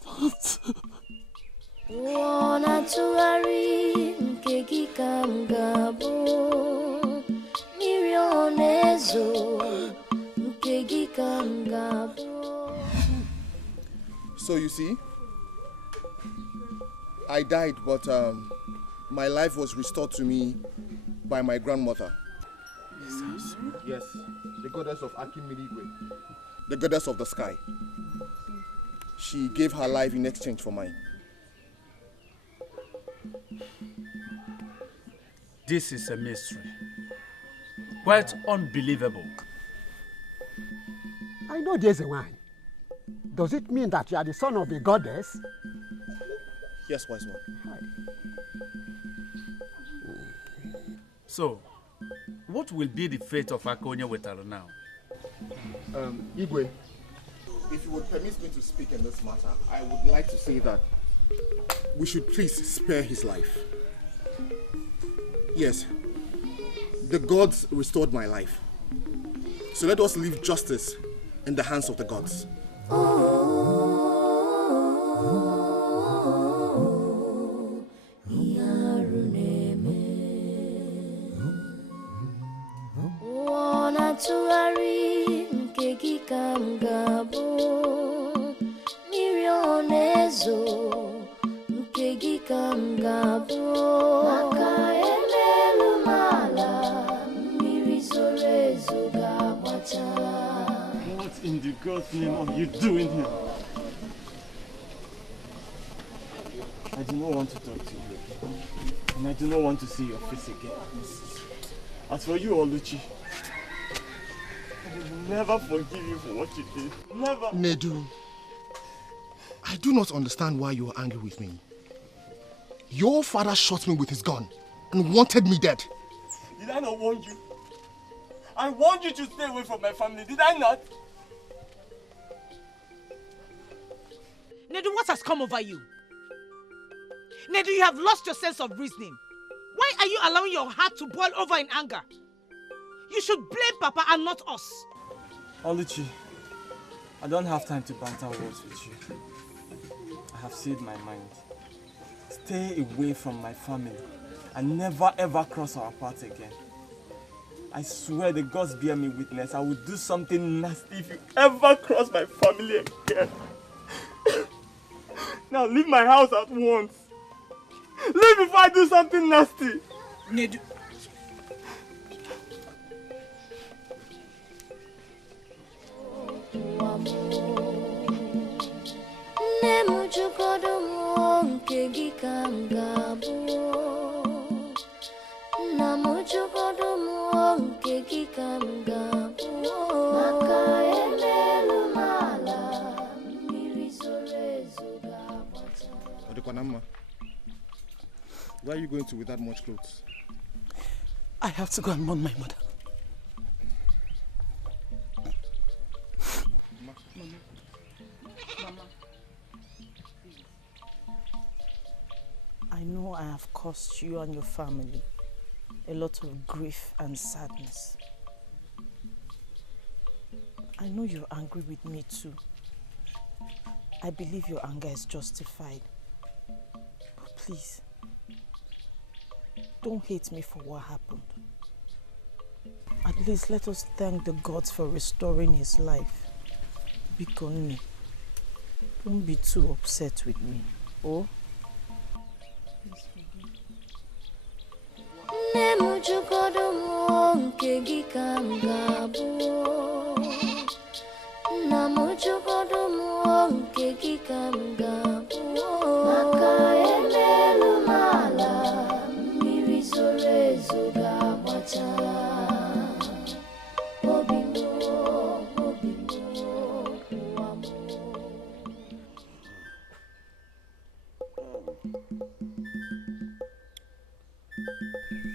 Don't. Wanna tuari nkegi kamgabo mirionezo nkegi kamgabo. So you see, I died, but my life was restored to me by my grandmother. Yes, the goddess of Akimiligwe, the goddess of the sky. She gave her life in exchange for mine. This is a mystery. Quite unbelievable. I know there's a wine. Does it mean that you are the son of a goddess? Yes, wise one. So, what will be the fate of Akonya Wetaro now? Igwe, if you would permit me to speak in this matter, I would like to say that we should please spare his life. Yes, the gods restored my life. So let us leave justice in the hands of the gods. Tuari nkegi kamgabo mirionezo nkegi kamgabo maka elelu mala in the God's name are you doing here? I do not want to talk to you. And I do not want to see your face again. As for you, Oluchi, I will never forgive you for what you did. Never. Nedu, I do not understand why you are angry with me. Your father shot me with his gun and wanted me dead. Did I not warn you? I warned you to stay away from my family, did I not? Nedu, what has come over you? Nedu, you have lost your sense of reasoning. Why are you allowing your heart to boil over in anger? You should blame Papa and not us. Oluchi, I don't have time to banter words with you. I have said my mind. Stay away from my family and never ever cross our path again. I swear the gods bear me witness, I will do something nasty if you ever cross my family again. Now leave my house at once. Leave before I do something nasty. Nedu. Where are you going to with that much clothes? I have to go and mourn my mother. Mama. I know I have caused you and your family a lot of grief and sadness. I know you're angry with me too. I believe your anger is justified. But please, don't hate me for what happened. At least let us thank the gods for restoring his life. Bikoni, don't be too upset with me. Oh?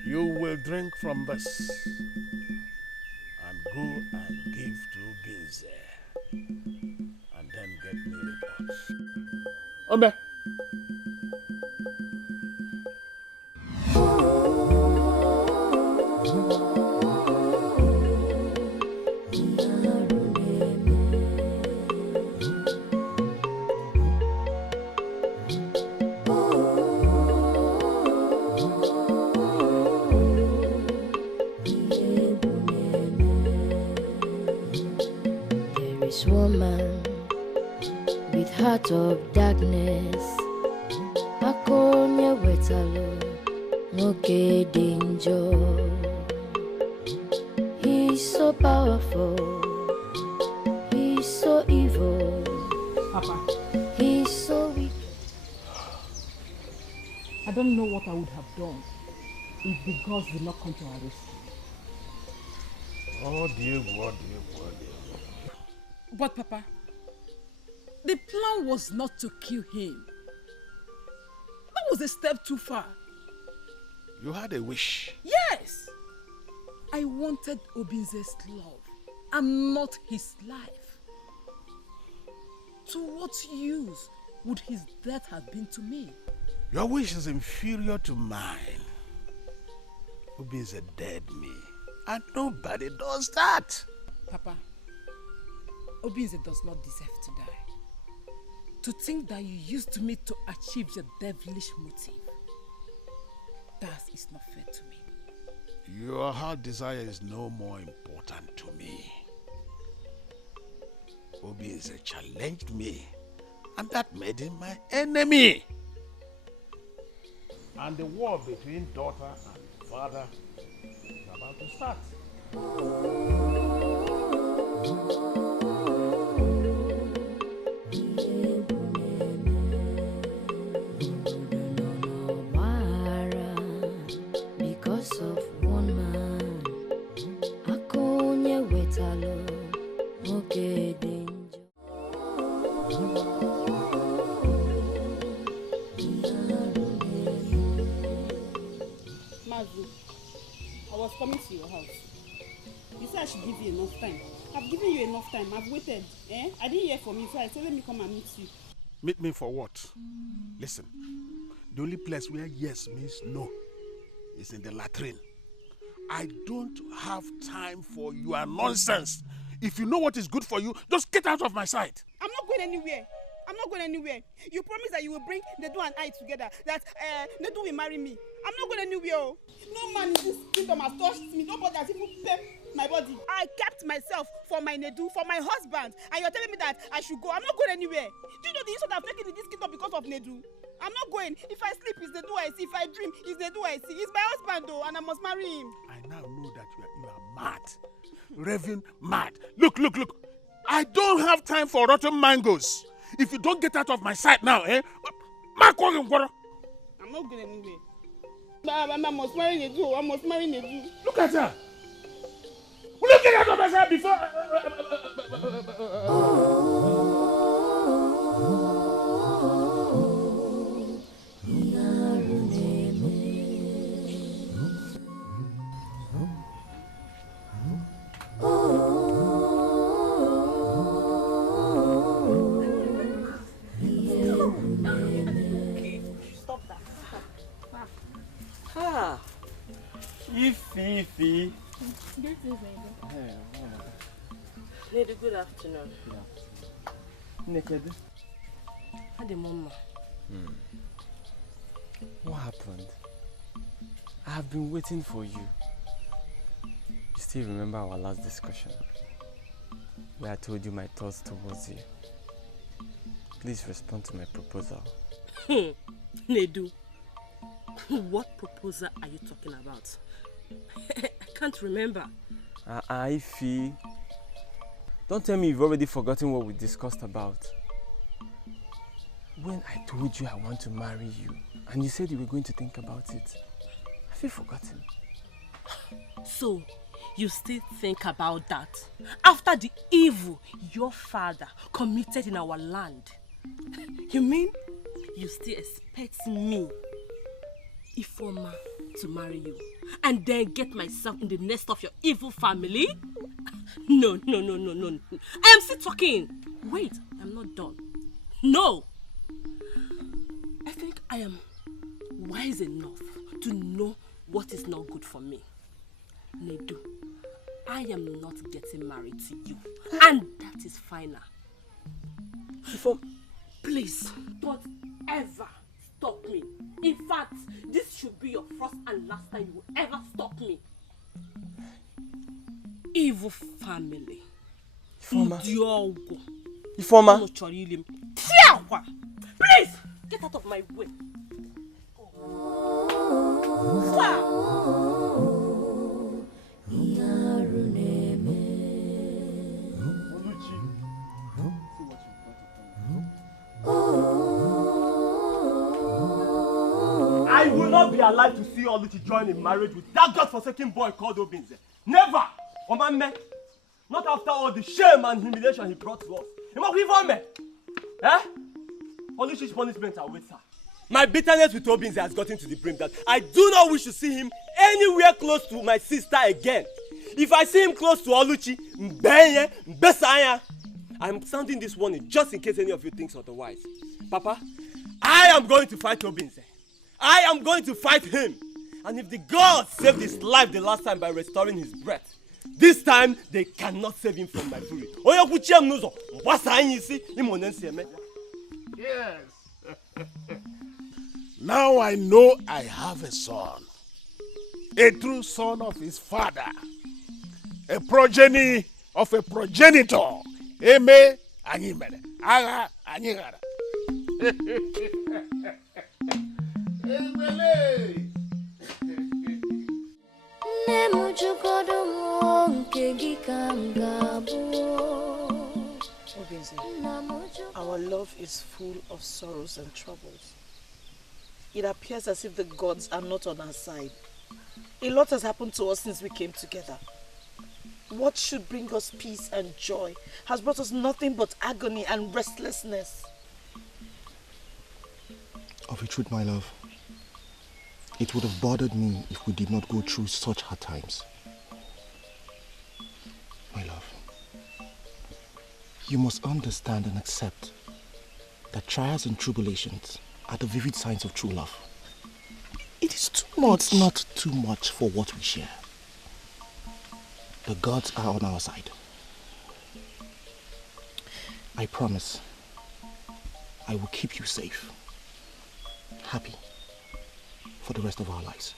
You will drink from this and go and give to Obinze and then get me reports. Obe. Woman with heart of darkness, akonye wetalo noke danger. He's so powerful, he's so evil, Papa, he's so weak. I don't know what I would have done if the gods did not come to our rescue. Oh dear, oh dear, oh dear. But Papa, the plan was not to kill him. That was a step too far. You had a wish. Yes! I wanted Obinze's love and not his life. To what use would his death have been to me? Your wish is inferior to mine. Obinze dead me, and nobody does that. Papa, Obinze does not deserve to die. To think that you used me to achieve your devilish motive, that is not fair to me. Your heart desire is no more important to me. Obinze challenged me, and that made him my enemy. And the war between daughter and father is about to start. Mazu, I was coming to your house. You said I should give you enough time. I've given you enough time. I've waited. I didn't hear from you, so I said let me come and meet you. Meet me for what? Listen, the only place where yes means no is in the latrine. I don't have time for your nonsense. If you know what is good for you, just get out of my sight. I'm not going anywhere. I'm not going anywhere. You promised that you will bring Nedu and I together. That Nedu will marry me. I'm not going anywhere. Oh. No man in this kingdom has touched me. Nobody has even pepped my body. I kept myself for my Nedu, for my husband. And you're telling me that I should go. I'm not going anywhere. Do you know the insult I've taken in this kingdom because of Nedu? I'm not going. If I sleep, it's Nedu I see. If I dream, it's Nedu I see. He's my husband though, and I must marry him. I now know that you are mad. Raving mad. Look. I don't have time for rotten mangoes. If you don't get out of my sight now, I'm not going anywhere. I must marry Nedu. I must marry Nedu. Look at her. Will you get out of my sight before? Ify. Nedu, good afternoon. Nekedu. Hadi mama. What happened? I have been waiting for you. You still remember our last discussion? Where I told you my thoughts towards you. Please respond to my proposal. Nedu, what proposal are you talking about? I can't remember. Ify. Don't tell me you've already forgotten what we discussed about. When I told you I want to marry you, and you said you were going to think about it, have you forgotten? So, you still think about that? After the evil your father committed in our land? You mean you still expect me, Ifoma, to marry you and then get myself in the nest of your evil family? No. I am still talking. Wait, I'm not done. No. I think I am wise enough to know what is not good for me. Nedu, I am not getting married to you. And that is final. Please, don't ever stop me. In fact, this should be your first and last time you will ever stop me. Evil family. Ifoma. Please, get out of my way. I will not be alive to see Oluchi join in marriage with that godforsaken boy called Obinze. Never! Omame! Not after all the shame and humiliation he brought to us. Oluchi's punishment awaits her. My bitterness with Obinze has gotten to the brim that I do not wish to see him anywhere close to my sister again. If I see him close to Oluchi, I am sounding this warning just in case any of you thinks otherwise. Papa, I am going to fight Obinze. I am going to fight him. And if the gods saved his life the last time by restoring his breath, this time they cannot save him from my fury. Yes. Now I know I have a son. A true son of his father. A progeny of a progenitor. Eme anyimere. Aga anyigara. Obinze, our love is full of sorrows and troubles. It appears as if the gods are not on our side. A lot has happened to us since we came together. what should bring us peace and joy has brought us nothing but agony and restlessness. Of a truth, my love, it would have bothered me if we did not go through such hard times. My love, you must understand and accept that trials and tribulations are the vivid signs of true love. It is too much. It's not too much for what we share. The gods are on our side. I promise I will keep you safe, happy for the rest of our lives.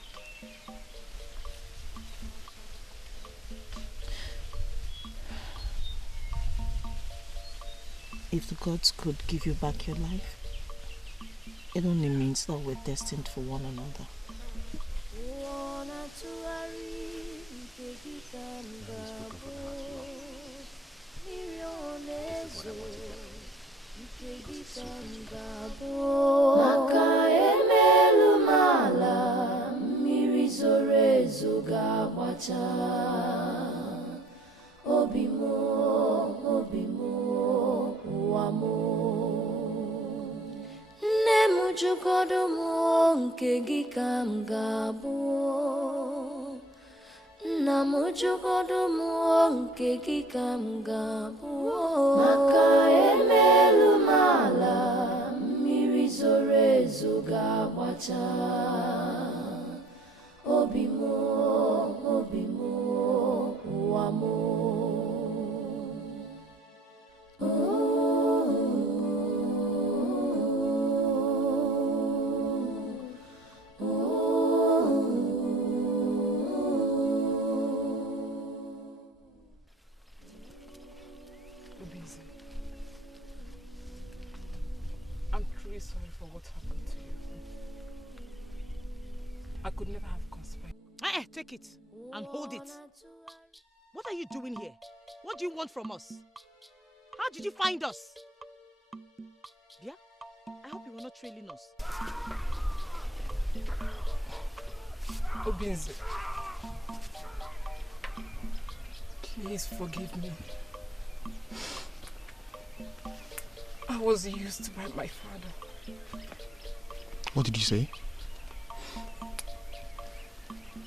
If the gods could give you back your life, it only means that we're destined for one another. Maka emelu mala mmiri zoro ezo ga-agbacha obi mo ụwa mo nne m jụgodo m nke gị ka m ga-abụ nna m jụgodo m nke gị ka m ga-abụ maka emelu mala mmiri zoro ezo ga-agbacha obi mo ụwa mo Obinze, I'm truly sorry for what happened to you. I could never have conspired. Take it and hold it. What are you doing here? What do you want from us? How did you find us? Yeah? I hope you were not trailing us. Obinze, please forgive me. I was used by my father. What did you say?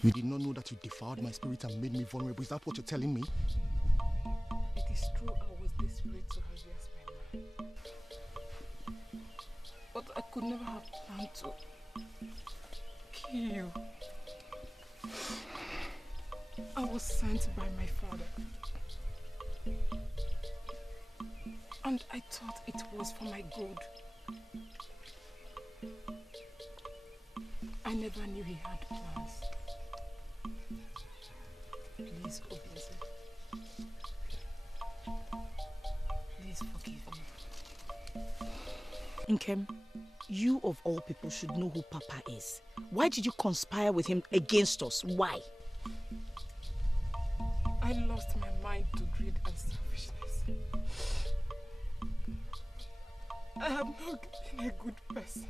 You did not know that you defiled my spirit and made me vulnerable. Is that what you're telling me? It is true I was desperate to have you as my man. But I could never have planned to kill you. I was sent by my father. And I thought it was for my good. I never knew he had plans. Please, Obinze. Please forgive me. Nkem, you of all people should know who Papa is. Why did you conspire with him against us? Why? I lost my mind to greed and selfishness. I have not been a good person.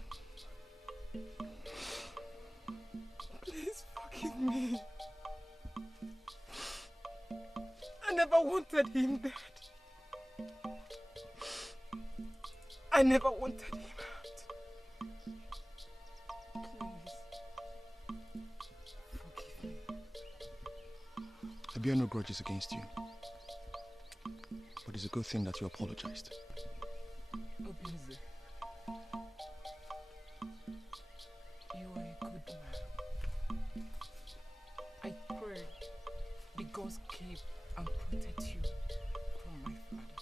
Please forgive me. I never wanted him dead. I never wanted him out. Please, forgive me. I bear no grudges against you. But it's a good thing that you apologized. Obinze, you are a good man. I pray the gods keep and protect you from my father.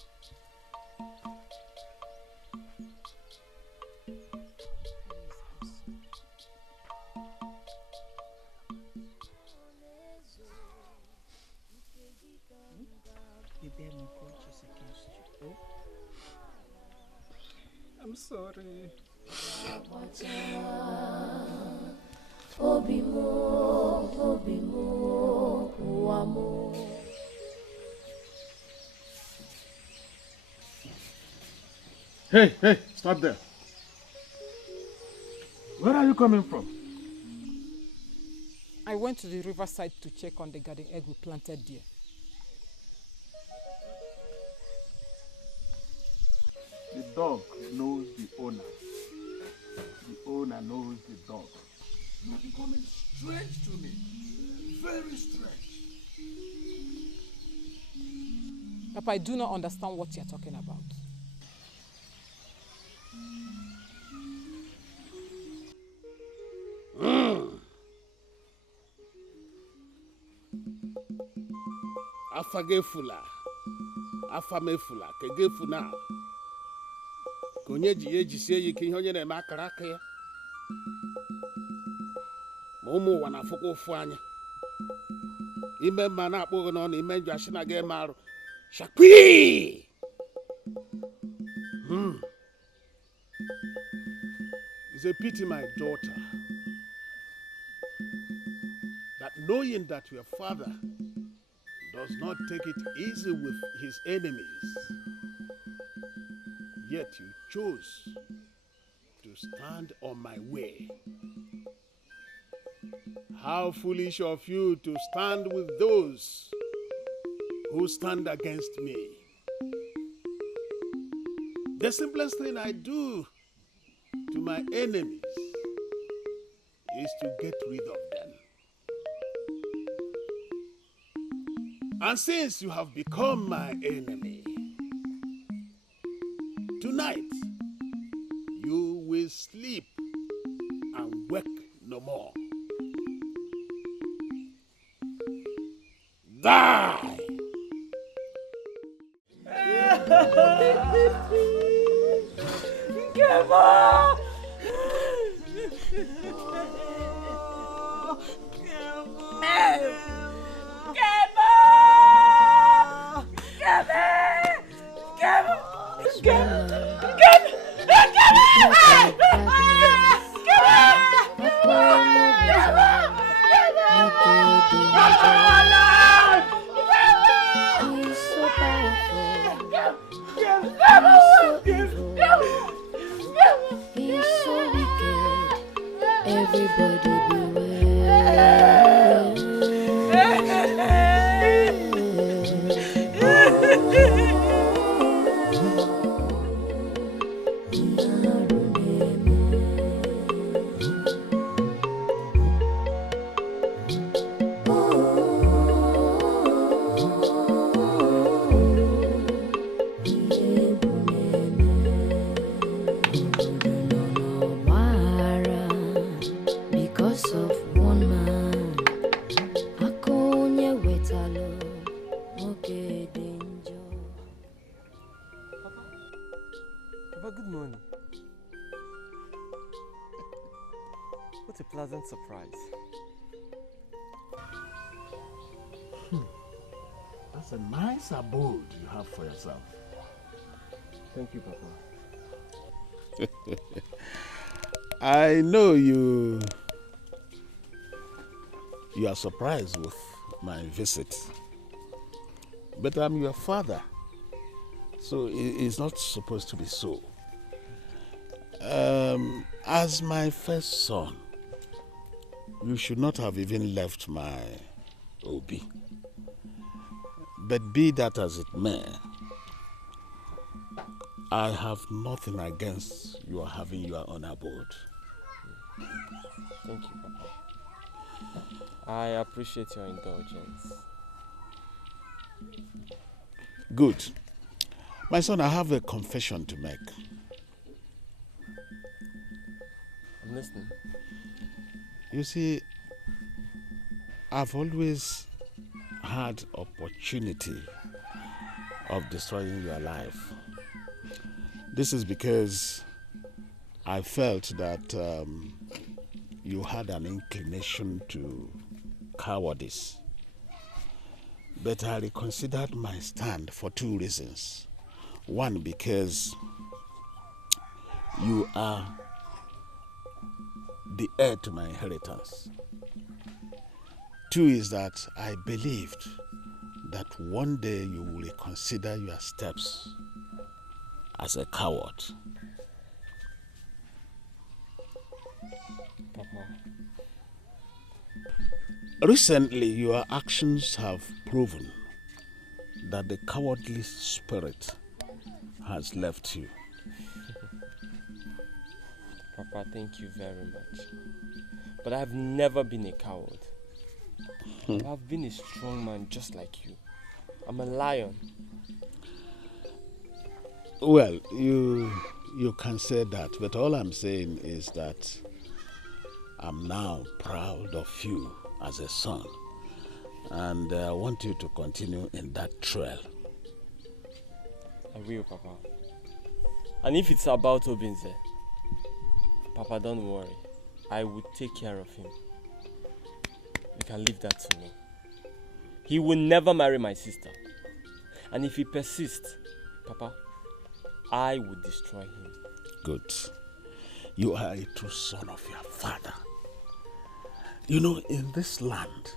We bear no grudges against you. I'm sorry. Obi mo, ụwa mo. Hey, stop there. Where are you coming from? I went to the riverside to check on the garden egg we planted there. The dog knows the owner. The owner knows the dog. You are becoming strange to me. Very strange. Papa, I do not understand what you're talking about. Afagefula. Afamefula. Kegefuna. Konyeji yeji siye ki honye na makara aka ya. Ma ụmụ ụwa na-afụkwa ụfụ anya. Ime mma na-akpọghị n'ọnụ ime njọ asị na ga eme arụ. Shakwi! It's a pity, my daughter, that knowing that your father does not take it easy with his enemies, yet you chose to stand on my way. How foolish of you to stand with those who stand against me. The simplest thing I do to my enemies is to get rid of them. And since you have become my enemy, tonight you will sleep and wake no more. Die! Come on! What a pleasant surprise. That's a nice abode you have for yourself. Thank you, Papa. I know you are surprised with my visit, but I'm your father, so it's not supposed to be so. As my first son, you should not have even left my Obi. But be that as it may, I have nothing against your having your own abode. Thank you, Papa. I appreciate your indulgence. Good. My son, I have a confession to make. I'm listening. You see, I've always had opportunity of destroying your life. This is because I felt that you had an inclination to cowardice. But I reconsidered my stand for two reasons. One, because you are the heir to my inheritance. Two is that I believed that one day you will reconsider your steps as a coward. Papa. Recently, your actions have proven that the cowardly spirit has left you. Papa, thank you very much. But I've never been a coward. I've been a strong man just like you. I'm a lion. Well, you can say that, but all I'm saying is that I'm now proud of you as a son. And I want you to continue in that trail. I will, Papa. And if it's about Obinze, Papa, don't worry. I will take care of him. You can leave that to me. He will never marry my sister. And if he persists, Papa, I will destroy him. Good. You are a true son of your father. You know, in this land,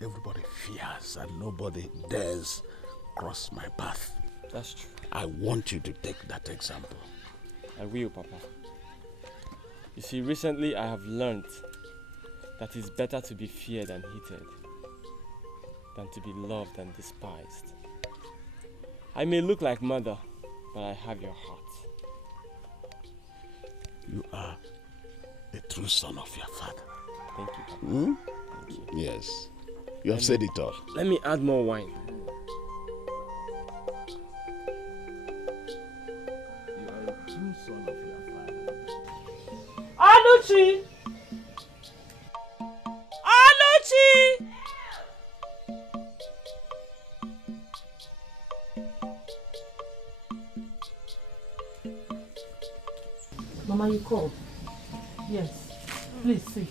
everybody fears and nobody dares cross my path. That's true. I want you to take that example. I will, Papa. You see, recently I have learned that it's better to be feared and hated than to be loved and despised. I may look like mother, but I have your heart. You are a true son of your father. Thank you, Papa. Hmm? Thank you. Yes. You have said it all. Let me add more wine. You are a true son of your father. Oluchi! Oluchi! Mama, you called? Yes. Please sit.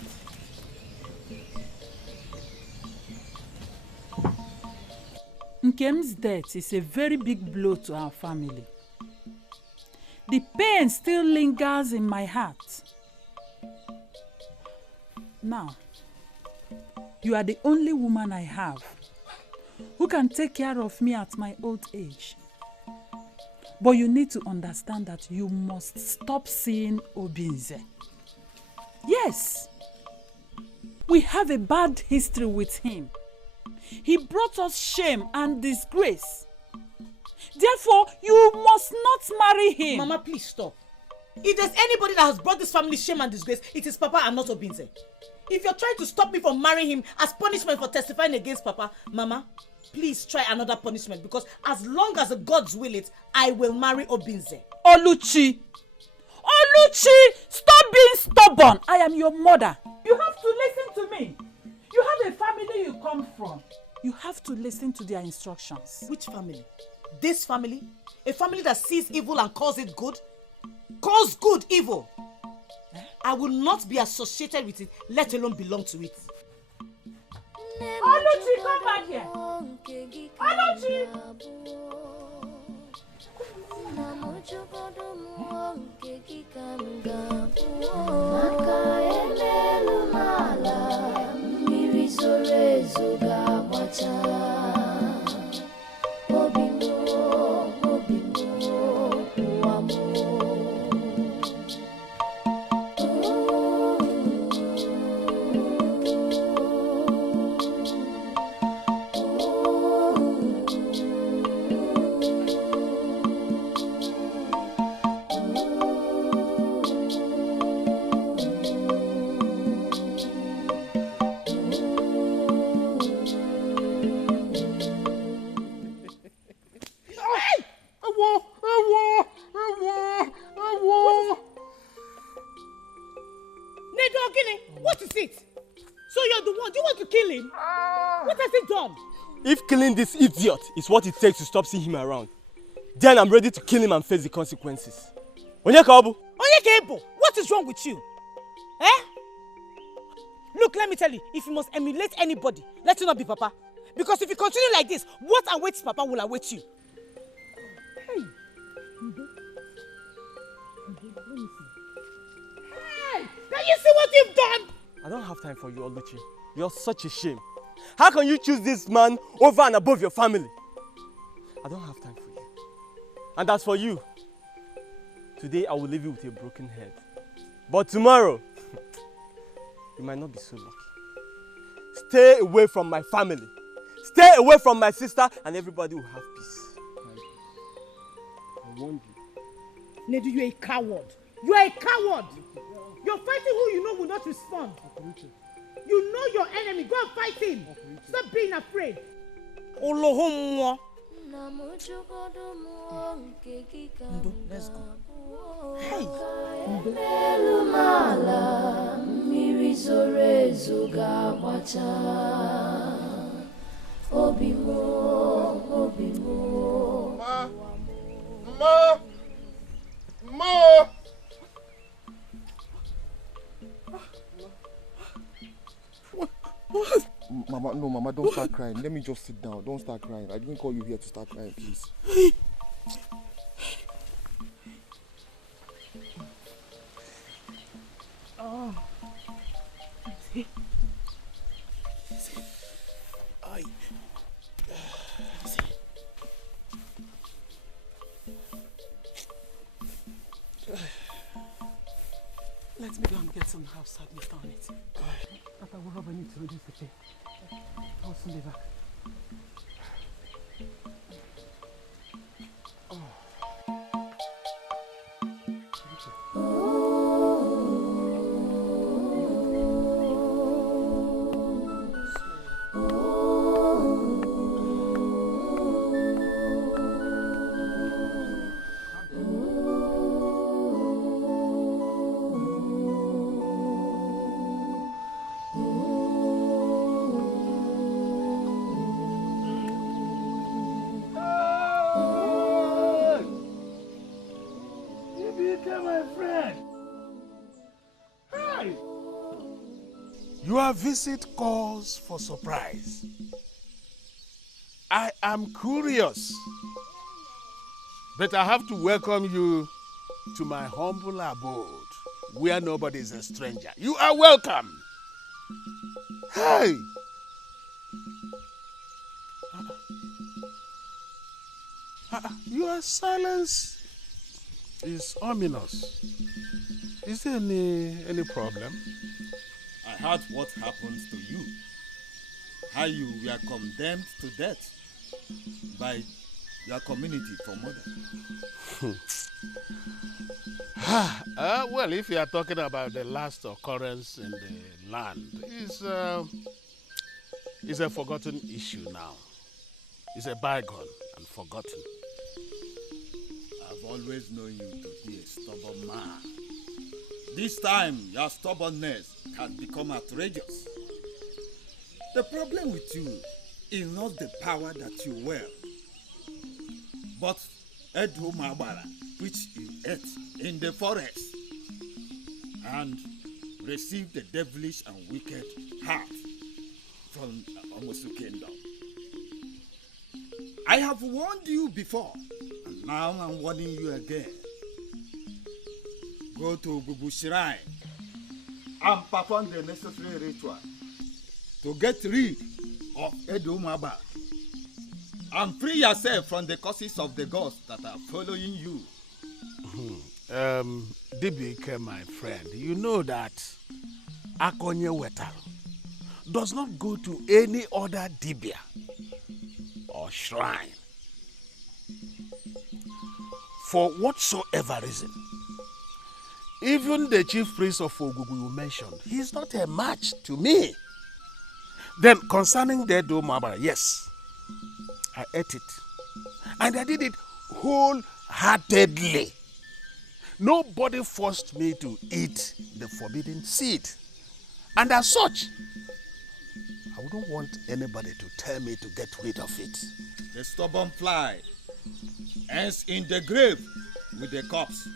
Nkem's death is a very big blow to our family. The pain still lingers in my heart. Now, you are the only woman I have who can take care of me at my old age. But you need to understand that you must stop seeing Obinze. Yes, we have a bad history with him. He brought us shame and disgrace. Therefore, you must not marry him. Mama, please stop. If there's anybody that has brought this family shame and disgrace, it is Papa and not Obinze. If you're trying to stop me from marrying him as punishment for testifying against Papa, Mama, please try another punishment, because as long as the gods will it, I will marry Obinze. Oluchi! Oluchi! Stop being stubborn! I am your mother. You have to listen to me. You have a family you come from. You have to listen to their instructions. Which family? This family? A family that sees evil and calls it good? Calls good evil? I will not be associated with it, let alone belong to it. Oluchi, come back here. Oluchi! What is it? So you're the one. Do you want to kill him? What has he done? If killing this idiot is what it takes to stop seeing him around, then I'm ready to kill him and face the consequences. Onyekabu! Onyekabu! What is wrong with you? Eh? Look, let me tell you, if you must emulate anybody, let it not be Papa. Because if you continue like this, what awaits Papa will await you. Hey! Hey! Can you see what you've done? I don't have time for you, Oluchi. You're such a shame. How can you choose this man over and above your family? I don't have time for you. And as for you, today I will leave you with a broken head. But tomorrow, you might not be so lucky. Stay away from my family. Stay away from my sister, and everybody will have peace. I warned you. Nedu, you're a coward. You're a coward. You're fighting who you know will not respond. You know your enemy. Go and fight him. Stop being afraid. Olohumwa. Ndo, let's go. Hey. Melumala mirizorezo gabacha. Obimo. Ma! What? Mama, no, Mama, don't start crying. Let me just sit down. Don't start crying. I didn't call you here to start crying, please. Oh. Let me go and get some house sadness on it. After we rub, I need to reduce the pain. I'll soon be back. Your visit calls for surprise. I am curious, but I have to welcome you to my humble abode, where nobody is a stranger. You are welcome. Hey! Your silence is ominous. Is there any problem? I heard what happened to you. How you were condemned to death by your community for murder. Well, if you are talking about the last occurrence in the land, it's a forgotten issue now. It's a bygone and forgotten. I've always known you to be a stubborn man. This time, your stubbornness has become outrageous. The problem with you is not the power that you wield, but Edu Mabara, which you ate in the forest and received the devilish and wicked heart from Amosu Kingdom. I have warned you before, and now I'm warning you again. Go to Bubu Shrine and perform the necessary ritual to get rid of Edu Maba and free yourself from the curses of the gods that are following you. Obidike, my friend, you know that Akonye Wetal does not go to any other Dibia or shrine for whatsoever reason. Even the chief priest of Ogugu you mentioned, he's not a match to me. Then concerning the Edu Mabara, yes, I ate it. And I did it wholeheartedly. Nobody forced me to eat the forbidden seed. And as such, I wouldn't want anybody to tell me to get rid of it. The stubborn fly ends in the grave with the corpse.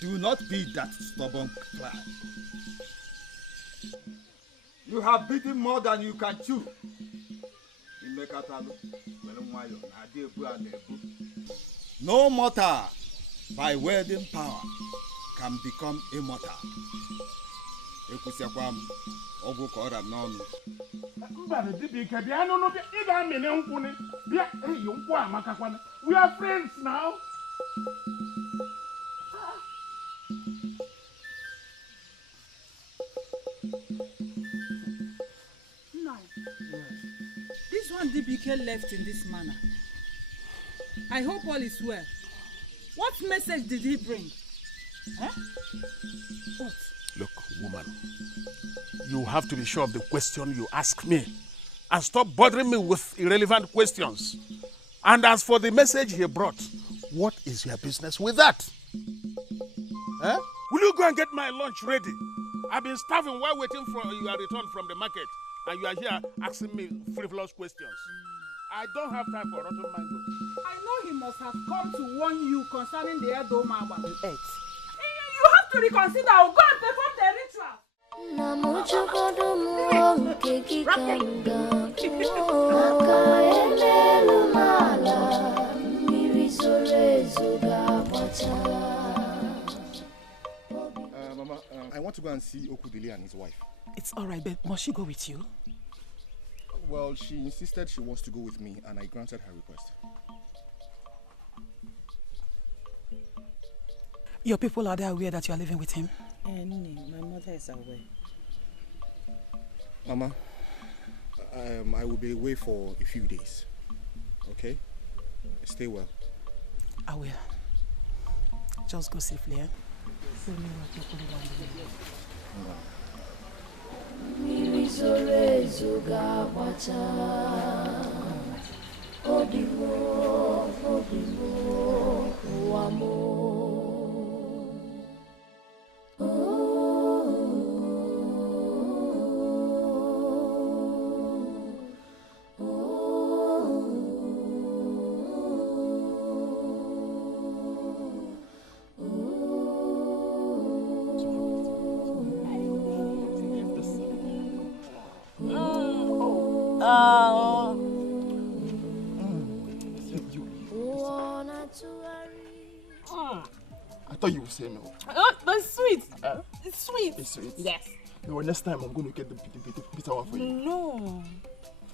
Do not be that stubborn fly. You have beaten more than you can chew. No mortal by wielding power can become immortal. We are friends now. This one DBK left in this manner. I hope all is well. What message did he bring? Eh? What? Look, woman, you have to be sure of the question you ask me and stop bothering me with irrelevant questions. And as for the message he brought, what is your business with that? Huh? Will you go and get my lunch ready? I've been starving while waiting for your return from the market, and you are here asking me frivolous questions. I don't have time for rotten mangoes. I know he must have come to warn you concerning the Edoma on earth. You have to reconsider. Go and perform the ritual. Mama, I want to go and see Okudili and his wife. It's alright, but must she go with you? Well, she insisted she wants to go with me, and I granted her request. Your people are they aware that you are living with him? My mother is aware. Mama, I will be away for a few days. Okay? Stay well. I will. Just go safely, eh? I thought you would say no. But sweet. It's sweet. It's sweet. Yes. No, next time I'm going to get the bitter one for you. No.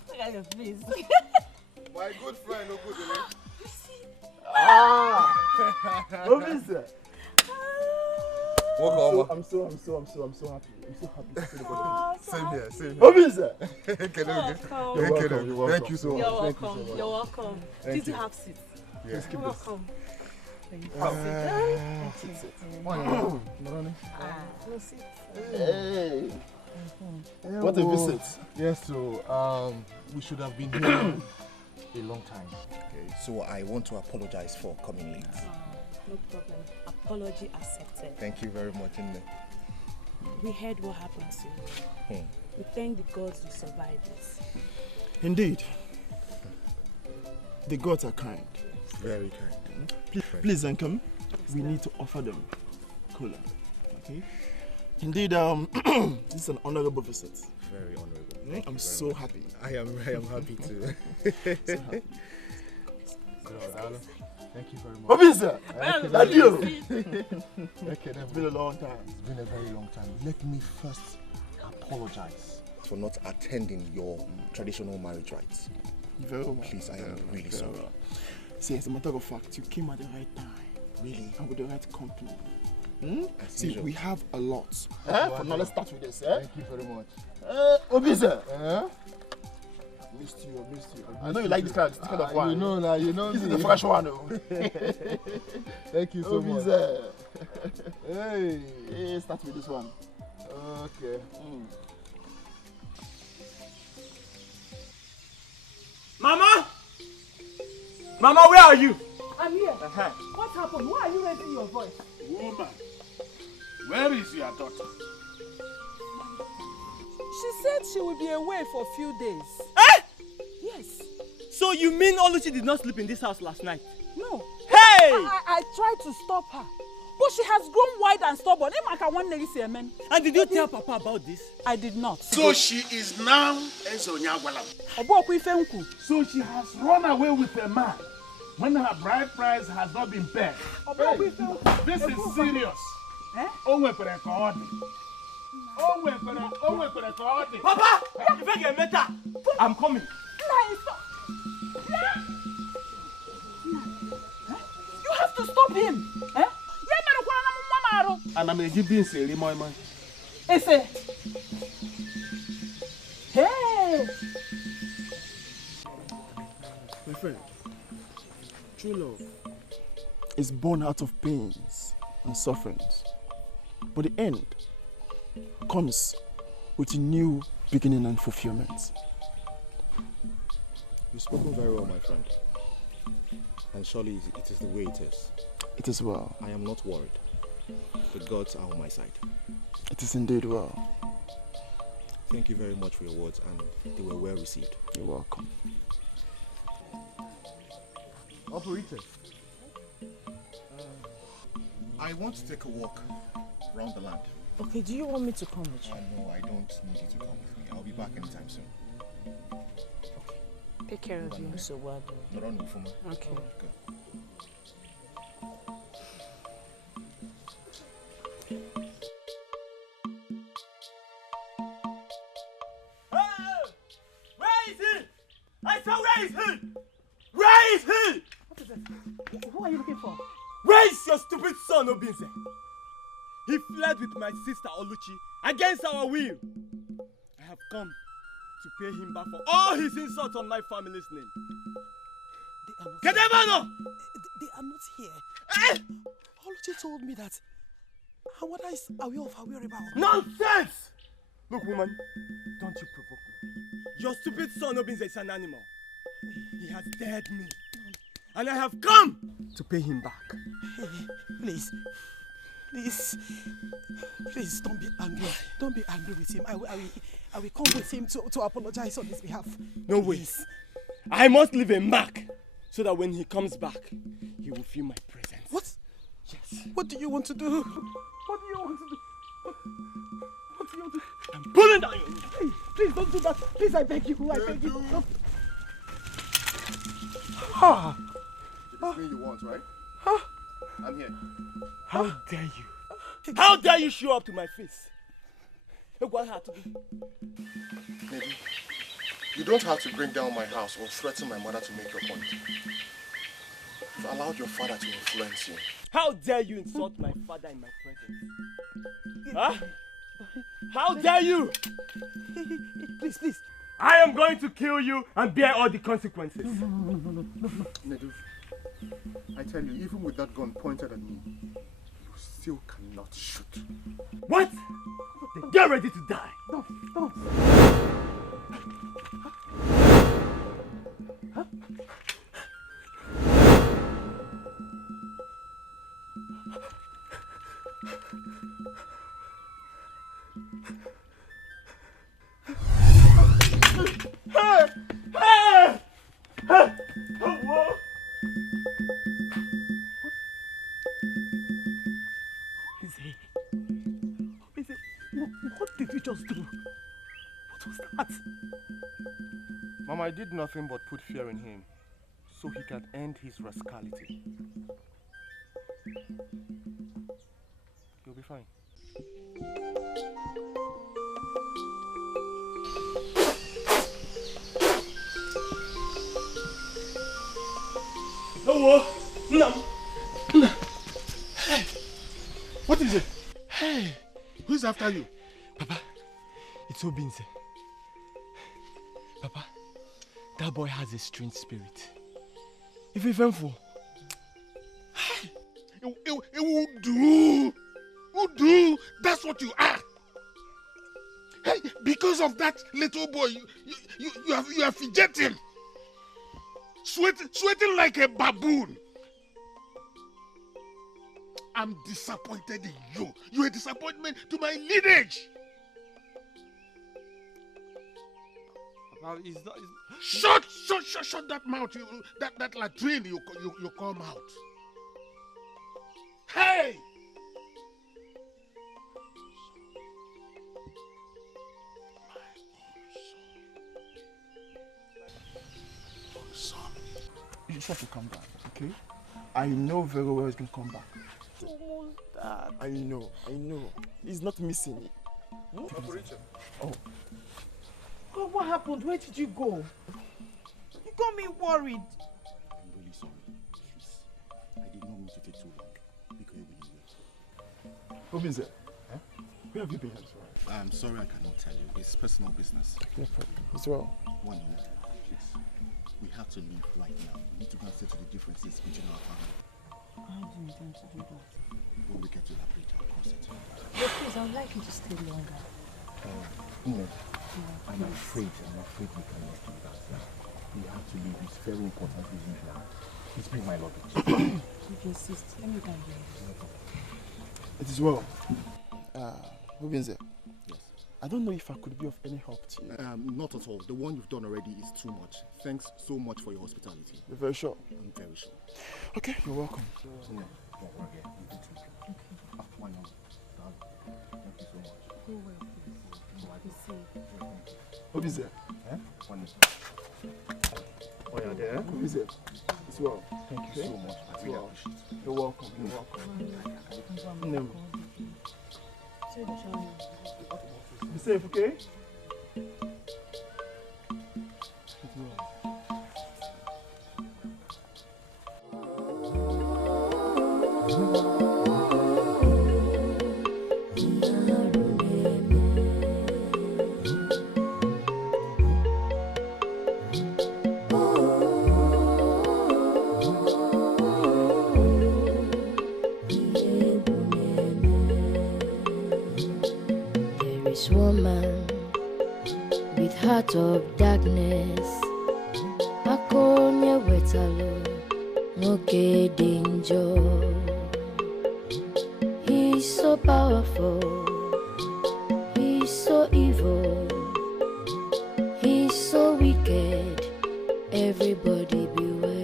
Look at your face. My good friend, Obinze. Obinze. Welcome. I'm so happy. I'm so happy. To see the body. Same here. Obinze. You're welcome. Thank you so much. You're welcome. Did you have seats? Yes. You're welcome. Hey. What a visit. Yes, so we should have been here a long time. Okay, so I want to apologize for coming late. No problem. Apology accepted. Thank you very much, Nne. We heard what happened to you. We thank the gods you survived this. Indeed. The gods are kind. Very kind. Please, Zenkem, we need to offer them cola. Okay? Indeed, this is an honorable visit. Very honorable. I'm so happy. I am happy too. So happy. Thank you very much. Obinze! Adieu! Okay, it's been a long time. It's been a very long time. Let me first apologize for not attending your traditional marriage rites. Very well. Please, I am really sorry. Well. See, as a matter of fact, you came at the right time. Really? And with the right company. See, we have a lot. Okay. Now let's start with this. Thank you very much. Obinze! Missed you. I know you like this kind of wine. You know now, This is the fresh one. Thank you so much. Hey, start with this one. Okay. Mama, where are you? I'm here. What happened? Why are you raising your voice? Woman, where is your daughter? She said she will be away for a few days. Eh? Yes. So you mean Oluchi did not sleep in this house last night? No. Hey! I tried to stop her, but she has grown wide and stubborn. And did you tell Papa about this? I did not. So she is now Ezonyagwalam. So she has run away with a man when her bride price has not been paid. Hey, this is serious. Papa! I'm coming. You have to stop him. And I'm a giving Siri my man. Hey! My friend, true love is born out of pains and sufferings. But the end comes with a new beginning and fulfillment. You've spoken very well, my friend. And surely it is the way it is. It is well. I am not worried. The gods are on my side. It is indeed well. Thank you very much for your words, and they were well received. You're welcome. Operator. I want to take a walk around the land. Okay, do you want me to come with you? No, I don't need you to come with me. I'll be back anytime soon. Take care of you. So what? Okay. Good. Where is he? I said, where is he? Where is he? What is it? Who are you looking for? Where is your stupid son, Obinze? He fled with my sister Oluchi against our will. I have come to pay him back for all his insults on my family's name. They are not here. Oluchi told me that Awada is aware of her whereabouts. Nonsense! Look, woman, don't you provoke me. Your stupid son Obinze is an animal. He has dared me. And I have come to pay him back. Hey, please, don't be angry. Don't be angry with him. I will come with him to apologize on his behalf. No way. I must leave a mark so that when he comes back, he will feel my presence. What? Yes. What do you want to do? What do you want to do? What do you want to do? I'm pulling down your roof. Hey, please don't do that. Please, I beg you. I beg you. Don't. Ah. It's me you want, right? Huh? I'm here. How dare you? How dare you show up to my face? What had to be? Maybe. You don't have to bring down my house or threaten my mother to make your point. You've allowed your father to influence you. How dare you insult my father in my presence? Huh? How dare you? Please. I am going to kill you and bear all the consequences. Nedu, I tell you, even with that gun pointed at me, you still cannot shoot. What? Then get ready to die. Don't. Huh? What did you just do? What was that? Mama, I did nothing but put fear in him so he can end his rascality. You'll be fine. No. Hey, what is it? Hey, who's after you? Papa, it's Obinze. Papa, that boy has a strange spirit. If eventful. It will do. Will do. That's what you are. Hey, because of that little boy, you are fidgeting. Sweating like a baboon. I'm disappointed in you. You're a disappointment to my lineage. Shut that mouth. That latrine you come out. Hey! Son, you just have to come back, okay? I know very well he's gonna come back. Almost that. I know. He's not missing it. Oh. God, what happened? Where did you go? You got me worried. I'm really sorry. Please. I did not mean to take too long. Obinze, where have you been? I'm sorry I cannot tell you. It's personal business. No problem. As well. One minute, please. We have to leave right now. We need to go and settle the differences between our family. How do you intend to do that? We will we get to that bridge, I'll cross it. But please, I would like you to stay longer. I'm afraid we cannot do that. We have to leave. It's very important we leave now. Please bring my luggage. If you insist, let me down here. It is well. Obinze. Yes. I don't know if I could be of any help to you. Not at all. The one you've done already is too much. Thanks so much for your hospitality. You're very sure? I'm very sure. Okay, you're welcome. Thank you so much. Go well, please. Be safe. Obinze. Oh, yeah, there? Obinze. It's well. Thank you so much. I really appreciate it. You're welcome. You're welcome. Be safe, okay? Woman with heart of darkness, akonye wetalo moke danger. He's so powerful, he's so evil, he's so wicked. Everybody beware.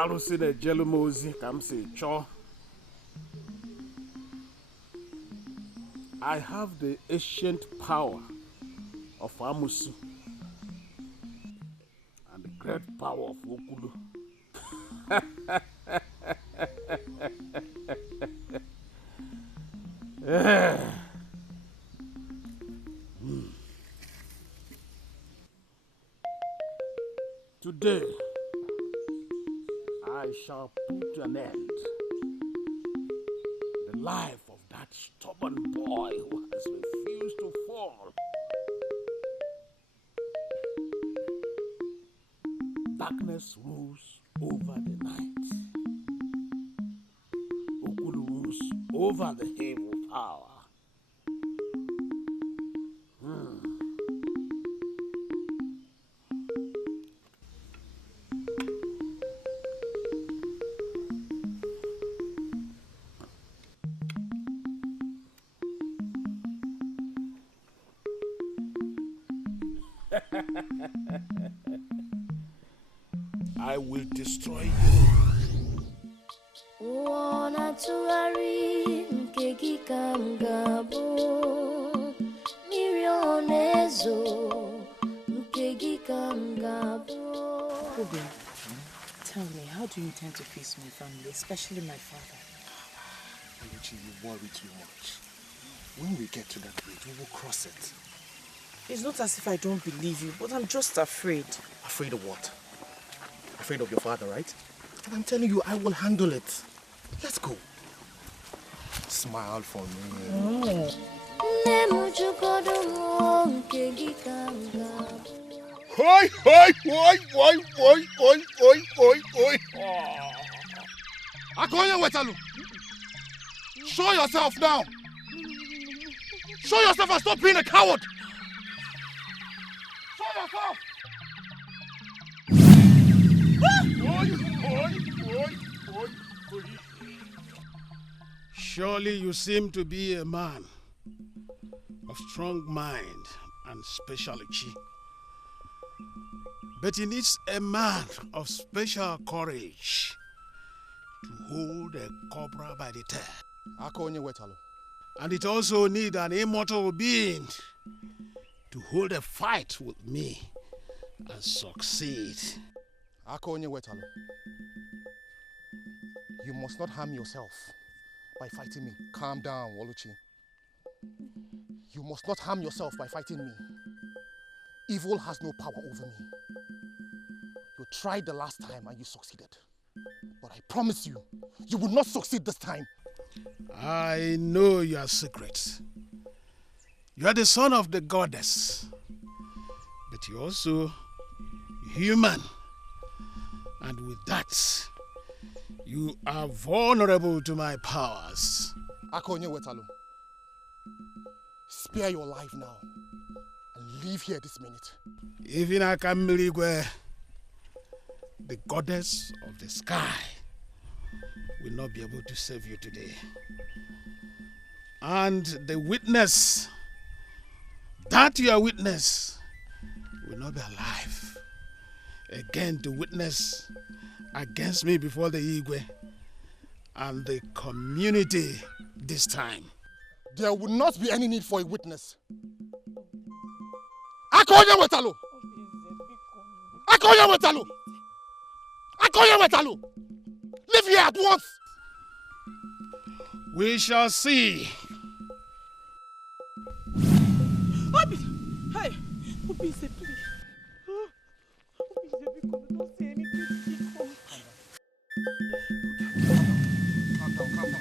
Alusi na jelumozi kam si cho. I have the ancient power of Amusu and the great power of Okulu. Today, I shall put an end to the life of that stubborn boy who has refused to fall. Darkness rules over the night. Okulu rules over the evil power. I will destroy you. Wanna tuari nkegi kamgabo mirionezo nkegi kamgabo. Obin, tell me, how do you intend to face my family, especially my father? Oluchi, you worry too much. When we get to that bridge, we will cross it. It's not as if I don't believe you, but I'm just afraid. Afraid of what? Afraid of your father, right? And I'm telling you, I will handle it. Let's go. Smile for me. Hoi, hoi, hoi, hoi, hoi, hoi, hoi, hoi, hoi. Akonya Wetalu, show yourself now. Show yourself and stop being a coward. Show yourself. Surely you seem to be a man of strong mind and speciality. But he needs a man of special courage to hold a cobra by the tail. Wetalo. And it also needs an immortal being to hold a fight with me and succeed. Wetalo. You must not harm yourself by fighting me. Calm down, Oluchi. You must not harm yourself by fighting me. Evil has no power over me. You tried the last time and you succeeded. But I promise you, you will not succeed this time. I know your secret. You are the son of the goddess. But you're also human. And with that, you are vulnerable to my powers. Akonye Wetalo, spare your life now and leave here this minute. Even Akammiligwe, the goddess of the sky, will not be able to save you today. And the witness, that your witness, will not be alive again to witness against me before the Igwe and the community this time. There will not be any need for a witness. Akonye Wetalo! Akonye Wetalo! Akonye Wetalo! Leave here at once! We shall see. Hey, Obinze, please. Obinze, because don't say anything. Calm down.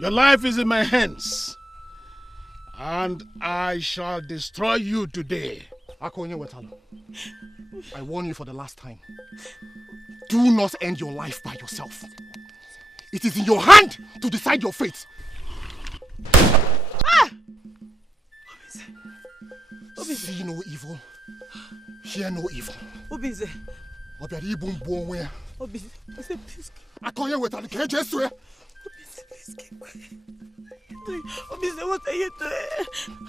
Your life is in my hands, and I shall destroy you today. Akonye Wetalo, I warn you for the last time. Do not end your life by yourself. It is in your hand to decide your fate. Obinze. See no evil, hear no evil. Obinze. Obinze, please. Akonye Wetalo, can you just swear? Obinze, please keep quiet. Obinze, what are you doing?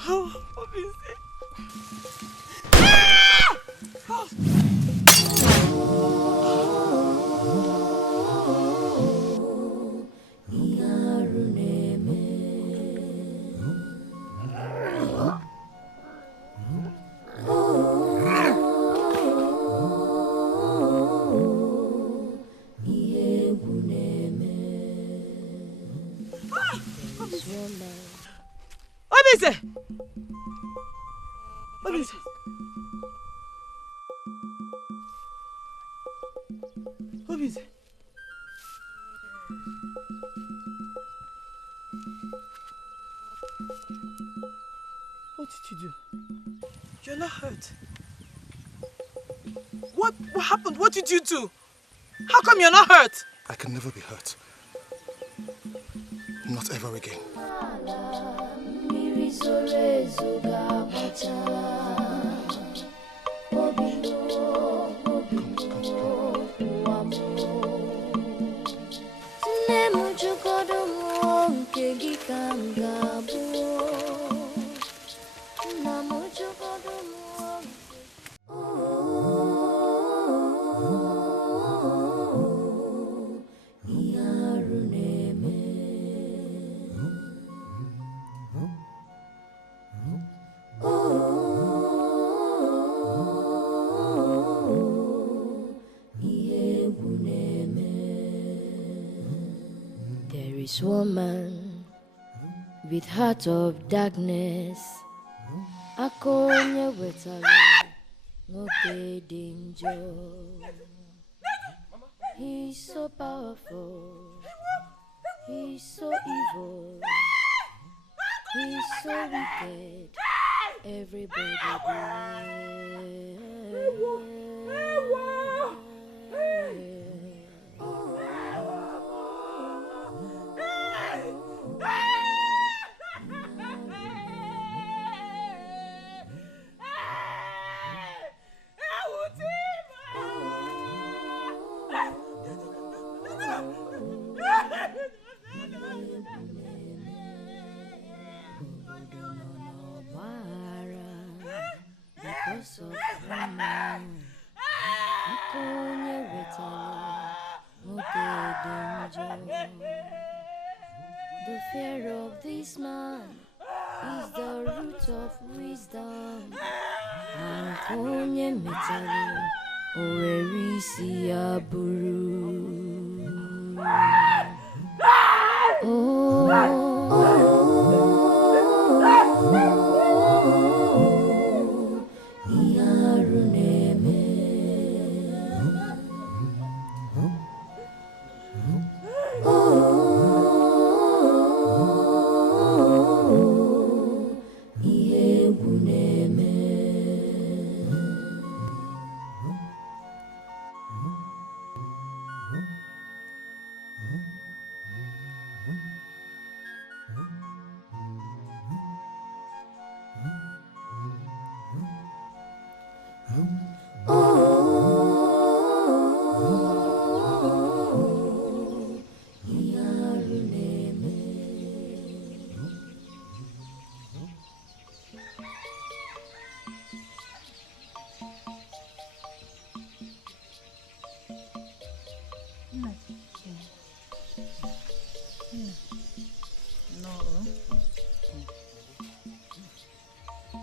Oh, Obinze. Obinze! Obinze! Obinze! What did you do? You're not hurt. What happened? What did you do? How come you're not hurt? I can never be hurt. Not ever again. This woman with heart of darkness, Akonye Wetalo, no danger. He's so powerful, he's so evil, he's so wicked. Everybody. voice of woman. Ikonye wetalo, moke danger. The fear of this man is the root of wisdom. Ikonye metalo, owerisi aburu.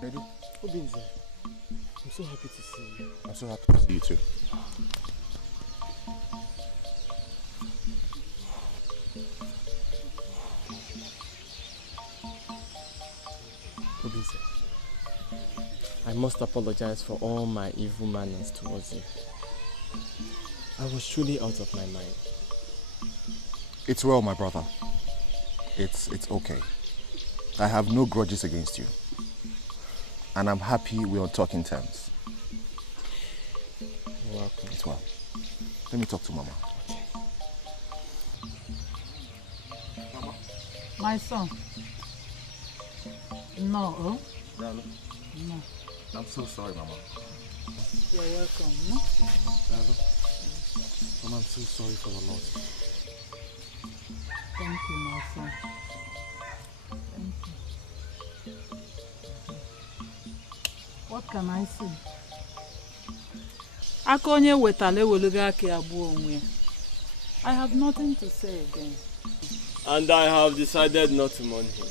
Nedu, Obinze, I'm so happy to see you. I'm so happy to see you too. Obinze, I must apologize for all my evil manners towards you. I was truly out of my mind. It's well, my brother. It's okay. I have no grudges against you. And I'm happy we're on talking terms. You're welcome. It's well. Let me talk to Mama. Okay. Mama. My son. No, oh? No. No. I'm so sorry, Mama. You're welcome, no? Mama, I'm so sorry for the loss. Thank you, my son. Thank you. What can I say? Akonye wetale weluga ke abu onwe. I have nothing to say again. And I have decided not to mourn him.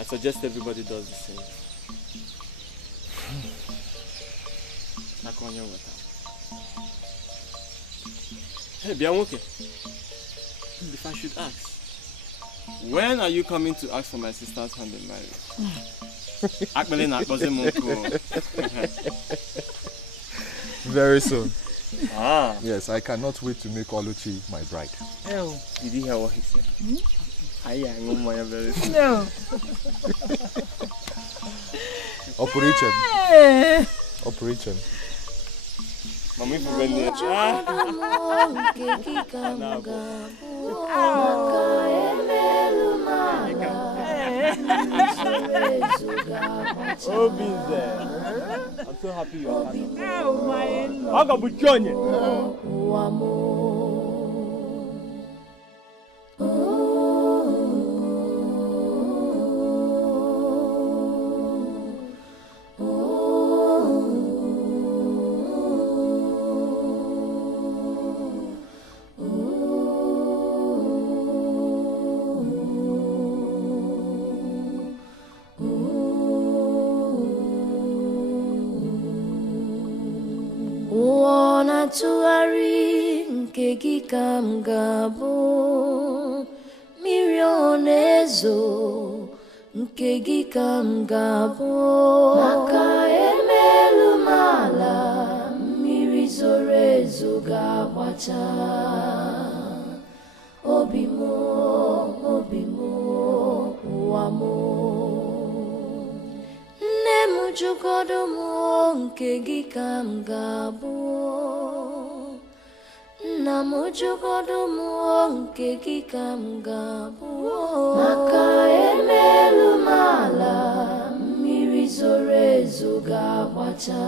I suggest everybody does the same. Akonye wetale. Hey, Bianwoke. If I should ask, when are you coming to ask for my sister's hand in marriage? Very soon. Ah. Yes, I cannot wait to make Oluchi my bride. Oh. Did you hear what he said? I am very soon. No. Operation. Operation. Mami provenne. Obinze. I'm so happy you are happy. Oh my Lord. How come you Tụgharị nke gị ka m ga-abụ mmiri ọ na-ezo nke gị ka m ga-abụ maka emelu m ala mmiri zoro ezo ga-agbacha obi m ụwa m nne m jụgodo m nke gị ka m ga-abụ nna m jụgodo m nke gị ka m ga-abụ maka emelu m ala mmiri zoro ezo ga-agbacha